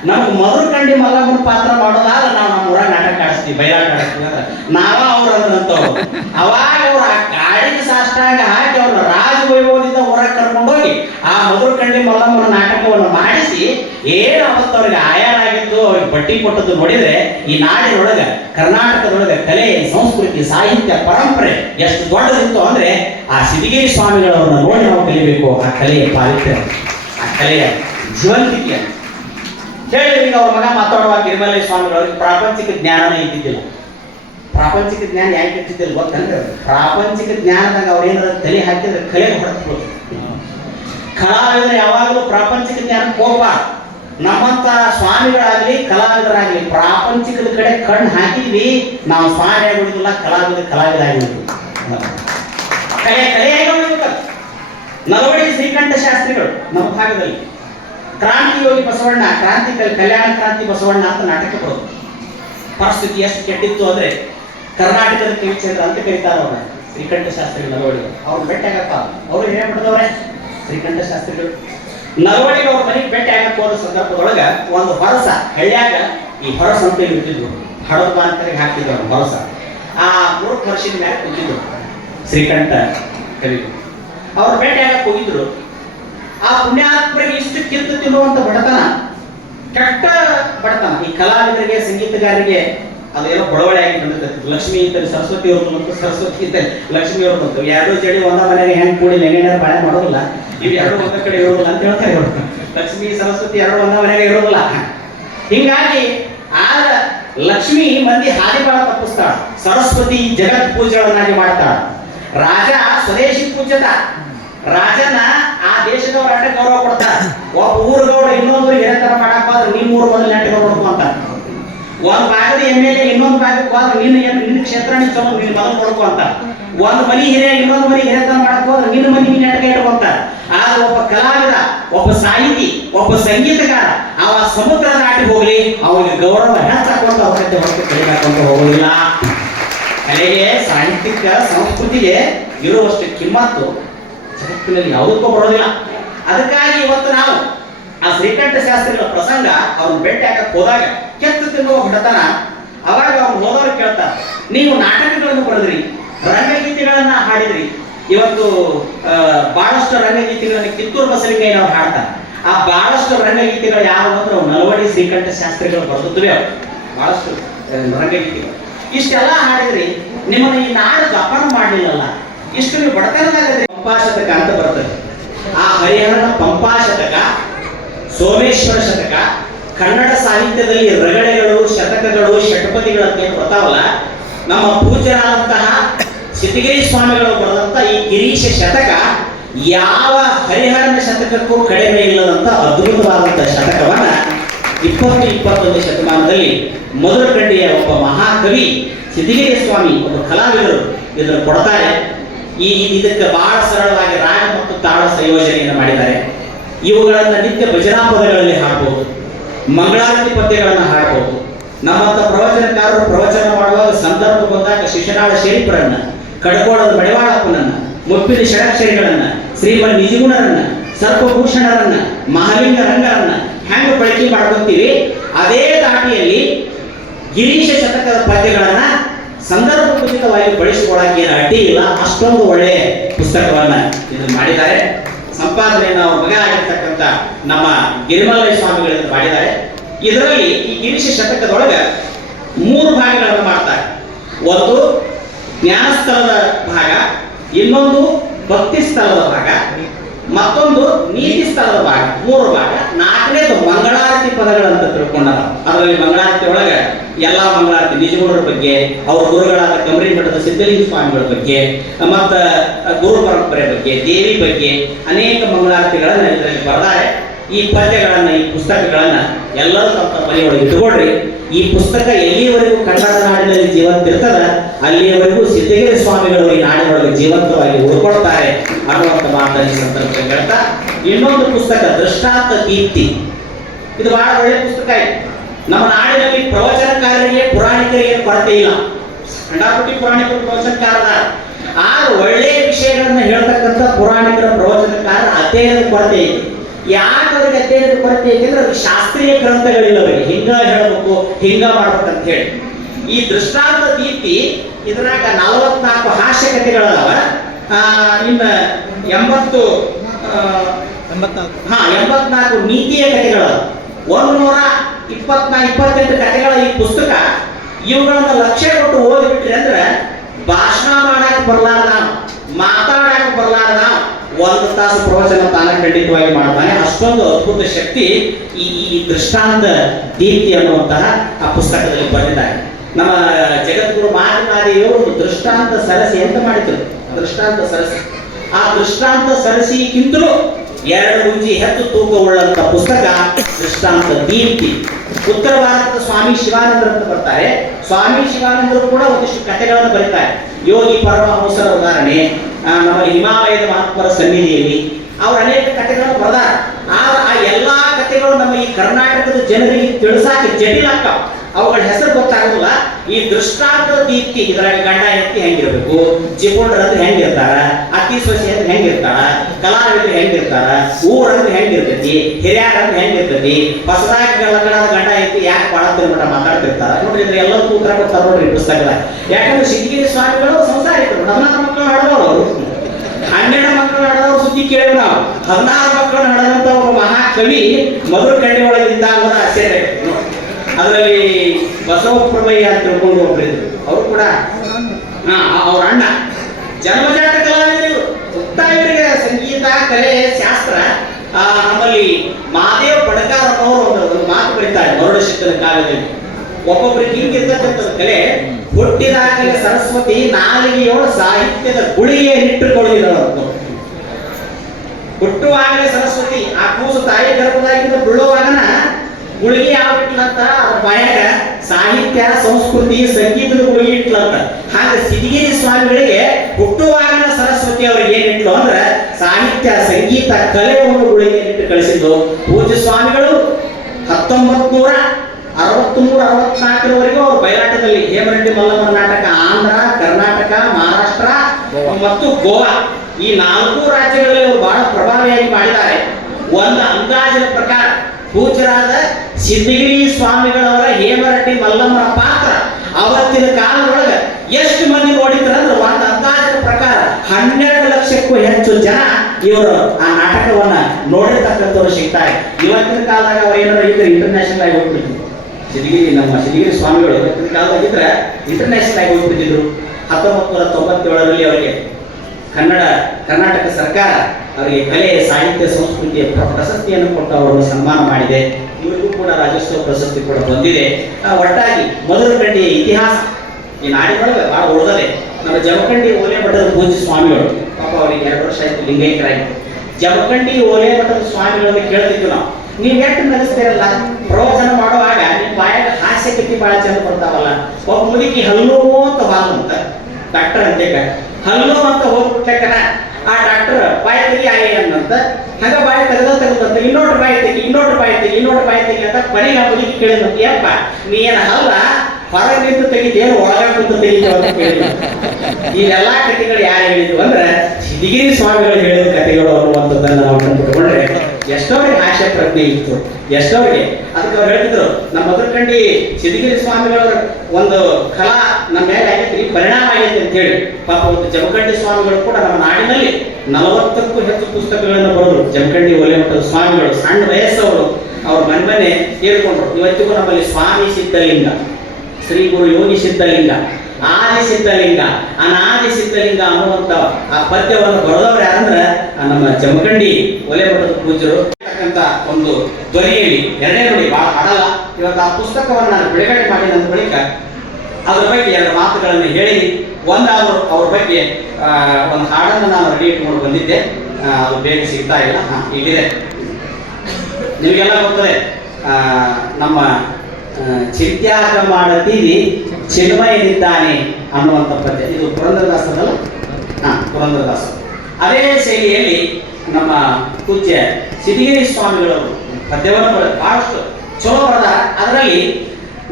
ನಮಗೆ ಮಧುರಗಂಡಿ ಮಲ್ಲಮ್ಮನ ಪಾತ್ರ ಮಾಡೋದಾದ್ರೆ ನಾವು ನಮ್ಮ ಊರಾಗ ನಾಟಕ ಆಡಿಸ್ತೀವಿ, ಬಯಲಾಟ ಆಡಿಸ್ತೀವಿ ಅಂದ್ರೆ ನಾವ ಅವ್ರು ಅಂದ್ರಂತವ್ರು. ಅವಾಗ ಅವ್ರು ಆ ಗಾಡಿಗೆ ಸಾಷ್ಟಾಂಗ ಹಾಕಿ ಅವ್ರನ್ನ ರಾಜವೈಭವದಿಂದ ಹೊರಗೆ ಕರ್ಕೊಂಡೋಗಿ ಆ ಮಧುರಗಂಡಿ ಮಲ್ಲಮ್ಮನ ನಾಟಕವನ್ನು ಮಾಡಿಸಿ ಏನು ಅವತ್ತು ಅವ್ರಿಗೆ ಆಯಾರಾಗಿದ್ದು ಅವ್ರಿಗೆ ಬಟ್ಟಿ ಕೊಟ್ಟದ್ದು ನೋಡಿದ್ರೆ ಈ ನಾಡಿನೊಳಗೆ ಕರ್ನಾಟಕದೊಳಗೆ ಕಲೆ, ಸಂಸ್ಕೃತಿ, ಸಾಹಿತ್ಯ, ಪರಂಪರೆ ಎಷ್ಟು ದೊಡ್ಡದಿತ್ತು ಅಂದ್ರೆ ಆ ಸಿದ್ಧಗಿರಿ ಸ್ವಾಮಿಗಳವ್ರನ್ನ ನೋಡಿ ನಾವು ಕಲಿಬೇಕು. ಆ ಕಲೆಯ ಪಾವಿತ್ರ್ಯ, ಆ ಕಲೆಯ ಜೀವಂತಿಕೆ ಹೇಳಿದ್ರೆ ಈಗ ಅವ್ರ ಮಗ ಮಾತಾಡುವಾಗ ಗಿರಿಮಲ್ಲಯ್ಯ ಸ್ವಾಮಿಗಳವ್ರಿಗೆ ಪ್ರಾಪಂಚಿಕ ಜ್ಞಾನನೇ ಇದ್ದಿದ್ದಿಲ್ಲ. ಪ್ರಾಪಂಚಿಕ ಜ್ಞಾನ ಯಾಕೆ ಇರ್ತಿದ್ದಿಲ್ಲ ಗೊತ್ತಂದ್ರೆ ಪ್ರಾಪಂಚಿಕ ಜ್ಞಾನದಾಗ ಅವ್ರು ಏನಾದ್ರು ತಲೆ ಹಾಕಿದ್ರೆ ಕಲೆ ಹೊಡೆದು ಕಲಾವಿದರು ಯಾವಾಗಲೂ ಪ್ರಾಪಂಚಿಕ ಜ್ಞಾನ ಕೋಪ. ನಮ್ಮಂತ ಸ್ವಾಮಿಗಳಾಗ್ಲಿ ಕಲಾವಿದರಾಗ್ಲಿ ಪ್ರಾಪಂಚಿಕದ ಕಡೆ ಕಣ್ಣು ಹಾಕಿದ್ವಿ, ನಾವು ಸ್ವಾಮಿ ಆಗಿಬಿಡುದಿಲ್ಲ, ಕಲಾವಿದ ಆಗಿಬಿಡುದು. ಕಲೆಯಾಗಿ ಉಳಿಬೇಕು. ನಲವಡಿ ಶ್ರೀಕಂಠ ಶಾಸ್ತ್ರಿಗಳು ನಮ್ಮ ಭಾಗದಲ್ಲಿ ಕ್ರಾಂತಿ ಯೋಗಿ ಬಸವಣ್ಣ, ಕಲ್ಯಾಣ ಕ್ರಾಂತಿ ಬಸವಣ್ಣ ಅಂತ ನಾಟಕ ಬರೋದು. ಪರಿಸ್ಥಿತಿ ಎಷ್ಟು ಕೆಟ್ಟಿತ್ತು ಅಂದ್ರೆ ಕರ್ನಾಟಕದ ಕಿವಿಚಂದ್ರ ಅಂತ ಕರೀತಾರ ಅವ್ರ ಶ್ರೀಕಂಠ ಶಾಸ್ತ್ರಿಗಳು ನಲವಡಿ. ಅವ್ರು ಭೇಟಿ ಆಗಪ್ಪ, ಅವ್ರು ಏನ್ ಬಿಡದವ್ರೆ ಶ್ರೀಕಂಠ ಶಾಸ್ತ್ರಿಗಳು. ನಲವಡಿಗೆ ಅವ್ರ ಮನೆಗೆ ಭೇಟಿ ಆಗಕ್ಕೆ ಹೋದ ಸಂದರ್ಭದೊಳಗ ಒಂದು ಹೊರಸ ಹಳ್ಳ್ಯಾಗ ಈ ಹೊರಸ ಅಂತ ಇರ್ತಿದ್ರು, ಹಡದ ಅಂತರಿಗೆ ಹಾಕ್ತಿದ್ರು ಅವ್ರು ಹೊರಸ. ಆ ಮೂರು ವರ್ಷದ ಮೇಲೆ ಕೂತಿದ್ರು ಶ್ರೀಕಂಠ ಕವಿಗಳು. ಅವ್ರು ಭೇಟಿ ಆಗಕ್ಕೆ ಹೋಗಿದ್ರು. ಆ ಪುಣ್ಯಾತ್ಮರಿಗೆ ಇಷ್ಟು ಕಿತ್ತು ತಿನ್ನುವಂತ ಬಡತನ, ಕೆಟ್ಟ ಬಡತನ. ಈ ಕಲಾವಿದರಿಗೆ, ಸಂಗೀತಗಾರರಿಗೆ ಅದೇನೋ ಬಡವಳೆ ಆಗಿ ಬಂದಿರ್ತದೆ. ಲಕ್ಷ್ಮಿ ಇದ್ದಲ್ಲಿ ಸರಸ್ವತಿ ಅವ್ರದ್ದು ಬಂತು, ಸರಸ್ವತಿ ಇದ್ದಲ್ಲಿ ಲಕ್ಷ್ಮಿ ಅವ್ರು ಬಂತು. ಎರಡು ಜಡಿ ಒಂದ ಮನೆಗೆ ಹೆಂಗ್ ಕೂಡಿ ನೆಂಗೇನಾರು ಬಾಳೆ ಮಾಡೋದಿಲ್ಲ, ಇವು ಎರಡು ಒಂದ ಕಡೆ ಇರೋದಿಲ್ಲ ಅಂತ ಹೇಳ್ತಾರೆ ಇವರು. ಲಕ್ಷ್ಮಿ ಸರಸ್ವತಿ ಎರಡು ಒಂದ ಮನೆಗೆ ಇರೋದಿಲ್ಲ. ಹಿಂಗಾಗಿ ಆ ಲಕ್ಷ್ಮಿ ಮಂದಿ ಹಾದಿ ಬಾಳ ತಪ್ಪಿಸ್ತಾಳ, ಸರಸ್ವತಿ ಜಗತ್ ಪೂಜೆಗಳನ್ನಾಗಿ ಮಾಡ್ತಾಳ. ರಾಜ ಸ್ವದೇಶಿ ಪೂಜ್ಯತ. ರಾಜನ ಆ ದೇಶದವ್ರ ಅಡ್ಡ ಗೌರವ ಕೊಡ್ತಾರ. ಒಬ್ಬ ಊರುಗೌಡ ಇನ್ನೊಂದೂರಿಗೆ ಹಿರೇತರ ಮಾಡಕ್ ಹೋದ್ರೆ ನಿಮ್ಮ ಊರು ಮೊದಲು ನೆಟ್ಟ ಗೌರವ ಅಂತ. ಒಂದ್ ಭಾಗದ MLA ಇನ್ನೊಂದು ಭಾಗಕ್ಕೆ ಹೋದ್ರೆ ನಿನ್ನ ಕ್ಷೇತ್ರ ಚಲೋ ನೀನು ಮೊದಲು ಕೊಡ್ಕೊ ಅಂತ. ಒಂದ್ ಮನಿ ಹಿರಿಯ ಇನ್ನೊಂದು ಮನಿ ಹಿರೇತರ ಮಾಡಕ್ ಹೋದ್ರೆ ನಿನ್ನ ಮನಿ ನೆಟ್ಟ ಇಟ್ಕೊಂತ. ಆದ್ರೆ ಒಬ್ಬ ಕಲಾವಿದ, ಒಬ್ಬ ಸಾಹಿತಿ, ಒಬ್ಬ ಸಂಗೀತಗಾರ ಅವ ಸಮುದ್ರ ದಾಟಿ ಹೋಗ್ಲಿ, ಅವನಿಗೆ ಗೌರವ ಹೆಚ್ಚಾಕೊಂತ ಹೋಗತ್ತೆ, ಹೊರತು ಕಡಿಮೆಕೊಂತ ಹೋಗೋದಿಲ್ಲ. ಕಲೆಗೆ, ಸಾಹಿತ್ಯಕ್ಕೆ, ಸಂಸ್ಕೃತಿಗೆ ಇರುವಷ್ಟು ಕಿಮ್ಮತ್ತು ಜಗತ್ತಿನಲ್ಲಿ ಯಾವುದಕ್ಕೂ ಬರೋದಿಲ್ಲ. ಅದಕ್ಕಾಗಿ ಇವತ್ತು ನಾವು ಆ ಶ್ರೀಕಂಠ ಶಾಸ್ತ್ರಿಗಳ ಪ್ರಸಂಗ ಅವ್ರನ್ನ ಭೇಟಿ ಆಗಕ್ಕೆ ಹೋದಾಗ ಕೆತ್ತು ತಿನ್ನುವ ಬಡತನ. ಅವಾಗ ಅವ್ರು ಹೋದವ್ರು ಕೇಳ್ತಾರೆ, ನೀವು ನಾಟಕಗಳನ್ನು ಬರೆದ್ರಿ, ರಂಗಗೀತೆಗಳನ್ನ ಹಾಡಿದ್ರಿ. ಇವತ್ತು ಬಹಳಷ್ಟು ರಂಗಗೀತೆಗಳನ್ನ ಕಿತ್ತೂರು ಬಸಲಿಂಗಯ್ಯನವ್ರು ಹಾಡ್ತಾರೆ. ಆ ಬಹಳಷ್ಟು ರಂಗಗೀತೆಗಳು ಯಾವ ಅಂದ್ರೆ ನಲವಡಿ ಶ್ರೀಕಂಠ ಶಾಸ್ತ್ರಿಗಳು ಬರೆದಿದ್ವಿ. ಅವು ಬಹಳಷ್ಟು ರಂಗಗೀತೆಗಳು. ಇಷ್ಟೆಲ್ಲ ಹಾಡಿದ್ರಿ, ನಿಮ್ಮನ್ನ ಈ ನಾಡು ಜಪಾನ ಮಾಡಲಿಲ್ಲಲ್ಲ, ಇಷ್ಟು ನೀವು ಬಡತನದಾಗದೆ. ಪಂಪಾಶತಕ ಅಂತ ಬರ್ತದೆ. ಆ ಹರಿಹರನ ಪಂಪಾಶತಕ, ಸೋಮೇಶ್ವರ ಶತಕ, ಕನ್ನಡ ಸಾಹಿತ್ಯದಲ್ಲಿ ರಗಳೆಗಳು, ಶತಕಗಳು, ಷಟ್ಪದಿಗಳು ಅಂತ ಏನು ಬರ್ತಾವಲ್ಲ, ನಮ್ಮ ಪೂಜ್ಯರಾದಂತಹ ಸಿದ್ಧಗಿರಿ ಸ್ವಾಮಿಗಳು ಬರೆದಂತ ಈ ಗಿರೀಶ ಶತಕ ಯಾವ ಹರಿಹರನ ಶತಕಕ್ಕೂ ಕಡಿಮೆ ಇಲ್ಲದಂತ ಅದ್ಭುತವಾದಂತಹ ಶತಕವನ್ನ 20-21 ಶತಮಾನದಲ್ಲಿ ಮಧುರಗಂಡಿಯ ಒಬ್ಬ ಮಹಾಕವಿ ಸಿದ್ಧಗಿರಿ ಸ್ವಾಮಿ, ಒಬ್ಬ ಕಲಾವಿದರು ಇದನ್ನು ಕೊಡ್ತಾರೆ. ಇದಕ್ಕೆ ಬಹಳ ಸರಳವಾಗಿ ರಾಗ ಮತ್ತು ತಾಳ ಸಂಯೋಜನೆಯನ್ನು ಮಾಡಿದ್ದಾರೆ. ಇವುಗಳನ್ನು ನಿತ್ಯ ಭಜನಾ ಪದಗಳಲ್ಲಿ ಹಾಡಬಹುದು, ಮಂಗಳಾರತಿ ಪದ್ಯಗಳನ್ನು ಹಾಡಬಹುದು. ನಮ್ಮಂತ ಪ್ರವಚನಕಾರರು ಪ್ರವಚನ ಮಾಡುವಾಗ ಸಂದರ್ಭ ಬಂದಾಗ ಶಿಶುನಾಳ ಶೇರಿಪರನ್ನ, ಕಡಕೋಳದ ಮಡಿವಾಳಪ್ಪನನ್ನ, ಮುಪ್ಪಿನ ಷಡಕ್ಷರಿಗಳನ್ನ, ಶ್ರೀಮನ್ ನಿಜಗುಣರನ್ನ, ಸರ್ಪಭೂಷಣರನ್ನ, ಮಹಾಲಿಂಗ ರಂಗರನ್ನ ಹೆಂಗ ಬಳಕೆ ಮಾಡ್ಕೊಂತೀವಿ, ಅದೇ ದಾಟಿಯಲ್ಲಿ ಗಿರೀಶ ಶತಕದ ಪದ್ಯಗಳನ್ನ ಸಂದರ್ಭೋಚಿತವಾಗಿ ಬಳಸಿಕೊಳ್ಳಕ್ಕೆ ಏನು ಅಡ್ಡಿ ಇಲ್ಲ. ಅಷ್ಟೊಂದು ಒಳ್ಳೆಯ ಪುಸ್ತಕವನ್ನ ಇದು ಮಾಡಿದ್ದಾರೆ. ಸಂಪಾದನೆಯನ್ನು ಅವ್ರ ಮಗ ಆಗಿರ್ತಕ್ಕಂಥ ನಮ್ಮ ಗಿರಿಮಲ್ಲಯ್ಯ ಸ್ವಾಮಿಗಳಿಂದ ಮಾಡಿದ್ದಾರೆ. ಇದರಲ್ಲಿ ಈ ಗಿರೀಶ ಶತಕದೊಳಗೆ 3 ಭಾಗಗಳನ್ನು ಮಾಡ್ತಾರೆ. ಒಂದು ಜ್ಞಾನಸ್ಥಳದ ಭಾಗ, ಇನ್ನೊಂದು ಭಕ್ತಿ ಸ್ಥಳದ ಭಾಗ, ಮತ್ತೊಂದು ನೀತಿ ಸ್ಥಳದ ಭಾಗ. 3 ಭಾಗ. 4ನೇದು ಮಂಗಳಾರತಿ ಪದಗಳಂತ ತಿಳ್ಕೊಂಡ. ಅದರಲ್ಲಿ ಮಂಗಳಾರತಿ ಒಳಗೆ ಎಲ್ಲ ಮಂಗಳಾರತಿ ನಿಜಗುಣರ ಬಗ್ಗೆ, ಅವ್ರ ಗುರುಗಳಾದ ಕಮರಿ ಮಠದ ಸಿದ್ಧಲಿಂಗ ಸ್ವಾಮಿಗಳ ಬಗ್ಗೆ, ಮತ್ತು ಗುರು ಪರಂಪರೆ ಬಗ್ಗೆ, ದೇವಿ ಬಗ್ಗೆ ಅನೇಕ ಮಂಗಳಾರತಿಗಳನ್ನ ಇದರಲ್ಲಿ ಬರೆದಾರೆ. ಈ ಪದ್ಯಗಳನ್ನ, ಈ ಪುಸ್ತಕಗಳನ್ನ ಎಲ್ಲರೂ ತಮ್ಮ ಮನೆಯೊಳಗೆ ಇಟ್ಟುಕೊಡ್ರಿ. ಈ ಪುಸ್ತಕ ಎಲ್ಲಿಯವರೆಗೂ ಕನ್ನಡ ನಾಡಿನಲ್ಲಿ ಜೀವಂತ ಇರ್ತದ ಅಲ್ಲಿಯವರೆಗೂ ಸಿದ್ಧಗಿರಿ ಸ್ವಾಮಿಗಳು ಈ ನಾಡಿನೊಳಗೆ ಜೀವಂತವಾಗಿ ಉಳ್ಕೊಳ್ತಾರೆ ಅನ್ನುವಂಥ ಮಾತನ್ನು ಈ ಸಂದರ್ಭದಲ್ಲಿ ಹೇಳ್ತಾ, ಇನ್ನೊಂದು ಪುಸ್ತಕ ದೃಷ್ಟಾಂತ ದೀಪ್ತಿ. ಇದು ಬಹಳ ಒಳ್ಳೆಯ ಪುಸ್ತಕ ಇದೆ. ನಮ್ಮ ನಾಡಿನಲ್ಲಿ ಪ್ರವಚನಕಾರರಿಗೆ, ಪುರಾಣಿಕರಿಗೆ ಕೊರತೆ ಇಲ್ಲ. ಕಂಡಾಪಟ್ಟಿ ಪುರಾಣಿಕರು ಪ್ರವಚನಕಾರರ, ಆದ್ರೆ ಒಳ್ಳೆಯ ವಿಷಯಗಳನ್ನ ಹೇಳ್ತಕ್ಕಂಥ ಪುರಾಣಿಕರ ಪ್ರವಚನಕಾರ ಅಧ್ಯಯನದ ಕೊರತೆ ಇದೆ. ಯಾಕೆ ಅವ್ರಿಗೆ ಅಧ್ಯಯನದ ಕೊರತೆ ಐತೆಂದ್ರೆ ಅದು ಶಾಸ್ತ್ರೀಯ ಗ್ರಂಥಗಳಿಲ್ಲ ಅವರಿಗೆ. ಹಿಂಗ ಹೇಳಬೇಕು, ಹಿಂಗ ಮಾಡ್ಬೇಕಂತ ಹೇಳಿ. ಈ ದೃಷ್ಟಾಂತ ದೀಪ್ತಿ ಇದ್ರಾಗ 44 ಹಾಸ್ಯ ಕಥೆಗಳದಾವ. ಇನ್ನು 84 ನೀತಿಯ ಕಥೆಗಳದಾವ. 128 ಕಥೆಗಳ ಈ ಪುಸ್ತಕ. ಇವುಗಳನ್ನ ಲಕ್ಷ್ಯ ಕೊಟ್ಟು ಓದಿಬಿಟ್ರಿ ಅಂದ್ರೆ ಭಾಷಣ ಮಾಡಕ್ ಬರ್ಲಾರ್ದ, ಮಾತಾಡಕ್ ಬರ್ಲಾರ್ದ 1 ತಾಸು ಪ್ರವಚನ ತಾನ ಖಂಡಿತವಾಗಿ ಮಾಡ್ತಾನೆ. ಅಷ್ಟೊಂದು ಅದ್ಭುತ ಶಕ್ತಿ ಈ ದೃಷ್ಟಾಂತ ದೀಪ್ತಿ ಅನ್ನುವಂತಹ ಆ ಪುಸ್ತಕದಲ್ಲಿ ಬರೆದಿದ್ದಾರೆ. ನಮ್ಮ ಜಗದ್ಗುರು ಮಹಾತ್ಮಾದೇವಿಯವರು ಒಂದು ದೃಷ್ಟಾಂತ ಸರಸಿ ಅಂತ ಮಾಡಿದ್ರು. ದೃಷ್ಟಾಂತ ಸರಸಿ, ಆ ದೃಷ್ಟಾಂತ ಸರಸಿಗಿಂತಲೂ 2 ಗುಂಜಿ ಹೆಚ್ಚು ತೂಕವುಳ್ಳಂತ ಪುಸ್ತಕ ದೃಷ್ಟಾಂತ ದೀಪ್ತಿ. ಉತ್ತರ ಭಾರತದ ಸ್ವಾಮಿ ಶಿವಾನಂದರು ಅಂತ ಬರ್ತಾರೆ. ಸ್ವಾಮಿ ಶಿವಾನಂದರು ಕೂಡ ಒಂದಿಷ್ಟು ಕಥೆಗಳನ್ನು ಬರೀತಾರೆ. ಯೋಗಿ ಪರಮಹಂಸರ ಉದಾಹರಣೆ, ನಮ್ಮಲ್ಲಿ ಹಿಮಾಲಯದ ಮಹಾತ್ಮರ ಸನ್ನಿಧಿಯಲ್ಲಿ ಅವರು ಅನೇಕ ಕಥೆಗಳನ್ನು ಬರೆದಾರ. ಆದ್ರೆ ಆ ಎಲ್ಲಾ ಕಥೆಗಳು ನಮ್ಮ ಈ ಕರ್ನಾಟಕದ ಜನರಿಗೆ ತಿಳಿಸಾಕ ಜಟಿಲ ಆಗ್ತಾವ. ಅವುಗಳ ಹೆಸರು ಗೊತ್ತಾಗೋದಿಲ್ಲ. ಈ ದೃಷ್ಟಾಂತ ದೀಪ್ತಿ ಇದ್ರಾಗ ಗಂಡ ಹೆಂಡತಿ ಹೆಂಗಿರ್ಬೇಕು, ಜಿಪುಣರಂದ್ರೆ ಹೆಂಗಿರ್ತಾರ, ಅತಿ ಸೊಸೆ ಅಂದ್ರೆ ಹೆಂಗಿರ್ತಾರ, ಕಲಾವಿದರು ಹೆಂಗಿರ್ತಾರ, ಊರಂದ್ರೆ ಹೆಂಗಿರ್ತೈತಿ, ಹಿರಿಯರಂದ್ರೆ ಹೆಂಗಿರ್ತೈತಿ, ಹೊಸದಾಗಿ ಲಗ್ನದ ಗಂಡ ಹೆಂಡತಿ ಯಾಕೆ ಬಾಳ ತಿರ್ಮಟ ಮಾತಾಡ್ತಿರ್ತಾರ ನೋಡ್ರಿ. ಇದ್ರ ಎಲ್ಲರೂ ಉತ್ತರ ಕೊಡ್ತಾರ ನೋಡ್ರಿ ಪುಸ್ತಕದಾಗ. ಯಾಕಂದ್ರೆ ಸಿದ್ಧಗಿರಿ ಸ್ವಾಮಿಗಳು ಸಂಸಾರಿಕರು. 14 ಮಕ್ಕಳು ಹಡೆದವರು ಅವರು, 12 ಮಕ್ಕಳು ಹಡೆದವ್ರು ಸುದ್ದಿ ಕೇಳಿದ್ರು ನಾವು. 16 ಮಕ್ಕಳು ಹಡೆದಂತ ಒಬ್ಬ ಮಹಾಕವಿ ಮಧುರ ಕಂಡಿ ಒಳಗಿದ್ದ ಅನ್ನೋದು ಆಶ್ಚರ್ಯ. ಅದರಲ್ಲಿ ಬಸವಪ್ರಭಯ್ಯ ಅಂತ ತಿಳ್ಕೊಂಡು ಒಬ್ಬರಿದ್ರು. ಅವರು ಕೂಡ ಅವ್ರ ಅಣ್ಣ ಜನ್ಮಜಾತ ಕಲಾವಿದರು. ಇವರಿಗೆ ಸಂಗೀತ, ಕಲೆ, ಶಾಸ್ತ್ರ. ನಮ್ಮಲ್ಲಿ ಮಹಾದೇವ ಪಡಕಾರ ಅನ್ನೋರು ಒಂದು ಮಾತು ಬರೀತಾರೆ ಮರುಡಶಿಸ್ತನ ಕಾಲದಲ್ಲಿ. ಒಬ್ಬೊಬ್ಬರಿಗೆ ಹಿಂಗಿರ್ತಕ್ಕಂಥದ್ದು ಕಲೆ. ಹುಟ್ಟಿದಾಗಲೇ ಸರಸ್ವತಿ ನಾಲಿಗೆಯೋಳು ಸಾಹಿತ್ಯದ ಗುಳಿಗೆ ಇಟ್ಟುಕೊಳ್ಳಿದಳು. ಹುಟ್ಟುವಾಗಲೇ ಸರಸ್ವತಿ ಆ ಕೂಸು ತಾಯಿ ಗರ್ಭದಾಗಿಂದ ಬೀಳುವಾಗನ ಗುಳಿಗೆ ಯಾವ ಇಟ್ಲಂತ ಅದ್ರ ಬಾಯಾಗ ಸಾಹಿತ್ಯ, ಸಂಸ್ಕೃತಿ, ಸಂಗೀತದ ಗುಳಿಗೆ ಇಟ್ಲಂತ. ಹಾಗೆ ಸಿದ್ಧಗಿರಿ ಸ್ವಾಮಿಗಳಿಗೆ ಹುಟ್ಟುವಾಗಿನ ಸರಸ್ವತಿ ಅವ್ರಿಗೆ ಏನಿಟ್ಲು ಅಂದ್ರೆ ಸಾಹಿತ್ಯ, ಸಂಗೀತ, ಕಲೆ ಒಂದು ಗುಳಿಗೆ ಇಟ್ಟು ಕಳಿಸಿದ್ದು. ಪೂಜ್ಯ ಸ್ವಾಮಿಗಳು 1963-64 ಅವರು ಬಯಲಾಟದಲ್ಲಿ ಹೇಮರೆಡ್ಡಿ ಮಲ್ಲಮ್ಮನ ನಾಟಕ ಆಂಧ್ರ, ಕರ್ನಾಟಕ, ಮಹಾರಾಷ್ಟ್ರ ಮತ್ತು ಗೋವಾ ಈ 4 ರಾಜ್ಯಗಳಲ್ಲಿ ಅವರು ಬಹಳ ಪ್ರಭಾವಿಯಾಗಿ ಮಾಡಿದ್ದಾರೆ. ಒಂದು ಅಂದಾಜಿನ ಪ್ರಕಾರ ಪೂಜ್ಯರಾದ ಸಿದ್ಧಗಿರಿ ಸ್ವಾಮಿಗಳವರ ಹೇಮರೆಡ್ಡಿ ಮಲ್ಲಮ್ಮನ ಪಾತ್ರ ಅವತ್ತಿನ ಕಾಲದೊಳಗೆ ಎಷ್ಟು ಮಂದಿ ನೋಡಿದ್ರು ಅಂದ್ರೆ ಒಂದು ಅಂದಾಜಿನ ಪ್ರಕಾರ 12 ಲಕ್ಷಕ್ಕೂ ಹೆಚ್ಚು ಜನ ಇವರು ಆ ನಾಟಕವನ್ನ ನೋಡಿರ್ತಕ್ಕಂಥವ್ರು ಸಿಗ್ತಾರೆ. ಇವತ್ತಿನ ಕಾಲದಾಗ ಅವ್ರು ಏನಾದ್ರು ಇದ್ರೆ ಇಂಟರ್ನ್ಯಾಷನಲ್ ಆಗಿ ಹೋಗ್ಬಿಟ್ಟಿದ್ರು. ನಮ್ಮ ಸಿದ್ಧಗಿರಿ ಸ್ವಾಮಿಗಳು ಇವತ್ತಿನ ಕಾಲದಾಗಿದ್ರೆ ಇಂಟರ್ನ್ಯಾಷನಲ್ ಆಗಿ ಹೋಗ್ಬಿಟ್ಟಿದ್ರು. 1997ರಲ್ಲಿ ಅವರಿಗೆ ಕರ್ನಾಟಕ ಸರ್ಕಾರ ಅವರಿಗೆ ಕಲೆ, ಸಾಹಿತ್ಯ, ಸಂಸ್ಕೃತಿಯ ಪ್ರಶಸ್ತಿಯನ್ನು ಕೊಟ್ಟು ಅವರನ್ನು ಸನ್ಮಾನ ಮಾಡಿದೆ. ಇವರಿಗೂ ಕೂಡ ರಾಜ್ಯೋತ್ಸವ ಪ್ರಶಸ್ತಿ ಕೂಡ ಬಂದಿದೆ. ಒಟ್ಟಾಗಿ ಮಧುರಕಂಡಿಯ ಇತಿಹಾಸ ಈ ನಾಡಿನೊಳಗೆ ಬಹಳ ಉಳಿದದೆ. ನಮ್ಮ ಜಮಖಂಡಿ ಓಲೆ ಮಠದ ಪೂಜ್ಯ ಸ್ವಾಮಿಗಳು, ಪಾಪ ಅವರಿಗೆ 2 ವರ್ಷ ಆಯ್ತು ಲಿಂಗೈಕ್ಯರಾಗಿತ್ತು. ಜಮಖಂಡಿ ಓಲೆ ಮಠದ ಸ್ವಾಮಿಗಳನ್ನು ಕೇಳ್ತಿದ್ವಿ ನಾವು, ನೀವು ಎಷ್ಟು ನಡೆಸ್ತೀರಲ್ಲ ಪ್ರವಚನ ಮಾಡುವಾಗ ನಿಮ್ಮ ಬಾಯಾಗ ಹಾಸ್ಯ ಕತ್ತಿ ಬಹಳ ಚಂದ ಬರ್ತಾವಲ್ಲ. ಒಬ್ಬ ಮುದುಕಿ ಹಲ್ಲು ಅಂತ ಅಂತ ಡಾಕ್ಟರ್ ಅಂತೇಕ ಹಲ್ಲು ಅಂತ ಹೋಗ್ಬಿಟ್ಲಕ್ಕನ ಆ ಡಾಕ್ಟರ್ ಬಾಯಿ ತೆಗಿ ಆಯಿ ಅನ್ನಂತ ಹಂಗ ಬಾಯಿ ತೆಗೆದಂತ ಇನ್ನೊಟ್ಟು ಬಾಯಿ ತೆಗಿ ಅಂತ ಕೊನೆಗೆ ಆ ಮುದುಕಿ ಕೇಳಿದ, ಯಪ್ಪ ನೀ ಏನ ಹಲ್ಲ ಹೊರಗೆ ನಿಂತು ತೆಗಿತೇನು ಒಳಗ ಕುಂತು ತೆಗಿತೇವೆ ಅಂತ ಕೇಳಿದ. ಇವೆಲ್ಲ ಕಥೆಗಳು ಯಾರು ಹೇಳಿದ್ವು ಅಂದ್ರೆ ಸಿದ್ಧಗಿರಿ ಸ್ವಾಮಿಗಳು ಹೇಳಿದ ಕಥೆಗಳು ಅನ್ನುವಂಥದ್ದನ್ನ ನಾವು ಕಂಡುಕೊಂಡ್ರೆ ಎಷ್ಟೋರಿಗೆ ಹಾಸ್ಯ ಪ್ರಜ್ಞೆ ಇತ್ತು, ಎಷ್ಟೋರಿಗೆ. ಅದಕ್ಕೆ ಅವ್ರು ಹೇಳ್ತಿದ್ರು, ನಮ್ಮ ಮಧುರಕಂಡಿ ಸಿದ್ಧಗಿರಿ ಸ್ವಾಮಿಗಳ ಒಂದು ಕಲಾ ನಮ್ಮ ಮೇಲೆ ಆಗೈತ್ರಿ, ಪರಿಣಾಮ ಆಗೈತೆ ಅಂತ ಹೇಳಿ. ಪಾಪ ಒಂದು ಜಮಖಂಡಿ ಸ್ವಾಮಿಗಳು ಕೂಡ ನಮ್ಮ ನಾಡಿನಲ್ಲಿ 40ಕ್ಕೂ ಹೆಚ್ಚು ಪುಸ್ತಕಗಳನ್ನು ಬರೆದ್ರು. ಜಮಖಂಡಿ ಓಲೆ ಮಠದ ಸ್ವಾಮಿಗಳು ಸಣ್ಣ ವಯಸ್ಸವರು ಅವ್ರ ಮನೆ ಹೇಳ್ಕೊಂಡ್ರು. ಇವತ್ತಿಗೂ ನಮ್ಮಲ್ಲಿ ಸ್ವಾಮಿ ಸಿದ್ಧಲಿಂಗ, ಶ್ರೀ ಗುರು ಯೋಗಿ ಸಿದ್ಧಲಿಂಗ, ಆದಿ ಸಿದ್ಧಲಿಂಗ, ಅನಾದಿ ಸಿದ್ಧಲಿಂಗ ಅನ್ನುವಂತ ಆ ಪದ್ಯವನ್ನು ಬರೆದವ್ರು ಯಾರಂದ್ರೆ ನಮ್ಮ ಜಮಖಂಡಿ ಒಲೆ ಮಠದ ಪೂಜ್ಯರು. ಅಂತಕ್ಕಂಥ ಒಂದು ಧ್ವನಿಯಲ್ಲಿ ಎರಡೇ ನುಡಿ ಬಹಳ ಹಾಡಲ್ಲ. ಇವತ್ತು ಆ ಪುಸ್ತಕವನ್ನು ನಾನು ಬಿಡುಗಡೆ ಮಾಡಿದ ಬಳಿಕ ಅದ್ರ ಬಗ್ಗೆ ಎರಡು ಮಾತುಗಳನ್ನು ಹೇಳಿ ಒಂದಾದ್ರು ಅವ್ರ ಬಗ್ಗೆ ಒಂದು ಹಾಡನ್ನು ನಾನು ರೆಡಿ ಇಟ್ಕೊಂಡು ಬಂದಿದ್ದೆ. ಅದು ಬೇಗ ಸಿಗ್ತಾ ಇಲ್ಲ. ಇಲ್ಲಿದೆ, ನಿಮಗೆಲ್ಲ ಗೊತ್ತದೆ. ನಮ್ಮ ಚಿಂತ್ಯಾಗ ಮಾಡತೀವಿ ಚಿನ್ಮಯನಿದ್ದಾನೆ ಅನ್ನುವಂಥ ಪದ್ಯ. ಇದು ಪುರಂದರದಾಸದಲ್ಲ? ಪುರಂದರದಾಸ. ಅದೇ ಶೈಲಿಯಲ್ಲಿ ನಮ್ಮ ಪೂಜ್ಯ ಸಿದ್ಧಗಿರಿ ಸ್ವಾಮಿಗಳವರು ಪದ್ಯವನ್ನು ಬಹಳಷ್ಟು ಚಲೋ ಬರೆದ. ಅದರಲ್ಲಿ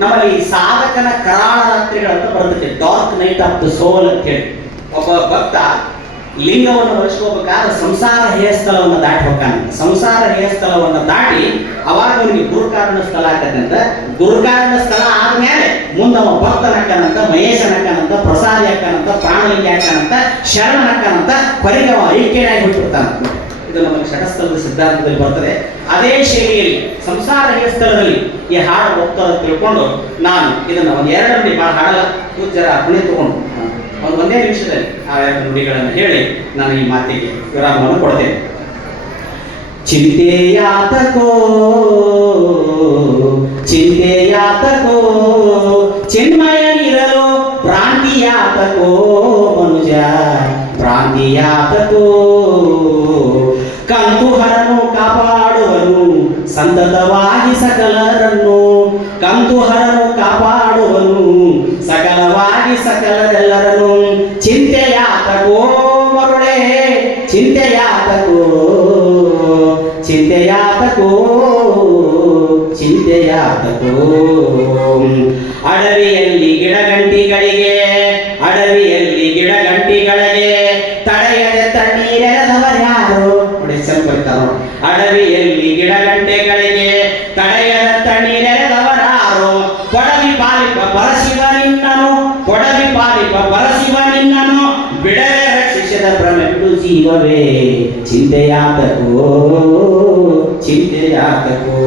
ನಮ್ಮಲ್ಲಿ ಸಾಧಕನ ಕರಾಳ ರಾತ್ರಿಗಳಂತ ಬರ್ತದೆ, ಡಾರ್ಕ್ ನೈಟ್ ಆಫ್ ದ ಸೋಲ್ ಅಂತ ಹೇಳಿ. ಒಬ್ಬ ಭಕ್ತ ಲಿಂಗವನ್ನು ಬಳಸ್ಕೋಬೇಕಾದ್ರೆ ಸಂಸಾರ ಹೇಯಸ್ಥಳವನ್ನು ದಾಟಿ ಹೋಗ್ತಾನಂತೆ. ಸಂಸಾರ ಹೇಯಸ್ಥಳವನ್ನು ದಾಟಿ ಅವಾಗ ಅವನಿಗೆ ಗುರುಕಾರಣ ಸ್ಥಳ ಆಗ್ತದಂತ. ಗುರುಕಾರಣ ಸ್ಥಳ ಆದ್ಮೇಲೆ ಮುಂದವ ಭಕ್ತನಕ್ಕನಂತ, ಮಹೇಶನಕ್ಕನಂತ, ಪ್ರಸಾದಿ ಅಕ್ಕನಂತ, ಪ್ರಾಣಲಿಂಗ ಅಕ್ಕನಂತ, ಶರಣನಕ್ಕನಂತ ಪರಿಗವ ಐಕ್ಯನಾಗಿ ಬಿಟ್ಟಿರ್ತಾನಂತ. ಇದು ನಮ್ಮ ಷಟಸ್ಥಲದ ಸಿದ್ಧಾಂತದಲ್ಲಿ ಬರ್ತದೆ. ಅದೇ ಶೈಲಿಯಲ್ಲಿ ಸಂಸಾರ ಹೇಯಸ್ಥಳದಲ್ಲಿ ಈ ಹಾಡು ಹೋಗ್ತದೆ ತಿಳ್ಕೊಂಡು ನಾನು ಇದನ್ನು ಒಂದು ಎರಡು ನುಡಿ ಭಾಳ ಹಾಡಲ್ಲ, ಪೂಜ್ಯರ ಪುಣ್ಯ ತಗೊಂಡು ಒಂದೇ ನಿಮಿಷದಲ್ಲಿ ಆ ಎರಡು ನುಡಿಗಳನ್ನು ಹೇಳಿ ನಾನು ಈ ಮಾತಿಗೆ ವಿರಾಮವನ್ನು ಕೊಡ್ತೇನೆ. ಚಿಂತೆಯಾತಕೋ ಚಿಂತೆಯಾತಕೋ ಚಿನ್ಮಯನಿರಲು ಭ್ರಾಂತಿಯಾತಕೋ ಮನುಜ ಭ್ರಾಂತಿಯಾತಕೋ ಕಂತುಹರನು ಕಾಪಾಡುವನು ಸಂತತವಾಗಿ ಸಕಲರನ್ನು ಕಂತುಹರನು ಕಾಪಾಡುವನು ಸಕಲವಾಗಿ ಸಕಲರೆಲ್ಲರನ್ನು ಚಿಂತೆಯಾತಕೋ ಮರುಳೇ ಚಿಂತೆಯಾತಕೋ ಚಿಂತೆಯಾತಕೋ ಚಿಂತೆಯಾತಕೋ ಅಡವಿಯಲ್ಲಿ ಗಿಡಗಂಟಿಗಳಿಗೆ ಅಡವಿಯಲ್ಲಿ ಗಿಡಗಂಟಿಗಳಿಗೆ ತಡೆಯದೆ ತಣ್ಣೀರೆರೆದವರ್ಯಾರು ನೋಡಿ ಸಂಪರ್ಕರು. ಅಡವಿಯಲ್ಲಿ ಗಿಡಗಂಟೆಗಳಿಗೆ ತಡೆಯದ ತಣ್ಣೀರೆರೆದವರಾರು ಕೊಡವಿ ಪಾಲಿಪ ಪರಶಿವ ನಿನ್ನನು ಕೊಡವಿ ಪಾಲಿಪ ಪರಶಿವ ನಿನ್ನನು ಬಿಡದೆ ರಕ್ಷಿಸಿದ ಭ್ರಮೆ ಬಿಡು ಜೀವವೇ ಚಿಂತೆಯಾತಕೋ ಚಿಂತೆಯಾತಕೋ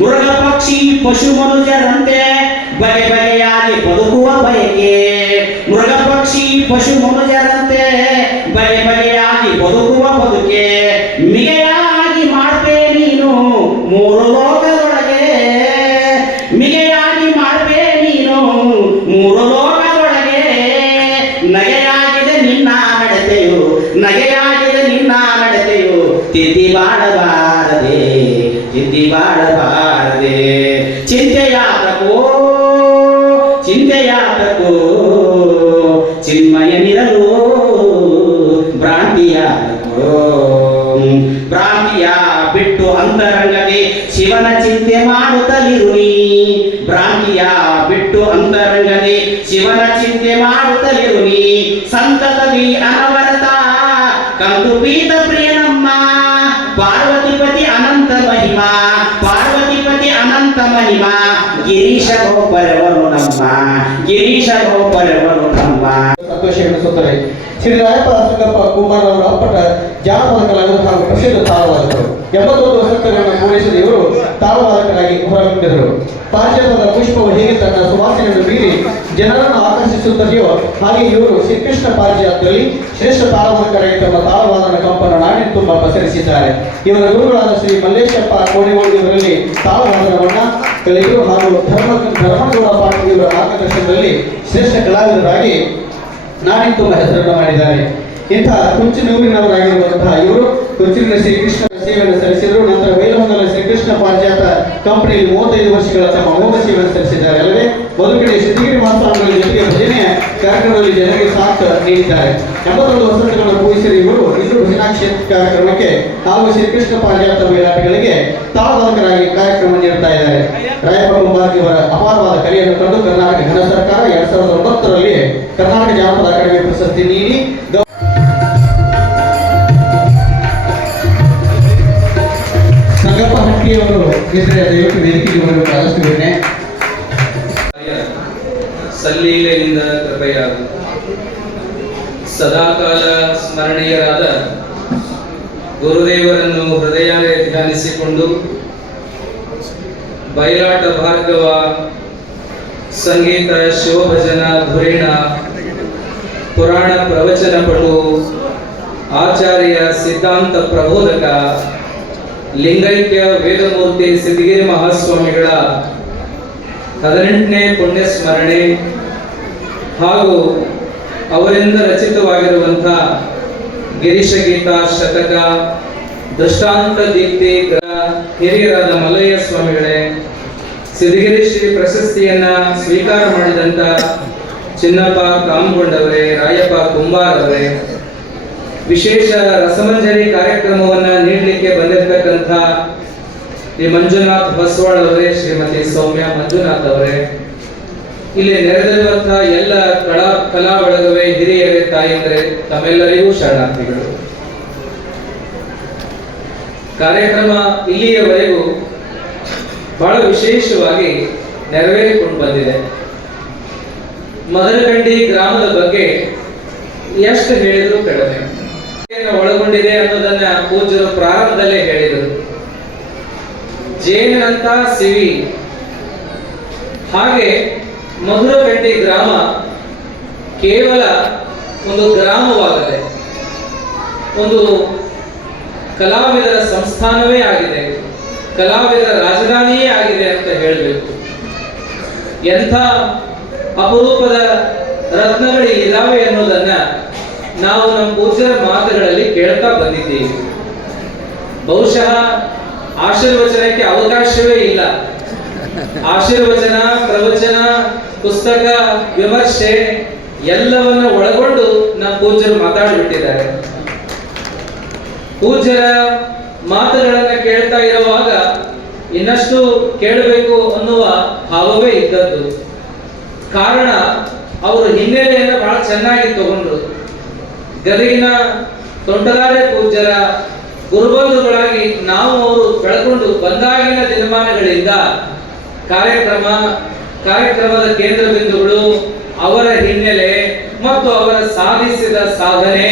ಮೃಗ ಪಕ್ಷಿ ಪಶು ಮನುಜರಂತೆ ಬಗೆ ಬಗೆಯಾಗಿ ಬದುಕುವ ಬಯಕೆ ಮೃಗ ಪಕ್ಷಿ ಪಶು ಮನುಜರಂತೆ ಬಗೆ ಬಗೆಯಾಗಿ ಬದುಕುವ ಬದುಕೆ ಮಿಗೆಯಾಗಿ ಮಾಡ್ಬೇ ನೀನು ಮೂರು ಲೋಕದೊಳಗೆ ಮಿಗೆಯಾಗಿ ಮಾಡ್ಬೇ ನೀನು ಮೂರು ಲೋಕದೊಳಗೆ ನಗೆಯಾಗಿದೆ ನಿನ್ನ ನಡತೆಯು ನಗೆಯಾಗಿದೆ ನಿನ್ನ ನಡತೆಯು ತಿದ್ದಿ ಬಾಳಬಾರದೆ ತಿದ್ದಿ ಬಾಳಬಾರದೆ ಚಿಂತೆಯಾತಕೋ ಚಿಂತೆಯಾತಕೋ ಚಿನ್ಮಯನಿರಲು ಭ್ರಾಂತಿಯಾತಕೋ ಭ್ರಾಂತಿಯ ಬಿಟ್ಟು ಅಂತರಂಗದಿ ಶಿವನ ಚಿಂತೆ ಮಾಡುತ್ತಲಿರುವಿ ಭ್ರಾಂತಿಯ ಬಿಟ್ಟು ಅಂತರಂಗದಿ ಶಿವನ ಚಿಂತೆ ಮಾಡುತ್ತಲಿರುವಿ ಸಂತತದಿ ಅನವರತ ಕಂದು ಪೀತ ಪ್ರಿಯ ನಮ್ಮ ಪಾರ್ವತಿಪತಿ ಅನಂತ ಮಹಿಮಾ ಪಾರ್ವತಿಪತಿ ಅನಂತ ಮಹಿಮಾ ಗಿರೀಶ ಗೋಪರವನು ನಮ್ಮ ಗಿರೀಶ ಗೋಪರವನು ನಮ್ಮ ಸಂತೋಷ ಎನಿಸುತ್ತದೆ. ಶ್ರೀ ರಾಯಪ್ಪ ಸಂಗಪ್ಪ ಕುಮಾರ್ ಅವರ ಅಪ್ಪಟ ಜಾನಪದ ಕಲಾವಿದರು ಹಾಗೂ ಪ್ರಸಿದ್ಧ ತಾಳವಾದಕರು. 81 ವರ್ಷಗಳನ್ನು ಪೂರೈಸಿದ ಇವರು ತಾಳವಾದಕರಾಗಿ ಹೊರಬಿದ್ದರು. ಪಾರಿಜಾತದ ಪುಷ್ಪವು ಹೇಗೆ ತನ್ನ ಸುವಾಸನೆಯನ್ನು ಮೀರಿ ಜನರನ್ನು ಆಕರ್ಷಿಸುತ್ತದೆಯೋ ಹಾಗೆ ಇವರು ಶ್ರೀಕೃಷ್ಣ ಪಾರಿಜಾತದಲ್ಲಿ ಶ್ರೇಷ್ಠ ತಾಳವಾದಕರಾಗಿ ತಮ್ಮ ತಾಳವಾದನ ಕಂಪನ್ನು ನಾಡಿನ ತುಂಬ ಪಸರಿಸಿದ್ದಾರೆ. ಇವರ ಗುರುಗಳಾದ ಶ್ರೀ ಮಲ್ಲೇಶಪ್ಪ ಕೋಡಿಗೋಡು ಇವರಲ್ಲಿ ತಾಳವಾದನವನ್ನ ಕಲಿತರು ಹಾಗೂ ಧರ್ಮಗೌಡ ಪಾಟೀಲ್ ಇವರ ಮಾರ್ಗದರ್ಶನದಲ್ಲಿ ಶ್ರೇಷ್ಠ ಕಲಾವಿದರಾಗಿ ನಾಡಿನ ತುಂಬ ಹೆಸರನ್ನು ಮಾಡಿದ್ದಾರೆ. ಇಂತಹ ಕುಂಚಿನೂರಿನವರಾಗಿರುವಂತಹ ಇವರು ಕುಂಚಿನ ಶ್ರೀಕೃಷ್ಣ ಸೇವೆಯನ್ನು ಸಲ್ಲಿಸಿದರು. ನಂತರ ವೇಲಮಂಗಲ ಶ್ರೀಕೃಷ್ಣ ಪಾರಿಜಾತ ಕಂಪನಿಯಲ್ಲಿ 35 ವರ್ಷಗಳ ತಮ್ಮ ಅಮೋಘ ಸೇವೆಯನ್ನು ಸಲ್ಲಿಸಿದ್ದಾರೆ. ಅಲ್ಲದೆ ಬದುಕಿನ ಸಿದ್ಧಗಿರಿ ಮಾಸ್ವಾಮಿಗಳ ಜೊತೆಗೆ ಭಜನೆ ಕಾರ್ಯಕ್ರಮದಲ್ಲಿ ಜನರಿಗೆ ಸಾಥ್ ನೀಡಿದ್ದಾರೆ. 81 ವರ್ಷಗಳನ್ನು ಪೂರೈಸಿದ ಇವರು ಇಂದು ಭಜನಾ ಕ್ಷೇತ್ರ ಕಾರ್ಯಕ್ರಮಕ್ಕೆ ಹಾಗೂ ಶ್ರೀಕೃಷ್ಣ ಪಾರಿಜಾತ ಬಯಲಾಟಗಳಿಗೆ ತಾಳವಾದಕರಾಗಿ ಕಾರ್ಯಕ್ರಮ ನೀಡುತ್ತಾ ಇದ್ದಾರೆ. ರಾಯಪ್ಪ ಕುಂಬಾರ್ ಇವರ ಅಪಾರವಾದ ಕಲೆಯನ್ನು ಕಂಡು ಕರ್ನಾಟಕ ಘನ ಸರ್ಕಾರ 2009ರಲ್ಲಿ ಕರ್ನಾಟಕ ಜಾನಪದ ಅಕಾಡೆಮಿ ಪ್ರಶಸ್ತಿ ನೀಡಿ ಸಂಗಪ್ಪ ಹಟ್ಟಿಯವರು ಇದ್ರೆ ದಯವಿಟ್ಟು ವೇದಿಕೆಗೆ ಬರಬೇಕು. ಆದಷ್ಟು ಬೇಗನೆ ಸಲ್ಲೀಲೆಯಿಂದ ಕೃಪೆಯಾದ ಸದಾಕಾಲ ಸ್ಮರಣೀಯರಾದ ಗುರುದೇವರನ್ನು ಹೃದಯವೇ ಧ್ಯಾನಿಸಿಕೊಂಡು ಬಯಲಾಟ ಭಾರ್ಗವ ಸಂಗೀತ ಶಿವಭಜನ ಧುರೀಣ ಪುರಾಣ ಪ್ರವಚನ ಪಟು ಆಚಾರ್ಯ ಸಿದ್ಧಾಂತ ಪ್ರಬೋಧಕ ಲಿಂಗೈಕ್ಯ ವೇದಮೂರ್ತಿ ಸಿದ್ಧಗಿರಿ ಮಹಾಸ್ವಾಮಿಗಳ 18ನೇ ಪುಣ್ಯ ಸ್ಮರಣೆ ಹಾಗೂ ಅವರಿಂದ ರಚಿತವಾಗಿರುವಂತಹ ಗಿರೀಶ ಗೀತಾ ಶತಕ ದೃಷ್ಟಾಂತ ದೀಪ್ತಿ ಹಿರಿಯರಾದ ಮಲ್ಲಯ್ಯ ಸ್ವಾಮಿಗಳೇ, ಸಿದ್ಧಗಿರಿ ಶ್ರೀ ಪ್ರಶಸ್ತಿಯನ್ನ ಸ್ವೀಕಾರ ಮಾಡಿದಂತ ಚಿನ್ನಪ್ಪ ಕಾಮಗೊಂಡವರೇ, ರಾಯಪ್ಪ ಕುಂಬಾರ್ ಅವರೇ, ವಿಶೇಷ ರಸಮಂಜರಿ ಕಾರ್ಯಕ್ರಮವನ್ನ ನೀಡಲಿಕ್ಕೆ ಬಂದಿರತಕ್ಕಂಥ ಶ್ರೀ ಮಂಜುನಾಥ್ ಬಸವಾಳ್ ಅವರೇ, ಶ್ರೀಮತಿ ಸೌಮ್ಯ ಮಂಜುನಾಥ್ ಅವರೇ, ಇಲ್ಲಿ ನೆರೆದಿರುವಂತಹ ಎಲ್ಲ ಕಲಾ ಬಳಗವೇ, ಹಿರಿಯರೇ, ತಾಯಂದ್ರೆ ತಮ್ಮೆಲ್ಲರಿಗೂ ಶರಣಾರ್ಥಿಗಳು. ಕಾರ್ಯಕ್ರಮ ಇಲ್ಲಿಯವರೆಗೂ ಬಹಳ ವಿಶೇಷವಾಗಿ ನೆರವೇರಿಕೊಂಡು ಬಂದಿದೆ. ಮದರಗಂಡಿ ಗ್ರಾಮದ ಬಗ್ಗೆ ಎಷ್ಟು ಹೇಳಿದ್ರು ಕಡಿಮೆ ಒಳಗೊಂಡಿದೆ ಅನ್ನೋದನ್ನ ಪೂಜ್ಯರು ಪ್ರಾರಂಭದಲ್ಲೇ ಹೇಳಿದರು. ಜೇನಿನಂತ ಸಿವಿ ಹಾಗೆ ಮಧುರಗಂಡಿ ಗ್ರಾಮ ಕೇವಲ ಒಂದು ಗ್ರಾಮವಾಗದೆ ಒಂದು ಕಲಾವಿದರ ಸಂಸ್ಥಾನವೇ ಆಗಿದೆ, ಕಲಾವಿದರ ರಾಜಧಾನಿಯೇ ಆಗಿದೆ ಅಂತ ಹೇಳಬೇಕು. ಎಂಥ ಅಪರೂಪದ ರತ್ನಗಳು ಇದಾವೆ ಅನ್ನೋದನ್ನ ನಾವು ನಮ್ಮ ಪೂಜ್ಯರ ಮಾತುಗಳಲ್ಲಿ ಕೇಳ್ತಾ ಬಂದಿದ್ದೀವಿ. ಬಹುಶಃ ಆಶೀರ್ವಚನಕ್ಕೆ ಅವಕಾಶವೇ ಇಲ್ಲ. ಆಶೀರ್ವಚನ, ಪ್ರವಚನ, ಪುಸ್ತಕ, ವಿಮರ್ಶೆ ಎಲ್ಲವನ್ನ ಒಳಗೊಂಡು ನಮ್ಮ ಪೂಜ್ಯರು ಮಾತಾಡಿಬಿಟ್ಟಿದ್ದಾರೆ. ಪೂಜ್ಯರ ಮಾತುಗಳನ್ನ ಕೇಳ್ತಾ ಇರುವಾಗ ಇನ್ನಷ್ಟು ಕೇಳಬೇಕು ಅನ್ನುವ ಭಾವವೇ ಇದ್ದದ್ದು. ಕಾರಣ ಅವರು ಹಿನ್ನೆಲೆಯನ್ನು ಬಹಳ ಚೆನ್ನಾಗಿ ತಗೊಂಡ್ರು. ಗದಗಿನ ತೊಂಟದಾರ್ಯ ಪೂಜ್ಯರ ಗುರುಬಂಧುಗಳಾಗಿ ನಾವು ಅವರು ಬೆಳಕೊಂಡು ಬಂದಾಗಿನ ದಿನಮಾನಗಳಿಂದ ಕಾರ್ಯಕ್ರಮದ ಕೇಂದ್ರ ಬಿಂದುಗಳು, ಅವರ ಹಿನ್ನೆಲೆ ಮತ್ತು ಅವರ ಸಾಧಿಸಿದ ಸಾಧನೆ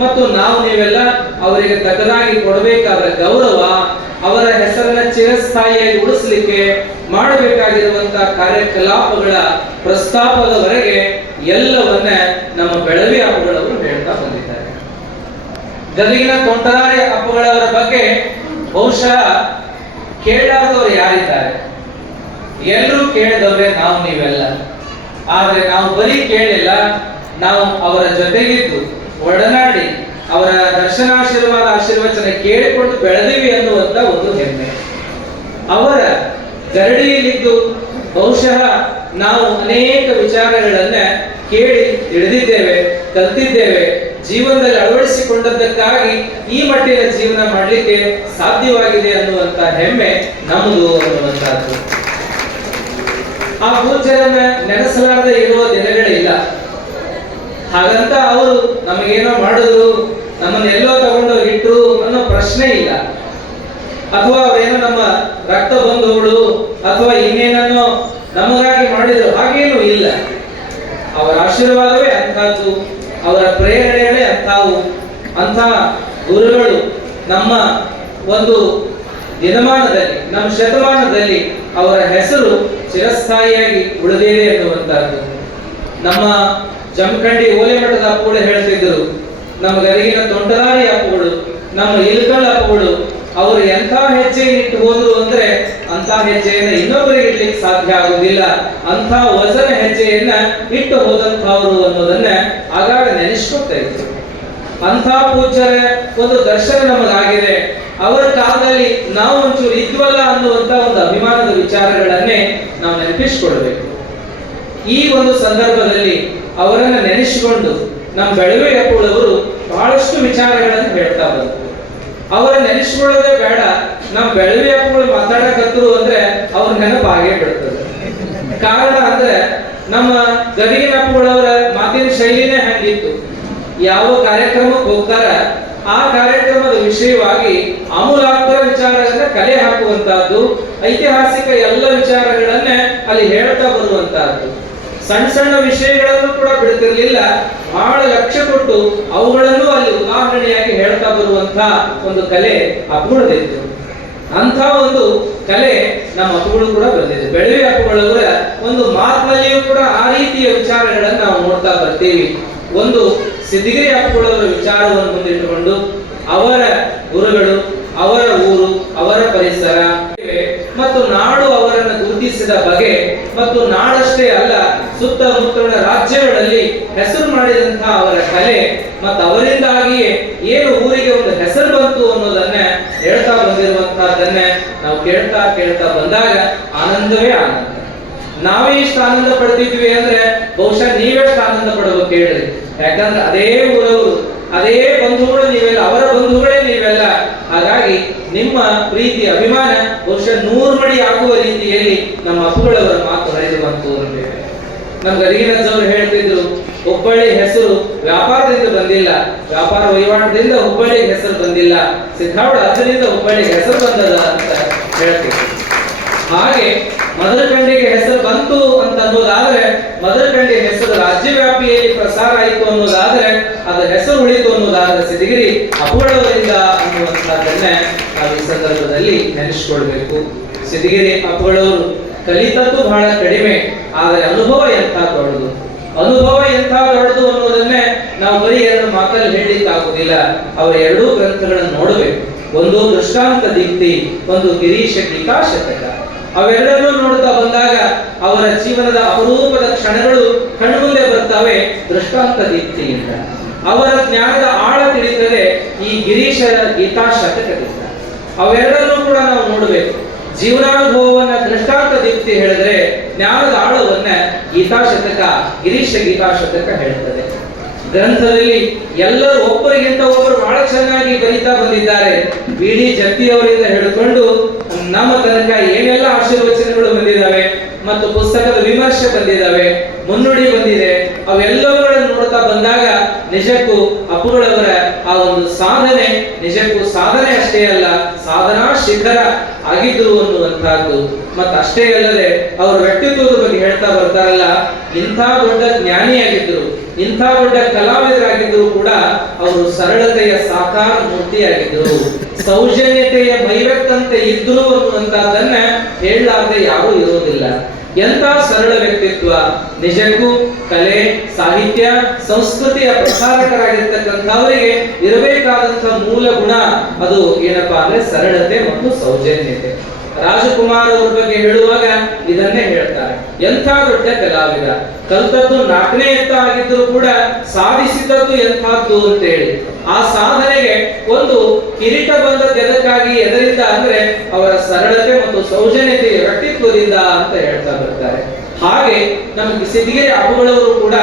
ಮತ್ತು ನಾವು ನೀವೆಲ್ಲ ಅವರಿಗೆ ತಕ್ಕದಾಗಿ ಕೊಡಬೇಕಾದ ಗೌರವ, ಅವರ ಹೆಸರನ್ನ ಚಿರಸ್ಥಾಯಿಯಾಗಿ ಉಳಿಸಲಿಕ್ಕೆ ಮಾಡಬೇಕಾಗಿರುವಂತಹ ಕಾರ್ಯಕಲಾಪಗಳ ಪ್ರಸ್ತಾಪದವರೆಗೆ ಎಲ್ಲವನ್ನ ನಮ್ಮ ಬೆಳವಿ ಅಪ್ಪುಗಳವರು ಹೇಳ್ತಾ ಬಂದಿದ್ದಾರೆ. ಗದಗಿನ ತೊಂಟದಾರ್ಯ ಅಪ್ಪುಗಳವರ ಬಗ್ಗೆ ಬಹುಶಃ ಕೇಳಾದವರು ಯಾರಿದ್ದಾರೆ? ಎಲ್ಲರೂ ಕೇಳಿದವ್ರೆ ನಾವು ನೀವೆಲ್ಲ. ಆದ್ರೆ ನಾವು ಬರೀ ಕೇಳಿಲ್ಲ, ನಾವು ಅವರ ಜೊತೆಗಿದ್ದು ಒಡನಾಡಿ ಅವರ ಆಶೀರ್ವಚನ ಕೇಳಿಕೊಂಡು ಬೆಳೆದಿವಿ ಅನ್ನುವಂತ ಒಂದು ಹೆಮ್ಮೆ. ಅವರ ಗರಡಿಯಲ್ಲಿದ್ದು ಬಹುಶಃ ನಾವು ಅನೇಕ ವಿಚಾರಗಳನ್ನ ಕೇಳಿ ತಿಳಿದಿದ್ದೇವೆ, ಕಲ್ತಿದ್ದೇವೆ, ಜೀವನದಲ್ಲಿ ಅಳವಡಿಸಿಕೊಂಡದ್ದಕ್ಕಾಗಿ ಈ ಮಟ್ಟಿನ ಜೀವನ ಮಾಡಲಿಕ್ಕೆ ಸಾಧ್ಯವಾಗಿದೆ ಅನ್ನುವಂತ ಹೆಮ್ಮೆ ನಮ್ಮದು ಅನ್ನುವಂತಹದ್ದು. ಆ ಪೂಜ್ಯರನ್ನ ನೆನೆಸಲಾರದೆ ಇರುವ ದಿನಗಳಿಲ್ಲ. ಹಾಗಂತ ಅವರು ನಮಗೇನೋ ಮಾಡಿದ್ರು, ನಮ್ಮನ್ನೆಲ್ಲೋ ತಗೊಂಡು ಇಟ್ರು ಅನ್ನೋ ಪ್ರಶ್ನೆ ಇಲ್ಲ. ಅಥವಾ ಅವರೇನೋ ನಮ್ಮ ರಕ್ತ ಬಂಧುಗಳು ಅಥವಾ ಇನ್ನೇನನ್ನೋ ನಮಗಾಗಿ ಮಾಡಿದ್ರು, ಹಾಗೇನೂ ಇಲ್ಲ. ಅವರ ಆಶೀರ್ವಾದವೇ ಅಂಥದ್ದು, ಅವರ ಪ್ರೇರಣೆಗಳೇ ಅಂಥವು. ಅಂಥ ಗುರುಗಳು ನಮ್ಮ ಒಂದು ದಿನಮಾನದಲ್ಲಿ, ನಮ್ಮ ಶತಮಾನದಲ್ಲಿ ಅವರ ಹೆಸರು ಚಿರಸ್ಥಾಯಿಯಾಗಿ ಉಳಿದಿದೆ ಎನ್ನುವಂತಹದ್ದು. ನಮ್ಮ ಜಮಖಂಡಿ ಓಲೆಮಠದ ಅಪ್ಪುಗಳು ಹೇಳ್ತಿದ್ರು, ನಮ್ಮ ಗದಗಿನ ತೊಂಟದಾರಿ ಅಪ್ಪುಗಳು, ನಮ್ಮ ಇಲ್ಕಲ್ ಅಪ್ಪುಗಳು, ಅವರು ಎಂಥ ಹೆಜ್ಜೆ ಇಟ್ಟು ಹೋದ್ರು ಅಂದ್ರೆ ಅಂತ ಹೆಜ್ಜೆಯನ್ನ ಇನ್ನೊಬ್ಬರಿಗೆ ಇಡ್ಲಿಕ್ಕೆ ಸಾಧ್ಯ ಆಗುವುದಿಲ್ಲ. ಅಂಥ ವಜನ ಹೆಜ್ಜೆಯನ್ನ ಇಟ್ಟು ಹೋದಂಥವ್ರು ಅನ್ನೋದನ್ನ ಆಗಾಗ ನೆನೆಸ್ಕೊತಾ ಇದ್ರು. ಅಂಥ ಪೂಜ್ಯರ ಒಂದು ದರ್ಶನ ನಮಗಾಗಿದೆ. ಅವರ ಕಾಲದಲ್ಲಿ ನಾವು ಒಂಚೂರು ಇದ್ವಲ್ಲ ಅನ್ನುವಂತ ಒಂದು ಅಭಿಮಾನದ ವಿಚಾರಗಳನ್ನೇ ನಾವು ನೆನಪಿಸಿಕೊಳ್ಬೇಕು. ಈ ಒಂದು ಸಂದರ್ಭದಲ್ಲಿ ಅವರನ್ನ ನೆನೆಸಿಕೊಂಡು ನಮ್ಮ ಬೆಳವೆ ಅಪ್ಪುಗಳವರು ಬಹಳಷ್ಟು ವಿಚಾರಗಳನ್ನು ಹೇಳ್ತಾ ಬಂದರು. ಅವರ ನೆನೆಸಿಕೊಳ್ಳೋದೇ ಬೇಡ, ನಮ್ಮ ಬೆಳವೆ ಅಪ್ಪುಗಳು ಮಾತಾಡಕತ್ತರು ಅಂದ್ರೆ ಅವ್ರ ನೆನಪು ಆಗೇ ಬಿಡ್ತದೆ. ಕಾರಣ ಅಂದ್ರೆ ನಮ್ಮ ಗದಗಿನ ಅಪ್ಪುಗಳವರ ಮಾತಿನ ಶೈಲಿನೇ ಹಂಗಿತ್ತು. ಯಾವ ಕಾರ್ಯಕ್ರಮಕ್ಕೆ ಹೋಗ್ತಾರ ಆ ಕಾರ್ಯಕ್ರಮದ ವಿಷಯವಾಗಿ ಆಮೂಲಾಗ್ರ ವಿಚಾರಗಳನ್ನ ಕಲೆ ಹಾಕುವಂತಹದ್ದು, ಐತಿಹಾಸಿಕ ಎಲ್ಲ ವಿಚಾರಗಳನ್ನ ಅಲ್ಲಿ ಹೇಳ್ತಾ ಬರುವಂತಹದ್ದು. ಸಣ್ಣ ಸಣ್ಣ ವಿಷಯಗಳನ್ನು ಕೂಡ ಬಿಡ್ತಿರ್ಲಿಲ್ಲ, ಬಹಳ ಲಕ್ಷ್ಯ ಕೊಟ್ಟು ಅವುಗಳನ್ನು ಅಲ್ಲಿ ಉದಾಹರಣೆಯಾಗಿ ಹೇಳ್ತಾ ಬರುವಂತಹ ಒಂದು ಕಲೆ ಅಪ್ಪುಗಳದಿತ್ತು. ಅಂತ ಒಂದು ಕಲೆ ನಮ್ಮ ಅಪ್ಪುಗಳು ಕೂಡ ಬಂದಿದೆ. ಬೆಳವೆ ಅಪ್ಪುಗಳವರ ಒಂದು ಮಾತಿನಲ್ಲಿಯೂ ಕೂಡ ಆ ರೀತಿಯ ವಿಚಾರಗಳನ್ನು ನಾವು ನೋಡ್ತಾ ಬರ್ತೀವಿ. ಒಂದು ಸಿದ್ಧಗಿರಿ ಅಪ್ಪುಗಳವರ ವಿಚಾರವನ್ನು ಮುಂದಿಟ್ಟುಕೊಂಡು ಅವರ ಗುರುಗಳು, ಅವರ ಊರು, ಅವರ ಮತ್ತು ನಾಡು ಅವರನ್ನು ಗುರುತಿಸಿದ ಬಗೆ ಮತ್ತು ನಾಡಷ್ಟೇ ಅಲ್ಲ ಸುತ್ತಮುತ್ತಲಿನ ರಾಜ್ಯಗಳಲ್ಲಿ ಹೆಸರು ಮಾಡಿದಂತಹ ಅವರ ಕಲೆ ಮತ್ತು ಅವರಿಂದಾಗಿಯೇ ಏನು ಊರಿಗೆ ಒಂದು ಹೆಸರು ಬಂತು ಅನ್ನೋದನ್ನ ಹೇಳ್ತಾ ಬಂದಿರುವಂತಹದನ್ನ ನಾವು ಕೇಳ್ತಾ ಕೇಳ್ತಾ ಬಂದಾಗ ಆನಂದವೇ ಆನಂದ. ನಾವೇ ಇಷ್ಟು ಆನಂದ ಪಡ್ತಿದ್ವಿ ಅಂದ್ರೆ ಬಹುಶಃ ನೀವೆಷ್ಟು ಆನಂದ ಪಡಬೇಕು ಹೇಳ್ರಿ. ಯಾಕಂದ್ರೆ ಅದೇ ಊರವರು, ಅದೇ ಬಂಧುಗಳು ನೀವೆಲ್ಲ, ಅವರ ಬಂಧುಗಳೇ ನೀವೆಲ್ಲ. ಹಾಗಾಗಿ ನಿಮ್ಮ ಪ್ರೀತಿ ಅಭಿಮಾನ ಬಹುಶಃ 100 ಮಡಿ ಆಗುವ ರೀತಿಯಲ್ಲಿ ನಮ್ಮ ಅಪ್ಪುಗಳವರ ಮಾತು ಹರಿದು ಬಂತು ಅಂತೇಳಿ. ನಮ್ಗೆ ಅರಿಗಿನಜ್ಜವರು ಹೇಳ್ತಿದ್ರು, ಹುಬ್ಬಳ್ಳಿ ಹೆಸರು ವ್ಯಾಪಾರದಿಂದ ಬಂದಿಲ್ಲ, ವ್ಯಾಪಾರ ವಹಿವಾಟದಿಂದ ಹುಬ್ಬಳ್ಳಿ ಹೆಸರು ಬಂದಿಲ್ಲ, ಸಿದ್ದಾವಡ ಅದರಿಂದ ಹುಬ್ಬಳ್ಳಿಗೆ ಹೆಸರು ಬಂದದ ಅಂತ ಹೇಳ್ತಿದ್ರು. ಹಾಗೆ ಮದರಕಂಡಿಗೆ ಹೆಸರು ಬಂತು ಅಂತ ಅನ್ನೋದಾದ್ರೆ, ಮದರಕಂಡಿ ಹೆಸರು ರಾಜ್ಯವ್ಯಾಪಿಯಲ್ಲಿ ಪ್ರಸಾರ ಆಯಿತು ಅನ್ನೋದಾದ್ರೆ, ಅದರ ಹೆಸರು ಉಳಿತು ಅನ್ನೋದಾದ್ರೆ ಸಿದ್ಧಗಿರಿ ಅಪ್ಪುಗಳವರಿಂದ ಅನ್ನುವಂಥದ್ದನ್ನ ನಾವು ಈ ಸಂದರ್ಭದಲ್ಲಿ ನೆನೆಸ್ಕೊಳ್ಬೇಕು. ಸಿದ್ಧಗಿರಿ ಅಪ್ಪುಗಳವರು ಕಲಿತದ್ದು ಬಹಳ ಕಡಿಮೆ, ಆದರೆ ಅನುಭವ ಎಂಥ ದೊಡ್ಡದು. ಅನುಭವ ಎಂಥ ದೊಡ್ಡದು ಅನ್ನೋದನ್ನೇ ನಾವು ಬರೀ 2 ಮಾತಲ್ಲಿ ಹೇಳಲಿಕ್ಕೆ ಆಗುದಿಲ್ಲ. ಅವರ 2 ಗ್ರಂಥಗಳನ್ನು ನೋಡಬೇಕು. ಒಂದು ದೃಷ್ಟಾಂತ ದೀಪ್ತಿ, ಒಂದು ಗಿರೀಶ ಗೀತಾಶತಕ. ಅವೆರಡನ್ನೂ ನೋಡ್ತಾ ಬಂದಾಗ ಅವರ ಜೀವನದ ಅಪರೂಪದ ಕ್ಷಣಗಳು ಕಣ್ಮುಂದೆ ಬರ್ತವೆ ದೃಷ್ಟಾಂತ ದೀಪ್ತಿಯಿಂದ. ಅವರ ಜ್ಞಾನದ ಆಳ ತಿಳಿದರೆ ಈ ಗಿರೀಶರ ಗೀತಾಶತಕದಿಂದ. ಅವೆರಡನ್ನೂ ಕೂಡ ನಾವು ನೋಡಬೇಕು. ಜೀವನಾನುಭವವನ್ನ ದೃಷ್ಟಾಂತ ದೀಪ್ತಿ ಹೇಳಿದ್ರೆ, ಜ್ಞಾನದ ಆಳವನ್ನ ಗೀತಾಶತಕ, ಗಿರೀಶ ಗೀತಾಶತಕ ಹೇಳ್ತದೆ. ಗ್ರಂಥದಲ್ಲಿ ಎಲ್ಲರೂ ಒಬ್ಬರಿಗಿಂತ ಒಬ್ಬರು ಬಹಳ ಚೆನ್ನಾಗಿ ಬರೀತಾ ಬಂದಿದ್ದಾರೆ. ಬಿಡಿ ಜತ್ತಿಯವರಿಂದ ಹಿಡಿದುಕೊಂಡು ನಮ್ಮ ತನಕ ಏನೆಲ್ಲ ಆಶೀರ್ವಚನಗಳು ಬಂದಿದ್ದಾವೆ ಮತ್ತು ಪುಸ್ತಕದ ವಿಮರ್ಶೆ ಬಂದಿದ್ದಾವೆ, ಮುನ್ನುಡಿ ಬಂದಿದೆ. ಅವೆಲ್ಲವುಗಳನ್ನು ನೋಡ್ತಾ ಬಂದಾಗ ನಿಜಕ್ಕೂ ಅಪ್ಪುಗಳವರ ಆ ಒಂದು ಸಾಧನೆ ನಿಜಕ್ಕೂ ಸಾಧನೆ ಅಷ್ಟೇ ಅಲ್ಲ, ಸಾಧನಾ ಶಿಖರ ಆಗಿದ್ರು ಅನ್ನುವಂತಹದ್ದು. ಮತ್ತು ಅಷ್ಟೇ ಅಲ್ಲದೆ ಅವರ ವ್ಯಕ್ತಿತ್ವದ ಬಗ್ಗೆ ಹೇಳ್ತಾ ಬರ್ತಾರಲ್ಲ, ಇಂಥ ದೊಡ್ಡ ಜ್ಞಾನಿಯಾಗಿದ್ರು, ಇಂಥ ದೊಡ್ಡ ಕಲಾವಿದರಾಗಿದ್ರು ಕೂಡ ಅವರು ಸರಳತೆಯ ಸಾಕಾರ ಮೂರ್ತಿಯಾಗಿದ್ರು, ಸೌಜನ್ಯತೆಯ ಮೈವ್ಯಕ್ತಂತೆ ಇದ್ರು ಅನ್ನುವಂತಹದ್ದನ್ನ ಹೇಳಲಾರದೆ ಯಾರೂ ಇರೋದಿಲ್ಲ. ಎಂತ ಸರಳ ವ್ಯಕ್ತಿತ್ವ. ನಿಜಕ್ಕೂ ಕಲೆ, ಸಾಹಿತ್ಯ, ಸಂಸ್ಕೃತಿಯ ಪ್ರಸಾರಕರಾಗಿರ್ತಕ್ಕಂಥವರಿಗೆ ಇರಬೇಕಾದಂತಹ ಮೂಲ ಗುಣ ಅದು ಏನಪ್ಪಾ ಅಂದ್ರೆ ಸರಳತೆ ಮತ್ತು ಸೌಜನ್ಯತೆ. ರಾಜಕುಮಾರ್ ಅವ್ರ ಬಗ್ಗೆ ಹೇಳುವಾಗ ಇದನ್ನೇ ಹೇಳ್ತಾರೆ. ಎಂಥ ದೊಡ್ಡ ಕಲಾವಿದ, ಕಲ್ತದ್ದು 4ನೇ ಎತ್ತ ಆಗಿದ್ರು ಕೂಡ ಸಾಧಿಸಿದದ್ದು ಎಂಥದ್ದು ಅಂತ ಹೇಳಿ. ಆ ಸಾಧನೆಗೆ ಒಂದು ಕಿರೀಟ ಬಂದದ್ದು ಎದಕ್ಕಾಗಿ, ಎದರಿಂದ ಅಂದ್ರೆ ಅವರ ಸರಳತೆ ಮತ್ತು ಸೌಜನ್ಯತೆಯ ವ್ಯಕ್ತಿತ್ವದಿಂದ ಅಂತ ಹೇಳ್ತಾ ಬರ್ತಾರೆ. ಹಾಗೆ ನಮಗೆ ಸಿದ್ಧಗಿರಿ ಅಪ್ಪುಗಳವರು ಕೂಡ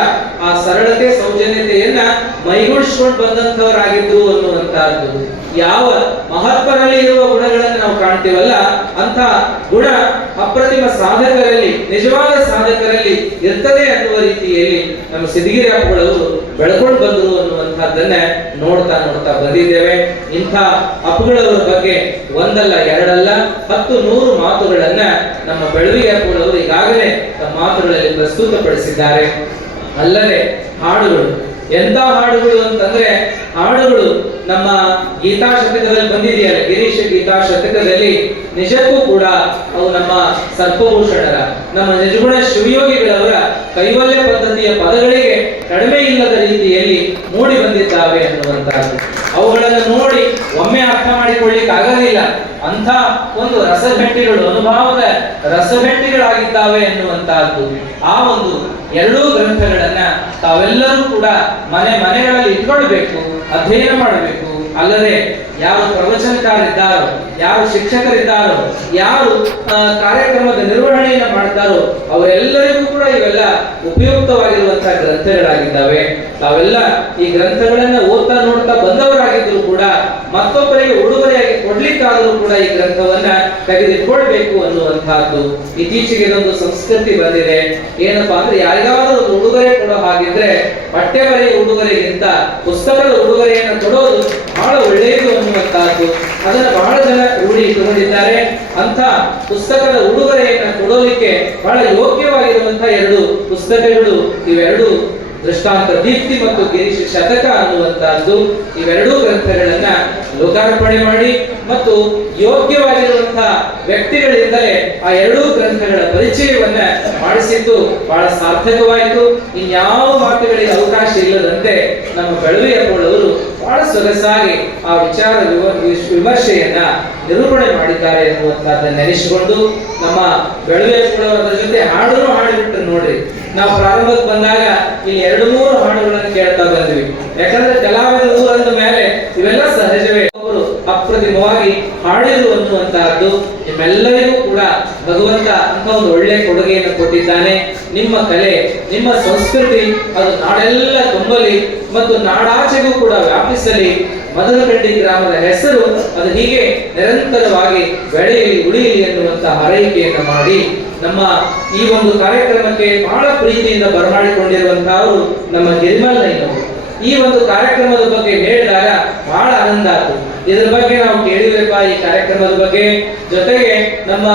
ಆ ಸರಳತೆ ಸೌಜನ್ಯತೆಯನ್ನ ಮೈಗೂಡಿಸ್ಕೊಂಡು ಬಂದಂತವರಾಗಿದ್ರು ಅನ್ನುವಂತಹದ್ದು. ಯಾವ ಮಹಾತ್ಮರಲ್ಲಿ ಇರುವ ಗುಣಗಳನ್ನು ನಾವು ಕಾಣ್ತೀವಲ್ಲ, ಅಂತ ಗುಣ ಅಪ್ರತಿಮ ಸಾಧಕರಲ್ಲಿ, ನಿಜವಾದ ಸಾಧಕರಲ್ಲಿ ಇರ್ತದೆ ಅನ್ನುವ ರೀತಿಯಲ್ಲಿ ನಮ್ಮ ಸಿದ್ಧಗಿರಿ ಅಪ್ಪುಗಳವರು ಬೆಳ್ಕೊಂಡು ಬಂದರು ಅನ್ನುವಂತಹದ್ದನ್ನ ನೋಡ್ತಾ ನೋಡ್ತಾ ಬಂದಿದ್ದೇವೆ. ಇಂಥ ಅಪ್ಪುಗಳವರ ಬಗ್ಗೆ ಒಂದಲ್ಲ ಎರಡಲ್ಲ 10 100 ಮಾತುಗಳನ್ನ ನಮ್ಮ ಬೆಳವಿಗೆ ಅಪ್ಪುಗಳವರು ಈಗಾಗಲೇ ತಮ್ಮ ಮಾತುಗಳಲ್ಲಿ ಪ್ರಸ್ತುತಪಡಿಸಿದ್ದಾರೆ. ಅಲ್ಲದೆ ಹಾಡುಗಳು, ಎಂತ ಹಾಡುಗಳು ಅಂತಂದ್ರೆ, ಹಾಡುಗಳು ನಮ್ಮ ಗೀತಾಶತಕದಲ್ಲಿ ಬಂದಿದೆಯಲ್ಲ, ಗಿರೀಶ ಗೀತಾಶತಕದಲ್ಲಿ ನಿಜಕ್ಕೂ ಕೂಡ ಅವು ನಮ್ಮ ಸರ್ಪಭೂಷಣರ, ನಮ್ಮ ನಿಜಗುಣ ಶಿವಯೋಗಿಗಳವರ ಕೈವಲ್ಯ ಪದ್ಧತಿಯ ಪದಗಳಿಗೆ ಕಡಿಮೆ ಇಲ್ಲದ ರೀತಿಯಲ್ಲಿ ಮೂಡಿ ಬಂದಿದ್ದಾವೆ ಅನ್ನುವಂತಹದ್ದು. ಅವುಗಳನ್ನು ನೋಡಿ ಒಮ್ಮೆ ಅರ್ಥ ಮಾಡಿಕೊಳ್ಳಿಕ್ಕೆ ಆಗೋದಿಲ್ಲ. ಅಂಥ ಒಂದು ರಸಘಟ್ಟಿಗಳು, ಅನುಭವದ ರಸಘಟ್ಟಿಗಳಾಗಿದ್ದಾವೆ ಎನ್ನುವಂತಹದ್ದು. ಆ ಒಂದು 2 ಗ್ರಂಥಗಳನ್ನ ತಾವೆಲ್ಲರೂ ಕೂಡ ಮನೆಗಳಲ್ಲಿ ಇಟ್ಕೊಳ್ಬೇಕು, ಅಧ್ಯಯನ ಮಾಡಬೇಕು. ಅಲ್ಲದೆ ಯಾರು ಪ್ರವಚನಕಾರಿದ್ದಾರೋ, ಯಾರು ಶಿಕ್ಷಕರಿದ್ದಾರೋ, ಯಾರು ಕಾರ್ಯಕ್ರಮದ ನಿರ್ವಹಣೆಯನ್ನು ಮಾಡ್ತಾರೋ ಅವರೆಲ್ಲರಿಗೂ ಕೂಡ ಇವೆಲ್ಲ ಉಪಯುಕ್ತವಾಗಿರುವಂತಹ ಗ್ರಂಥಗಳಾಗಿದ್ದಾವೆ. ತಾವೆಲ್ಲ ಈ ಗ್ರಂಥಗಳನ್ನ ಓದ್ತಾ ನೋಡ್ತಾ ಬಂದವರಾಗಿದ್ರು ಕೂಡ ಮತ್ತೊಬ್ಬರಿಗೆ ಉಡುಗೊರೆಯಾಗಿ ಕೊಡ್ಲಿಕ್ಕಾದರೂ ಕೂಡ ಈ ಗ್ರಂಥವನ್ನ ತೆಗೆದಿಟ್ಕೊಳ್ಬೇಕು ಅನ್ನುವಂತಹದ್ದು. ಇತ್ತೀಚೆಗೆ ಒಂದು ಸಂಸ್ಕೃತಿ ಬಂದಿದೆ. ಏನಪ್ಪಾ ಅಂದ್ರೆ, ಯಾರಿಗಾದ್ರೂ ಒಂದು ಉಡುಗೊರೆ ಕೊಡೋ ಹಾಗಿದ್ರೆ ಬಟ್ಟೆ ಬರೆಯ ಉಡುಗೊರೆಗಿಂತ ಪುಸ್ತಕದ ಉಡುಗೊರೆಯನ್ನು ಕೊಡೋದು ಬಹಳ ಒಳ್ಳೆಯದು ಅನ್ನುವಂತಹದ್ದು. ಅದನ್ನು ಬಹಳ ಜನ ರೂಢಿ ಇಟ್ಟುಕೊಂಡಿದ್ದಾರೆ. ಅಂತ ಪುಸ್ತಕದ ಉಡುಗೊರೆಯನ್ನು ಕೊಡೋಲಿಕ್ಕೆ ಬಹಳ ಯೋಗ್ಯವಾಗಿರುವಂತಹ 2 ಪುಸ್ತಕಗಳು ಇವೆರಡು, ದೃಷ್ಟಾಂತ ದೀಪ್ತಿ ಮತ್ತು ಗಿರೀಶ ಶತಕ ಅನ್ನುವಂತಹದ್ದು. ಇವೆರಡೂ ಗ್ರಂಥಗಳನ್ನ ಲೋಕಾರ್ಪಣೆ ಮಾಡಿ ಮತ್ತು ಯೋಗ್ಯವಾಗಿರುವಂತಹ ವ್ಯಕ್ತಿಗಳಿಂದಲೇ ಆ 2 ಗ್ರಂಥಗಳ ಪರಿಚಯವನ್ನ ಮಾಡಿಸಿದ್ದು ಬಹಳ ಸಾರ್ಥಕವಾಯಿತು. ಇನ್ಯಾವ ಮಾತುಗಳಿಗೆ ಅವಕಾಶ ಇಲ್ಲದಂತೆ ನಮ್ಮ ಬೆಳವಿಯಪ್ಪಳವರು ಬಹಳ ಸೊಗಸಾಗಿ ಆ ವಿಚಾರ ವಿಮರ್ಶೆಯನ್ನ ನಿರೂಪಣೆ ಮಾಡಿದ್ದಾರೆ ಎನ್ನುವಂತಹದ್ದನ್ನ ನೆನೆಸಿಕೊಂಡು ನಮ್ಮ ಬೆಳವೇಶ್ವರವರ ಜೊತೆ ಹಾಡನ್ನು ಹಾಡಿಬಿಟ್ಟು ನೋಡ್ರಿ. ನಾವು ಪ್ರಾರಂಭಕ್ಕೆ ಬಂದಾಗ ಇಲ್ಲಿ 2-3 ಹಾಡುಗಳನ್ನು ಕೇಳ್ತಾ ಬಂದ್ವಿ. ಯಾಕಂದ್ರೆ ಕಲಾವಿದ ಊರಂದ ಮೇಲೆ ಇವೆಲ್ಲ ಸಹಜವೇ. ಅವರು ಅಪ್ರತಿಮವಾಗಿ ಹಾಡಿರು ಅನ್ನುವಂತಹದ್ದು ನಿಮ್ಮೆಲ್ಲರಿಗೂ ಕೂಡ ಭಗವಂತ ಅಂತ ಒಂದು ಒಳ್ಳೆ ಕೊಡುಗೆಯನ್ನು ಕೊಟ್ಟಿದ್ದಾನೆ. ನಿಮ್ಮ ಕಲೆ, ನಿಮ್ಮ ಸಂಸ್ಕೃತಿ ಅದು ನಾಡೆಲ್ಲ ತುಂಬಲಿ ಮತ್ತು ನಾಡಾಚೆಗೂ ಕೂಡ ವ್ಯಾಪಿಸಲಿ. ಮದನಕಂಡಿ ಗ್ರಾಮದ ಹೆಸರು ಅದು ಹೀಗೆ ನಿರಂತರವಾಗಿ ಬೆಳೆಯಲಿ, ಉಳಿಯಲಿ ಎನ್ನುವಂತ ಹಾರೈಕೆಯನ್ನು ಮಾಡಿ ನಮ್ಮ ಈ ಒಂದು ಕಾರ್ಯಕ್ರಮಕ್ಕೆ ಬಹಳ ಪ್ರೀತಿಯಿಂದ ಬರಮಾಡಿಕೊಂಡಿರುವಂತಹವರು ನಮ್ಮ ಗಿರಿಮಲ್ಲಯ್ಯನವರು. ಈ ಒಂದು ಕಾರ್ಯಕ್ರಮದ ಬಗ್ಗೆ ಹೇಳಿದಾಗ ಬಹಳ ಆನಂದ ಆಯ್ತು. ಇದರ ಬಗ್ಗೆ ನಾವು ಕೇಳಿದ್ರಪ್ಪ ಈ ಕಾರ್ಯಕ್ರಮದ ಬಗ್ಗೆ. ಜೊತೆಗೆ ನಮ್ಮ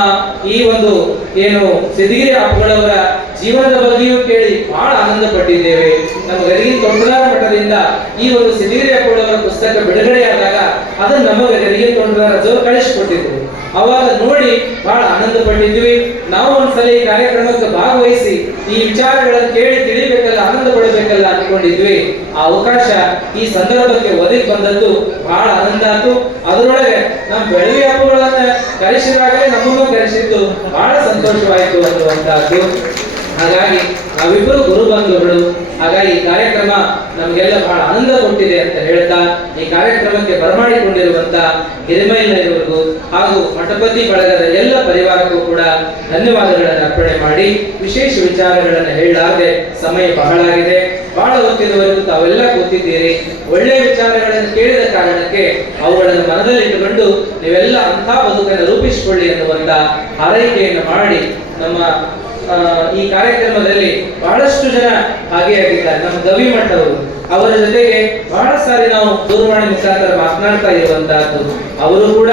ಈ ಒಂದು ಏನು ಸಿದ್ಧಗಿರಿ ಅಪ್ಪಗಳವರ ಜೀವನದ ಬಗ್ಗೆಯೂ ಕೇಳಿ ಬಹಳ ಆನಂದ ಪಟ್ಟಿದ್ದೇವೆ. ನಮ್ಮ ಗದಗಿನ ತೊಂಡರಾರ ಮಠದಿಂದ ಈ ಒಂದು ಸಿದ್ಧಗಿರಿ ಅಪ್ಪಗಳವರ ಪುಸ್ತಕ ಬಿಡುಗಡೆಯಾದಾಗ ಅದನ್ನು ನಮಗೆ ಗದಗಿನ ತೊಂಡರಾರ ಜೋರು ಕಳಿಸಿಕೊಟ್ಟಿದ್ರು. ಅವಾಗ ನೋಡಿ ಬಹಳ ಆನಂದ ಪಟ್ಟಿದ್ವಿ. ನಾವು ಒಂದ್ಸಲ ಈ ಕಾರ್ಯಕ್ರಮಕ್ಕೆ ಭಾಗವಹಿಸಿ ಈ ವಿಚಾರಗಳನ್ನು ಕೇಳಿ ತಿಳಿಬೇಕಲ್ಲ, ಆನಂದ ಪಡಬೇಕಲ್ಲ ಅಂದ್ಕೊಂಡಿದ್ವಿ. ಆ ಅವಕಾಶ ಈ ಸಂದರ್ಭಕ್ಕೆ ಒದಗಿ ಬಂದದ್ದು ಬಹಳ ಆನಂದ ಆಯ್ತು. ಅದರೊಳಗೆ ನಮ್ಮ ಬೆಳವಿ ಹಬ್ಬಗಳನ್ನ ಕರೆಸಿದಾಗಲೇ ನಮ್ಮನ್ನು ಕರೆಸಿದ್ದು ಬಹಳ ಸಂತೋಷವಾಯಿತು ಅನ್ನುವಂತಹದ್ದು. ಹಾಗಾಗಿ ನಾವಿಬ್ಬರು ಗುರು ಬಂಧುಗಳು. ಹಾಗಾಗಿ ಈ ಕಾರ್ಯಕ್ರಮ ನಮಗೆಲ್ಲ ಬಹಳ ಆನಂದ ಕೊಟ್ಟಿದೆ ಅಂತ ಹೇಳ್ತಾ ಈ ಕಾರ್ಯಕ್ರಮಕ್ಕೆ ಬರಮಾಡಿಕೊಂಡಿರುವಂತ ಹಿರಿಮೈಲರಿಗೂ ಹಾಗೂ ಮಠಪತಿ ಬಳಗದ ಎಲ್ಲ ಪರಿವಾರಕ್ಕೂ ಕೂಡ ಧನ್ಯವಾದಗಳನ್ನು ಅರ್ಪಣೆ ಮಾಡಿ ವಿಶೇಷ ವಿಚಾರಗಳನ್ನು ಹೇಳಲಾರದೆ ಸಮಯ ಬಹಳ ಆಗಿದೆ. ಬಹಳ ಹೊತ್ತಿನವರೆಗೂ ತಾವೆಲ್ಲ ಕೂತಿದ್ದೀರಿ. ಒಳ್ಳೆಯ ವಿಚಾರಗಳನ್ನು ಕೇಳಿದ ಕಾರಣಕ್ಕೆ ಅವುಗಳನ್ನು ಮನದಲ್ಲಿಟ್ಟುಕೊಂಡು ನೀವೆಲ್ಲ ಅಂಥ ಬದುಕನ್ನು ರೂಪಿಸಿಕೊಳ್ಳಿ ಎನ್ನುವಂತ ಹಾರೈಕೆಯನ್ನು ಮಾಡಿ ನಮ್ಮ ಈ ಕಾರ್ಯಕ್ರಮದಲ್ಲಿ ಬಹಳಷ್ಟು ಜನ ಭಾಗಿಯಾಗಿದ್ದಾರೆ. ನಮ್ಮ ಗವಿ ಮಠವರು ಅವರ ಜೊತೆಗೆ ಬಹಳ ಸಾರಿ ನಾವು ದೂರವಾಣಿ ಮುಖಾಂತರ ಮಾತನಾಡ್ತಾ ಇರುವಂತಹದ್ದು. ಅವರು ಕೂಡ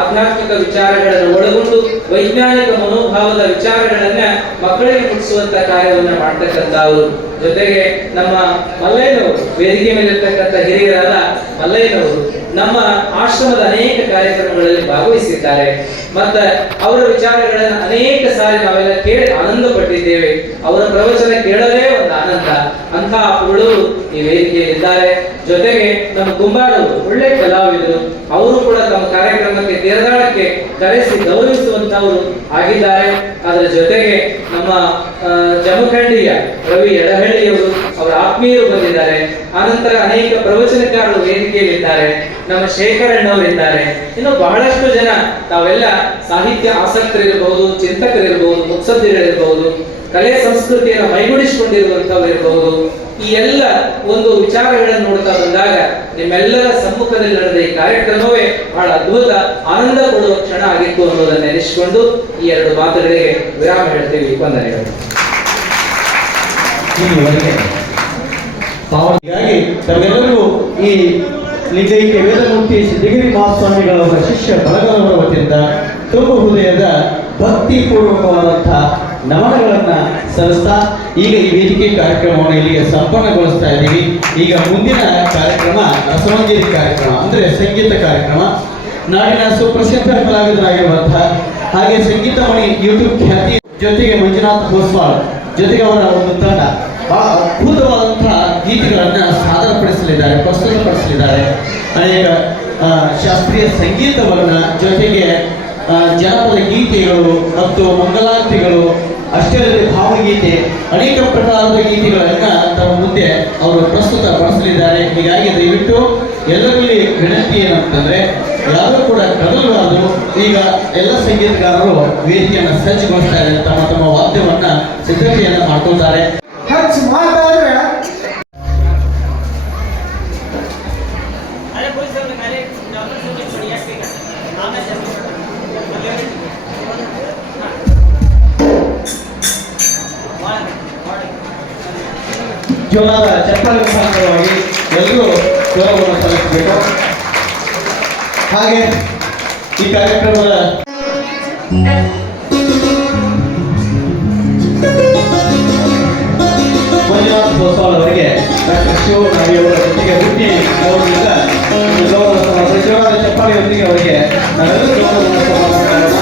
ಆಧ್ಯಾತ್ಮಿಕ ವಿಚಾರಗಳನ್ನು ಒಳಗೊಂಡು ವೈಜ್ಞಾನಿಕ ಮನೋಭಾವದ ವಿಚಾರಗಳನ್ನ ಮಕ್ಕಳಿಗೆ ಮುಟ್ಟಿಸುವಂತ ಕಾರ್ಯವನ್ನ ಮಾಡ್ತಕ್ಕಂಥವ್ರು. ಜೊತೆಗೆ ನಮ್ಮ ಮಲ್ಲಯ್ಯನವರು, ವೇದಿಕೆ ಮೇಲಿರ್ತಕ್ಕಂಥ ಹಿರಿಯರಾದ ಮಲ್ಲಯ್ಯನವರು ನಮ್ಮ ಆಶ್ರಮದ ಅನೇಕ ಕಾರ್ಯಕ್ರಮಗಳಲ್ಲಿ ಭಾಗವಹಿಸಿದ್ದಾರೆ. ಮತ್ತೆ ಅವರ ವಿಚಾರಗಳನ್ನು ಅನೇಕ ಸಾರಿ ನಾವೆಲ್ಲ ಕೇಳಿ ಆನಂದ ಪಟ್ಟಿದ್ದೇವೆ. ಅವರ ಪ್ರವಚನ ಕೇಳಲೇ ಒಂದು ಆನಂದ. ಅಂತ ಅಪ್ಪಗಳು ಈ ವೇದಿಕೆಯಲ್ಲಿದ್ದಾರೆ. ಜೊತೆಗೆ ನಮ್ಮ ಕುಂಬಾರರು ಒಳ್ಳೆ ಕಲಾವಿದರು. ಅವರು ಕೂಡ ತಮ್ಮ ಕಾರ್ಯಕ್ರಮಕ್ಕೆ ತೀರ್ದಾಳಕ್ಕೆ ಕರೆಸಿ ಗೌರವಿಸುವಂತವರು ಆಗಿದ್ದಾರೆ. ಅದರ ಜೊತೆಗೆ ನಮ್ಮ ಜಮಖಂಡಿಯ ರವಿ ಎಡಹಳ್ಳಿಯವರು, ಅವರ ಆತ್ಮೀಯರು ಬಂದಿದ್ದಾರೆ. ಆನಂತರ ಅನೇಕ ಪ್ರವಚನಕಾರರು ವೇದಿಕೆಯಲ್ಲಿದ್ದಾರೆ. ನಮ್ಮ ಶೇಖರಣ್ಣವರಿದ್ದಾರೆ. ಇನ್ನು ಬಹಳಷ್ಟು ಜನ ತಾವೆಲ್ಲ ಸಾಹಿತ್ಯ ಆಸಕ್ತರಿರಬಹುದು, ಚಿಂತಕರಿರಬಹುದು, ಮುತ್ಸದ್ದಿಗಳಿರಬಹುದು, ಕಲೆ ಸಂಸ್ಕೃತಿಯನ್ನು ಮೈಗೂಡಿಸಿಕೊಂಡಿರುವಂತವ್ರು ಇರಬಹುದು. ಈ ಎಲ್ಲ ಒಂದು ವಿಚಾರಗಳನ್ನು ನೋಡ್ತಾ ಬಂದಾಗ ನಿಮ್ಮೆಲ್ಲರ ಸಮ್ಮುಖದಲ್ಲಿ ನಡೆದ ಈ ಕಾರ್ಯಕ್ರಮವೇ ಬಹಳ ಅದ್ಭುತ, ಆನಂದ ಕೊಡುವ ಕ್ಷಣ ಆಗಿತ್ತು ಅನ್ನೋದನ್ನು ನೆನೆಸಿಕೊಂಡು ಈ 2 ಮಾತುಗಳಿಗೆ ವಿರಾಮ ಹೇಳ್ತೀವಿ. ವಂದನೆಗಳು. ಹೀಗಾಗಿ ತಮ್ಮೆಲ್ಲರಿಗೂ ಈ ಲಿಂಗೈಕ್ಯ ವೇದಮೂರ್ತಿ ಸಿದ್ಧಗಿರಿ ಮಹಾಸ್ವಾಮಿಗಳವರ ಶಿಷ್ಯ ಬಳಗದವರ ವತಿಯಿಂದ ತುಂಬ ಹೃದಯದ ಭಕ್ತಿಪೂರ್ವಕವಾದಂತಹ ನಮನಗಳನ್ನ ಸಲ್ಲಿಸ್ತಾ ಈಗ ಈ ವೇದಿಕೆ ಕಾರ್ಯಕ್ರಮವನ್ನು ಇಲ್ಲಿಗೆ ಸಂಪನ್ನಗೊಳಿಸ್ತಾ ಇದ್ದೀವಿ. ಈಗ ಮುಂದಿನ ಕಾರ್ಯಕ್ರಮ ರಸಮಂಜರಿ ಕಾರ್ಯಕ್ರಮ, ಅಂದರೆ ಸಂಗೀತ ಕಾರ್ಯಕ್ರಮ. ನಾಡಿನ ಸುಪ್ರಸಿದ್ಧ ಕಲಾವಿದರಾಗಿರುವಂತಹ ಹಾಗೆ ಸಂಗೀತಮಣಿ ಯೂಟ್ಯೂಬ್ ಖ್ಯಾತಿ ಜೊತೆಗೆ ಮಂಜುನಾಥ್ ಹೋಸ್ವಾಳ್ ಜೊತೆಗೆ ಅವರ ಒಂದು ತಂಡ ಬಹಳ ಅದ್ಭುತವಾದಂತಹ ಗೀತೆಗಳನ್ನು ಸಾದರಪಡಿಸಲಿದ್ದಾರೆ, ಪ್ರಸ್ತುತಪಡಿಸಲಿದ್ದಾರೆ. ಅನೇಕ ಶಾಸ್ತ್ರೀಯ ಸಂಗೀತವನ್ನು ಜೊತೆಗೆ ಜನಪದ ಗೀತೆಗಳು ಮತ್ತು ಮಂಗಲಾರತಿಗಳು, ಅಷ್ಟೇ ಅಲ್ಲದೆ ಭಾವಗೀತೆ, ಅನೇಕ ಪ್ರಕಾರದ ಗೀತೆಗಳನ್ನು ತಮ್ಮ ಮುಂದೆ ಅವರು ಪ್ರಸ್ತುತಪಡಿಸಲಿದ್ದಾರೆ. ಹೀಗಾಗಿ ದಯವಿಟ್ಟು ಎಲ್ಲರಲ್ಲಿ ವಿನಂತಿ ಏನಂತಂದ್ರೆ ಯಾರು ಕೂಡ ಕದಲಬಾರದು. ಈಗ ಎಲ್ಲ ಸಂಗೀತಗಾರರು ವೇದಿಕೆಯನ್ನು ಸಜ್ಜುಗೊಳಿಸ್ತಾ ಇದ್ದಾರೆ, ತಮ್ಮ ತಮ್ಮ ವಾದ್ಯವನ್ನ ಸಿದ್ಧತೆಯನ್ನು ಮಾಡ್ಕೊಳ್ತಾರೆ. ಹೆಚ್ಚು ಮಾತಾಡ್ರೆ ಜೋರಾದ ಚಪ್ಪಾಳೆ ಮುಖಾಂತರವಾಗಿ ಎಲ್ಲರೂ ಗೌರವವನ್ನು ಸಲ್ಲಿಸಬೇಕು. ಹಾಗೆ ಈ ಕಾರ್ಯಕ್ರಮದ ಮಂಜುನಾಥ್ ಹೋಸ್ವಾಳ್ ಅವರಿಗೆ ಡಾಕ್ಟರ್ ಶಿವ ನಾವಿಯವರ ಜೊತೆಗೆ ಹುಟ್ಟಿ ಗೌರವದಿಂದ ಗೌರವ ಸಮರ್ಪಣೆ ಜೋರಾದ ಚಪ್ಪಾಳೆಯೊಂದಿಗೆ ಅವರಿಗೆ ನಾವೆಲ್ಲರೂ ಗೌರವವನ್ನು ಸಮರ್ಪಣೆ ಮಾಡೋಣ.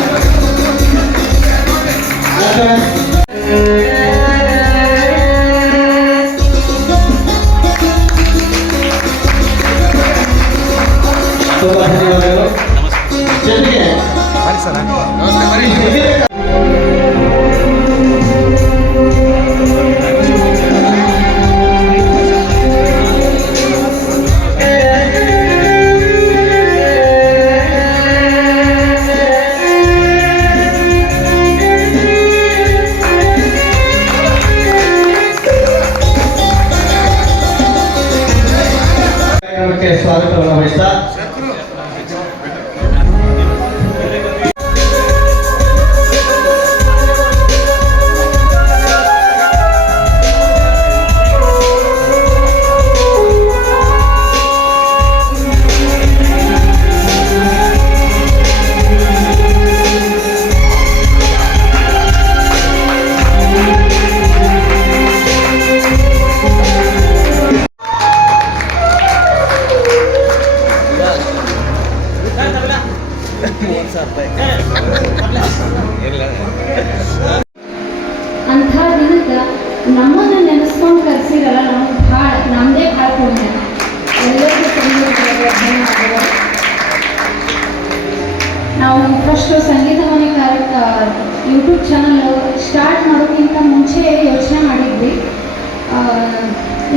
ಯೂಟ್ಯೂಬ್ ಚಾನಲ್ ಸ್ಟಾರ್ಟ್ ಮಾಡೋಕ್ಕಿಂತ ಮುಂಚೆ ಯೋಚನೆ ಮಾಡಿದ್ವಿ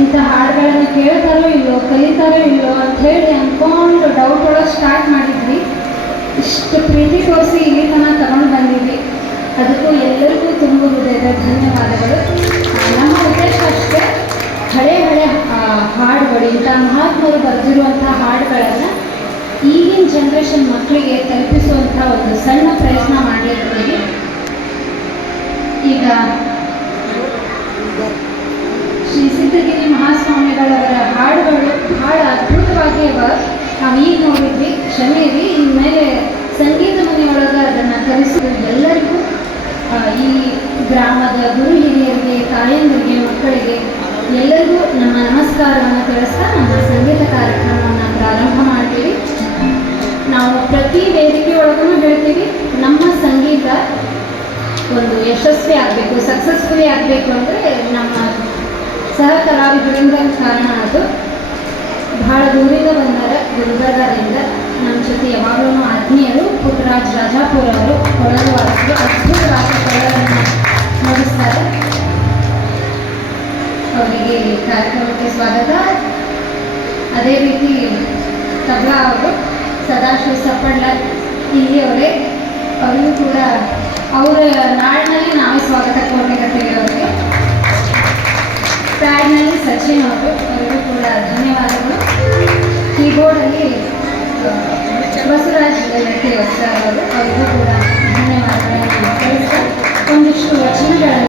ಇಂಥ ಹಾಡುಗಳನ್ನು ಕೇಳ್ತಾರೋ ಇಲ್ಲೋ ಕಲಿತಾರೋ ಇಲ್ಲೋ ಅಂತ ಹೇಳಿ ಅಂದ್ಕೊಂಡು ಡೌಟ್ ಒಳಗೆ ಸ್ಟಾರ್ಟ್ ಮಾಡಿದ್ವಿ. ಇಷ್ಟು ಪ್ರೀತಿ ತೋರಿಸಿ ಇಲ್ಲಿ ತನಕ ತಗೊಂಡು ಬಂದಿದ್ವಿ. ಅದಕ್ಕೂ ಎಲ್ಲರಿಗೂ ತುಂಬ ಹೃದಯದ ಧನ್ಯವಾದಗಳು. ನಮ್ಮ ಉದ್ದೇಶ ಅಷ್ಟೇ ಹಳೆ ಹಾಡುಗಳು, ಇಂಥ ಮಹಾತ್ಮರು ಬರೆದಿರುವಂಥ ಹಾಡುಗಳನ್ನು ಈಗಿನ ಜನ್ರೇಷನ್ ಮಕ್ಕಳಿಗೆ ತಲುಪಿಸುವಂಥ ಒಂದು ಸಣ್ಣ ಪ್ರಯತ್ನ ಮಾಡಿರ್ತೀವಿ. ಈಗ ಶ್ರೀ ಸಿದ್ಧಗಿರಿ ಮಹಾಸ್ವಾಮಿಗಳವರ ಹಾಡುಗಳು ಬಹಳ ಅದ್ಭುತವಾಗಿ ನಾವು ಈಗ ನೋಡಿದ್ವಿ. ಕ್ಷಮೆಯಿರಿ, ಇನ್ಮೇಲೆ ಸಂಗೀತ ಮನೆಯೊಳಗೆ ಅದನ್ನು ಕಲಿಸಿದ್ರು ಎಲ್ಲರಿಗೂ, ಈ ಗ್ರಾಮದ ಗುರು ಹಿರಿಯರಿಗೆ, ತಾಯಂದಿರಿಗೆ, ಮಕ್ಕಳಿಗೆ ಎಲ್ಲರಿಗೂ ನಮ್ಮ ನಮಸ್ಕಾರವನ್ನು ತಿಳಿಸ್ತಾ ನಮ್ಮ ಸಂಗೀತ ಕಾರ್ಯಕ್ರಮವನ್ನು ಪ್ರಾರಂಭ ಮಾಡ್ತೀವಿ. ನಾವು ಪ್ರತಿ ವೇದಿಕೆಯೊಳಗೂ ಹೇಳ್ತೀವಿ, ನಮ್ಮ ಸಂಗೀತ ಒಂದು ಯಶಸ್ವಿ ಆಗಬೇಕು, ಸಕ್ಸಸ್ಫುಲಿ ಆಗಬೇಕು ಅಂದರೆ ನಮ್ಮ ಸಹ ಕಲಾವಿದರಿಂದ ಕಾರಣ. ಅದು ಬಹಳ ದೂರಿಂದ ಬಂದಾರ, ಗುಲ್ಬರ್ಗದಿಂದ. ನಮ್ಮ ಜೊತೆ ಯಾವಾಗಲೂ ಆತ್ಮೀಯರು ಪುಟ್ಟರಾಜ್ ರಾಜಾಪುರ ಅವರು ಕೊಳಲು ವಾಸಿಗಳು ಅದ್ಭುತವಾದ ಕೊಳಲನ್ನು ನುಡಿಸ್ತಾರೆ. ಅವರಿಗೆ ಕಾರ್ಯಕ್ರಮಕ್ಕೆ ಸ್ವಾಗತ. ಅದೇ ರೀತಿ ತಬಲಾ ಅವರು ಸದಾಶಿವ ಸಪ್ಪಡ್ಲ ಇಲ್ಲಿಯವರೇ, ಅವರಿಗೂ ಕೂಡ ಅವರ ನಾಡಿನಲ್ಲಿ ನಾವೇ ಸ್ವಾಗತ ಕೊಡಬೇಕಂತೀವಿ. ಅವರಿಗೆ ಪ್ಯಾಡ್ನಲ್ಲಿ ಸಚಿನ್ ಅವರು, ಅವರಿಗೂ ಕೂಡ ಧನ್ಯವಾದಗಳು. ಕೀಬೋರ್ಡಲ್ಲಿ ಬಸವರಾಜ್ ಸರ್ ಅವರು, ಅವರಿಗೂ ಕೂಡ ಧನ್ಯವಾದಗಳನ್ನು ತಿಳಿಸ್ತಾ ಒಂದಿಷ್ಟು ವಚನಗಳನ್ನು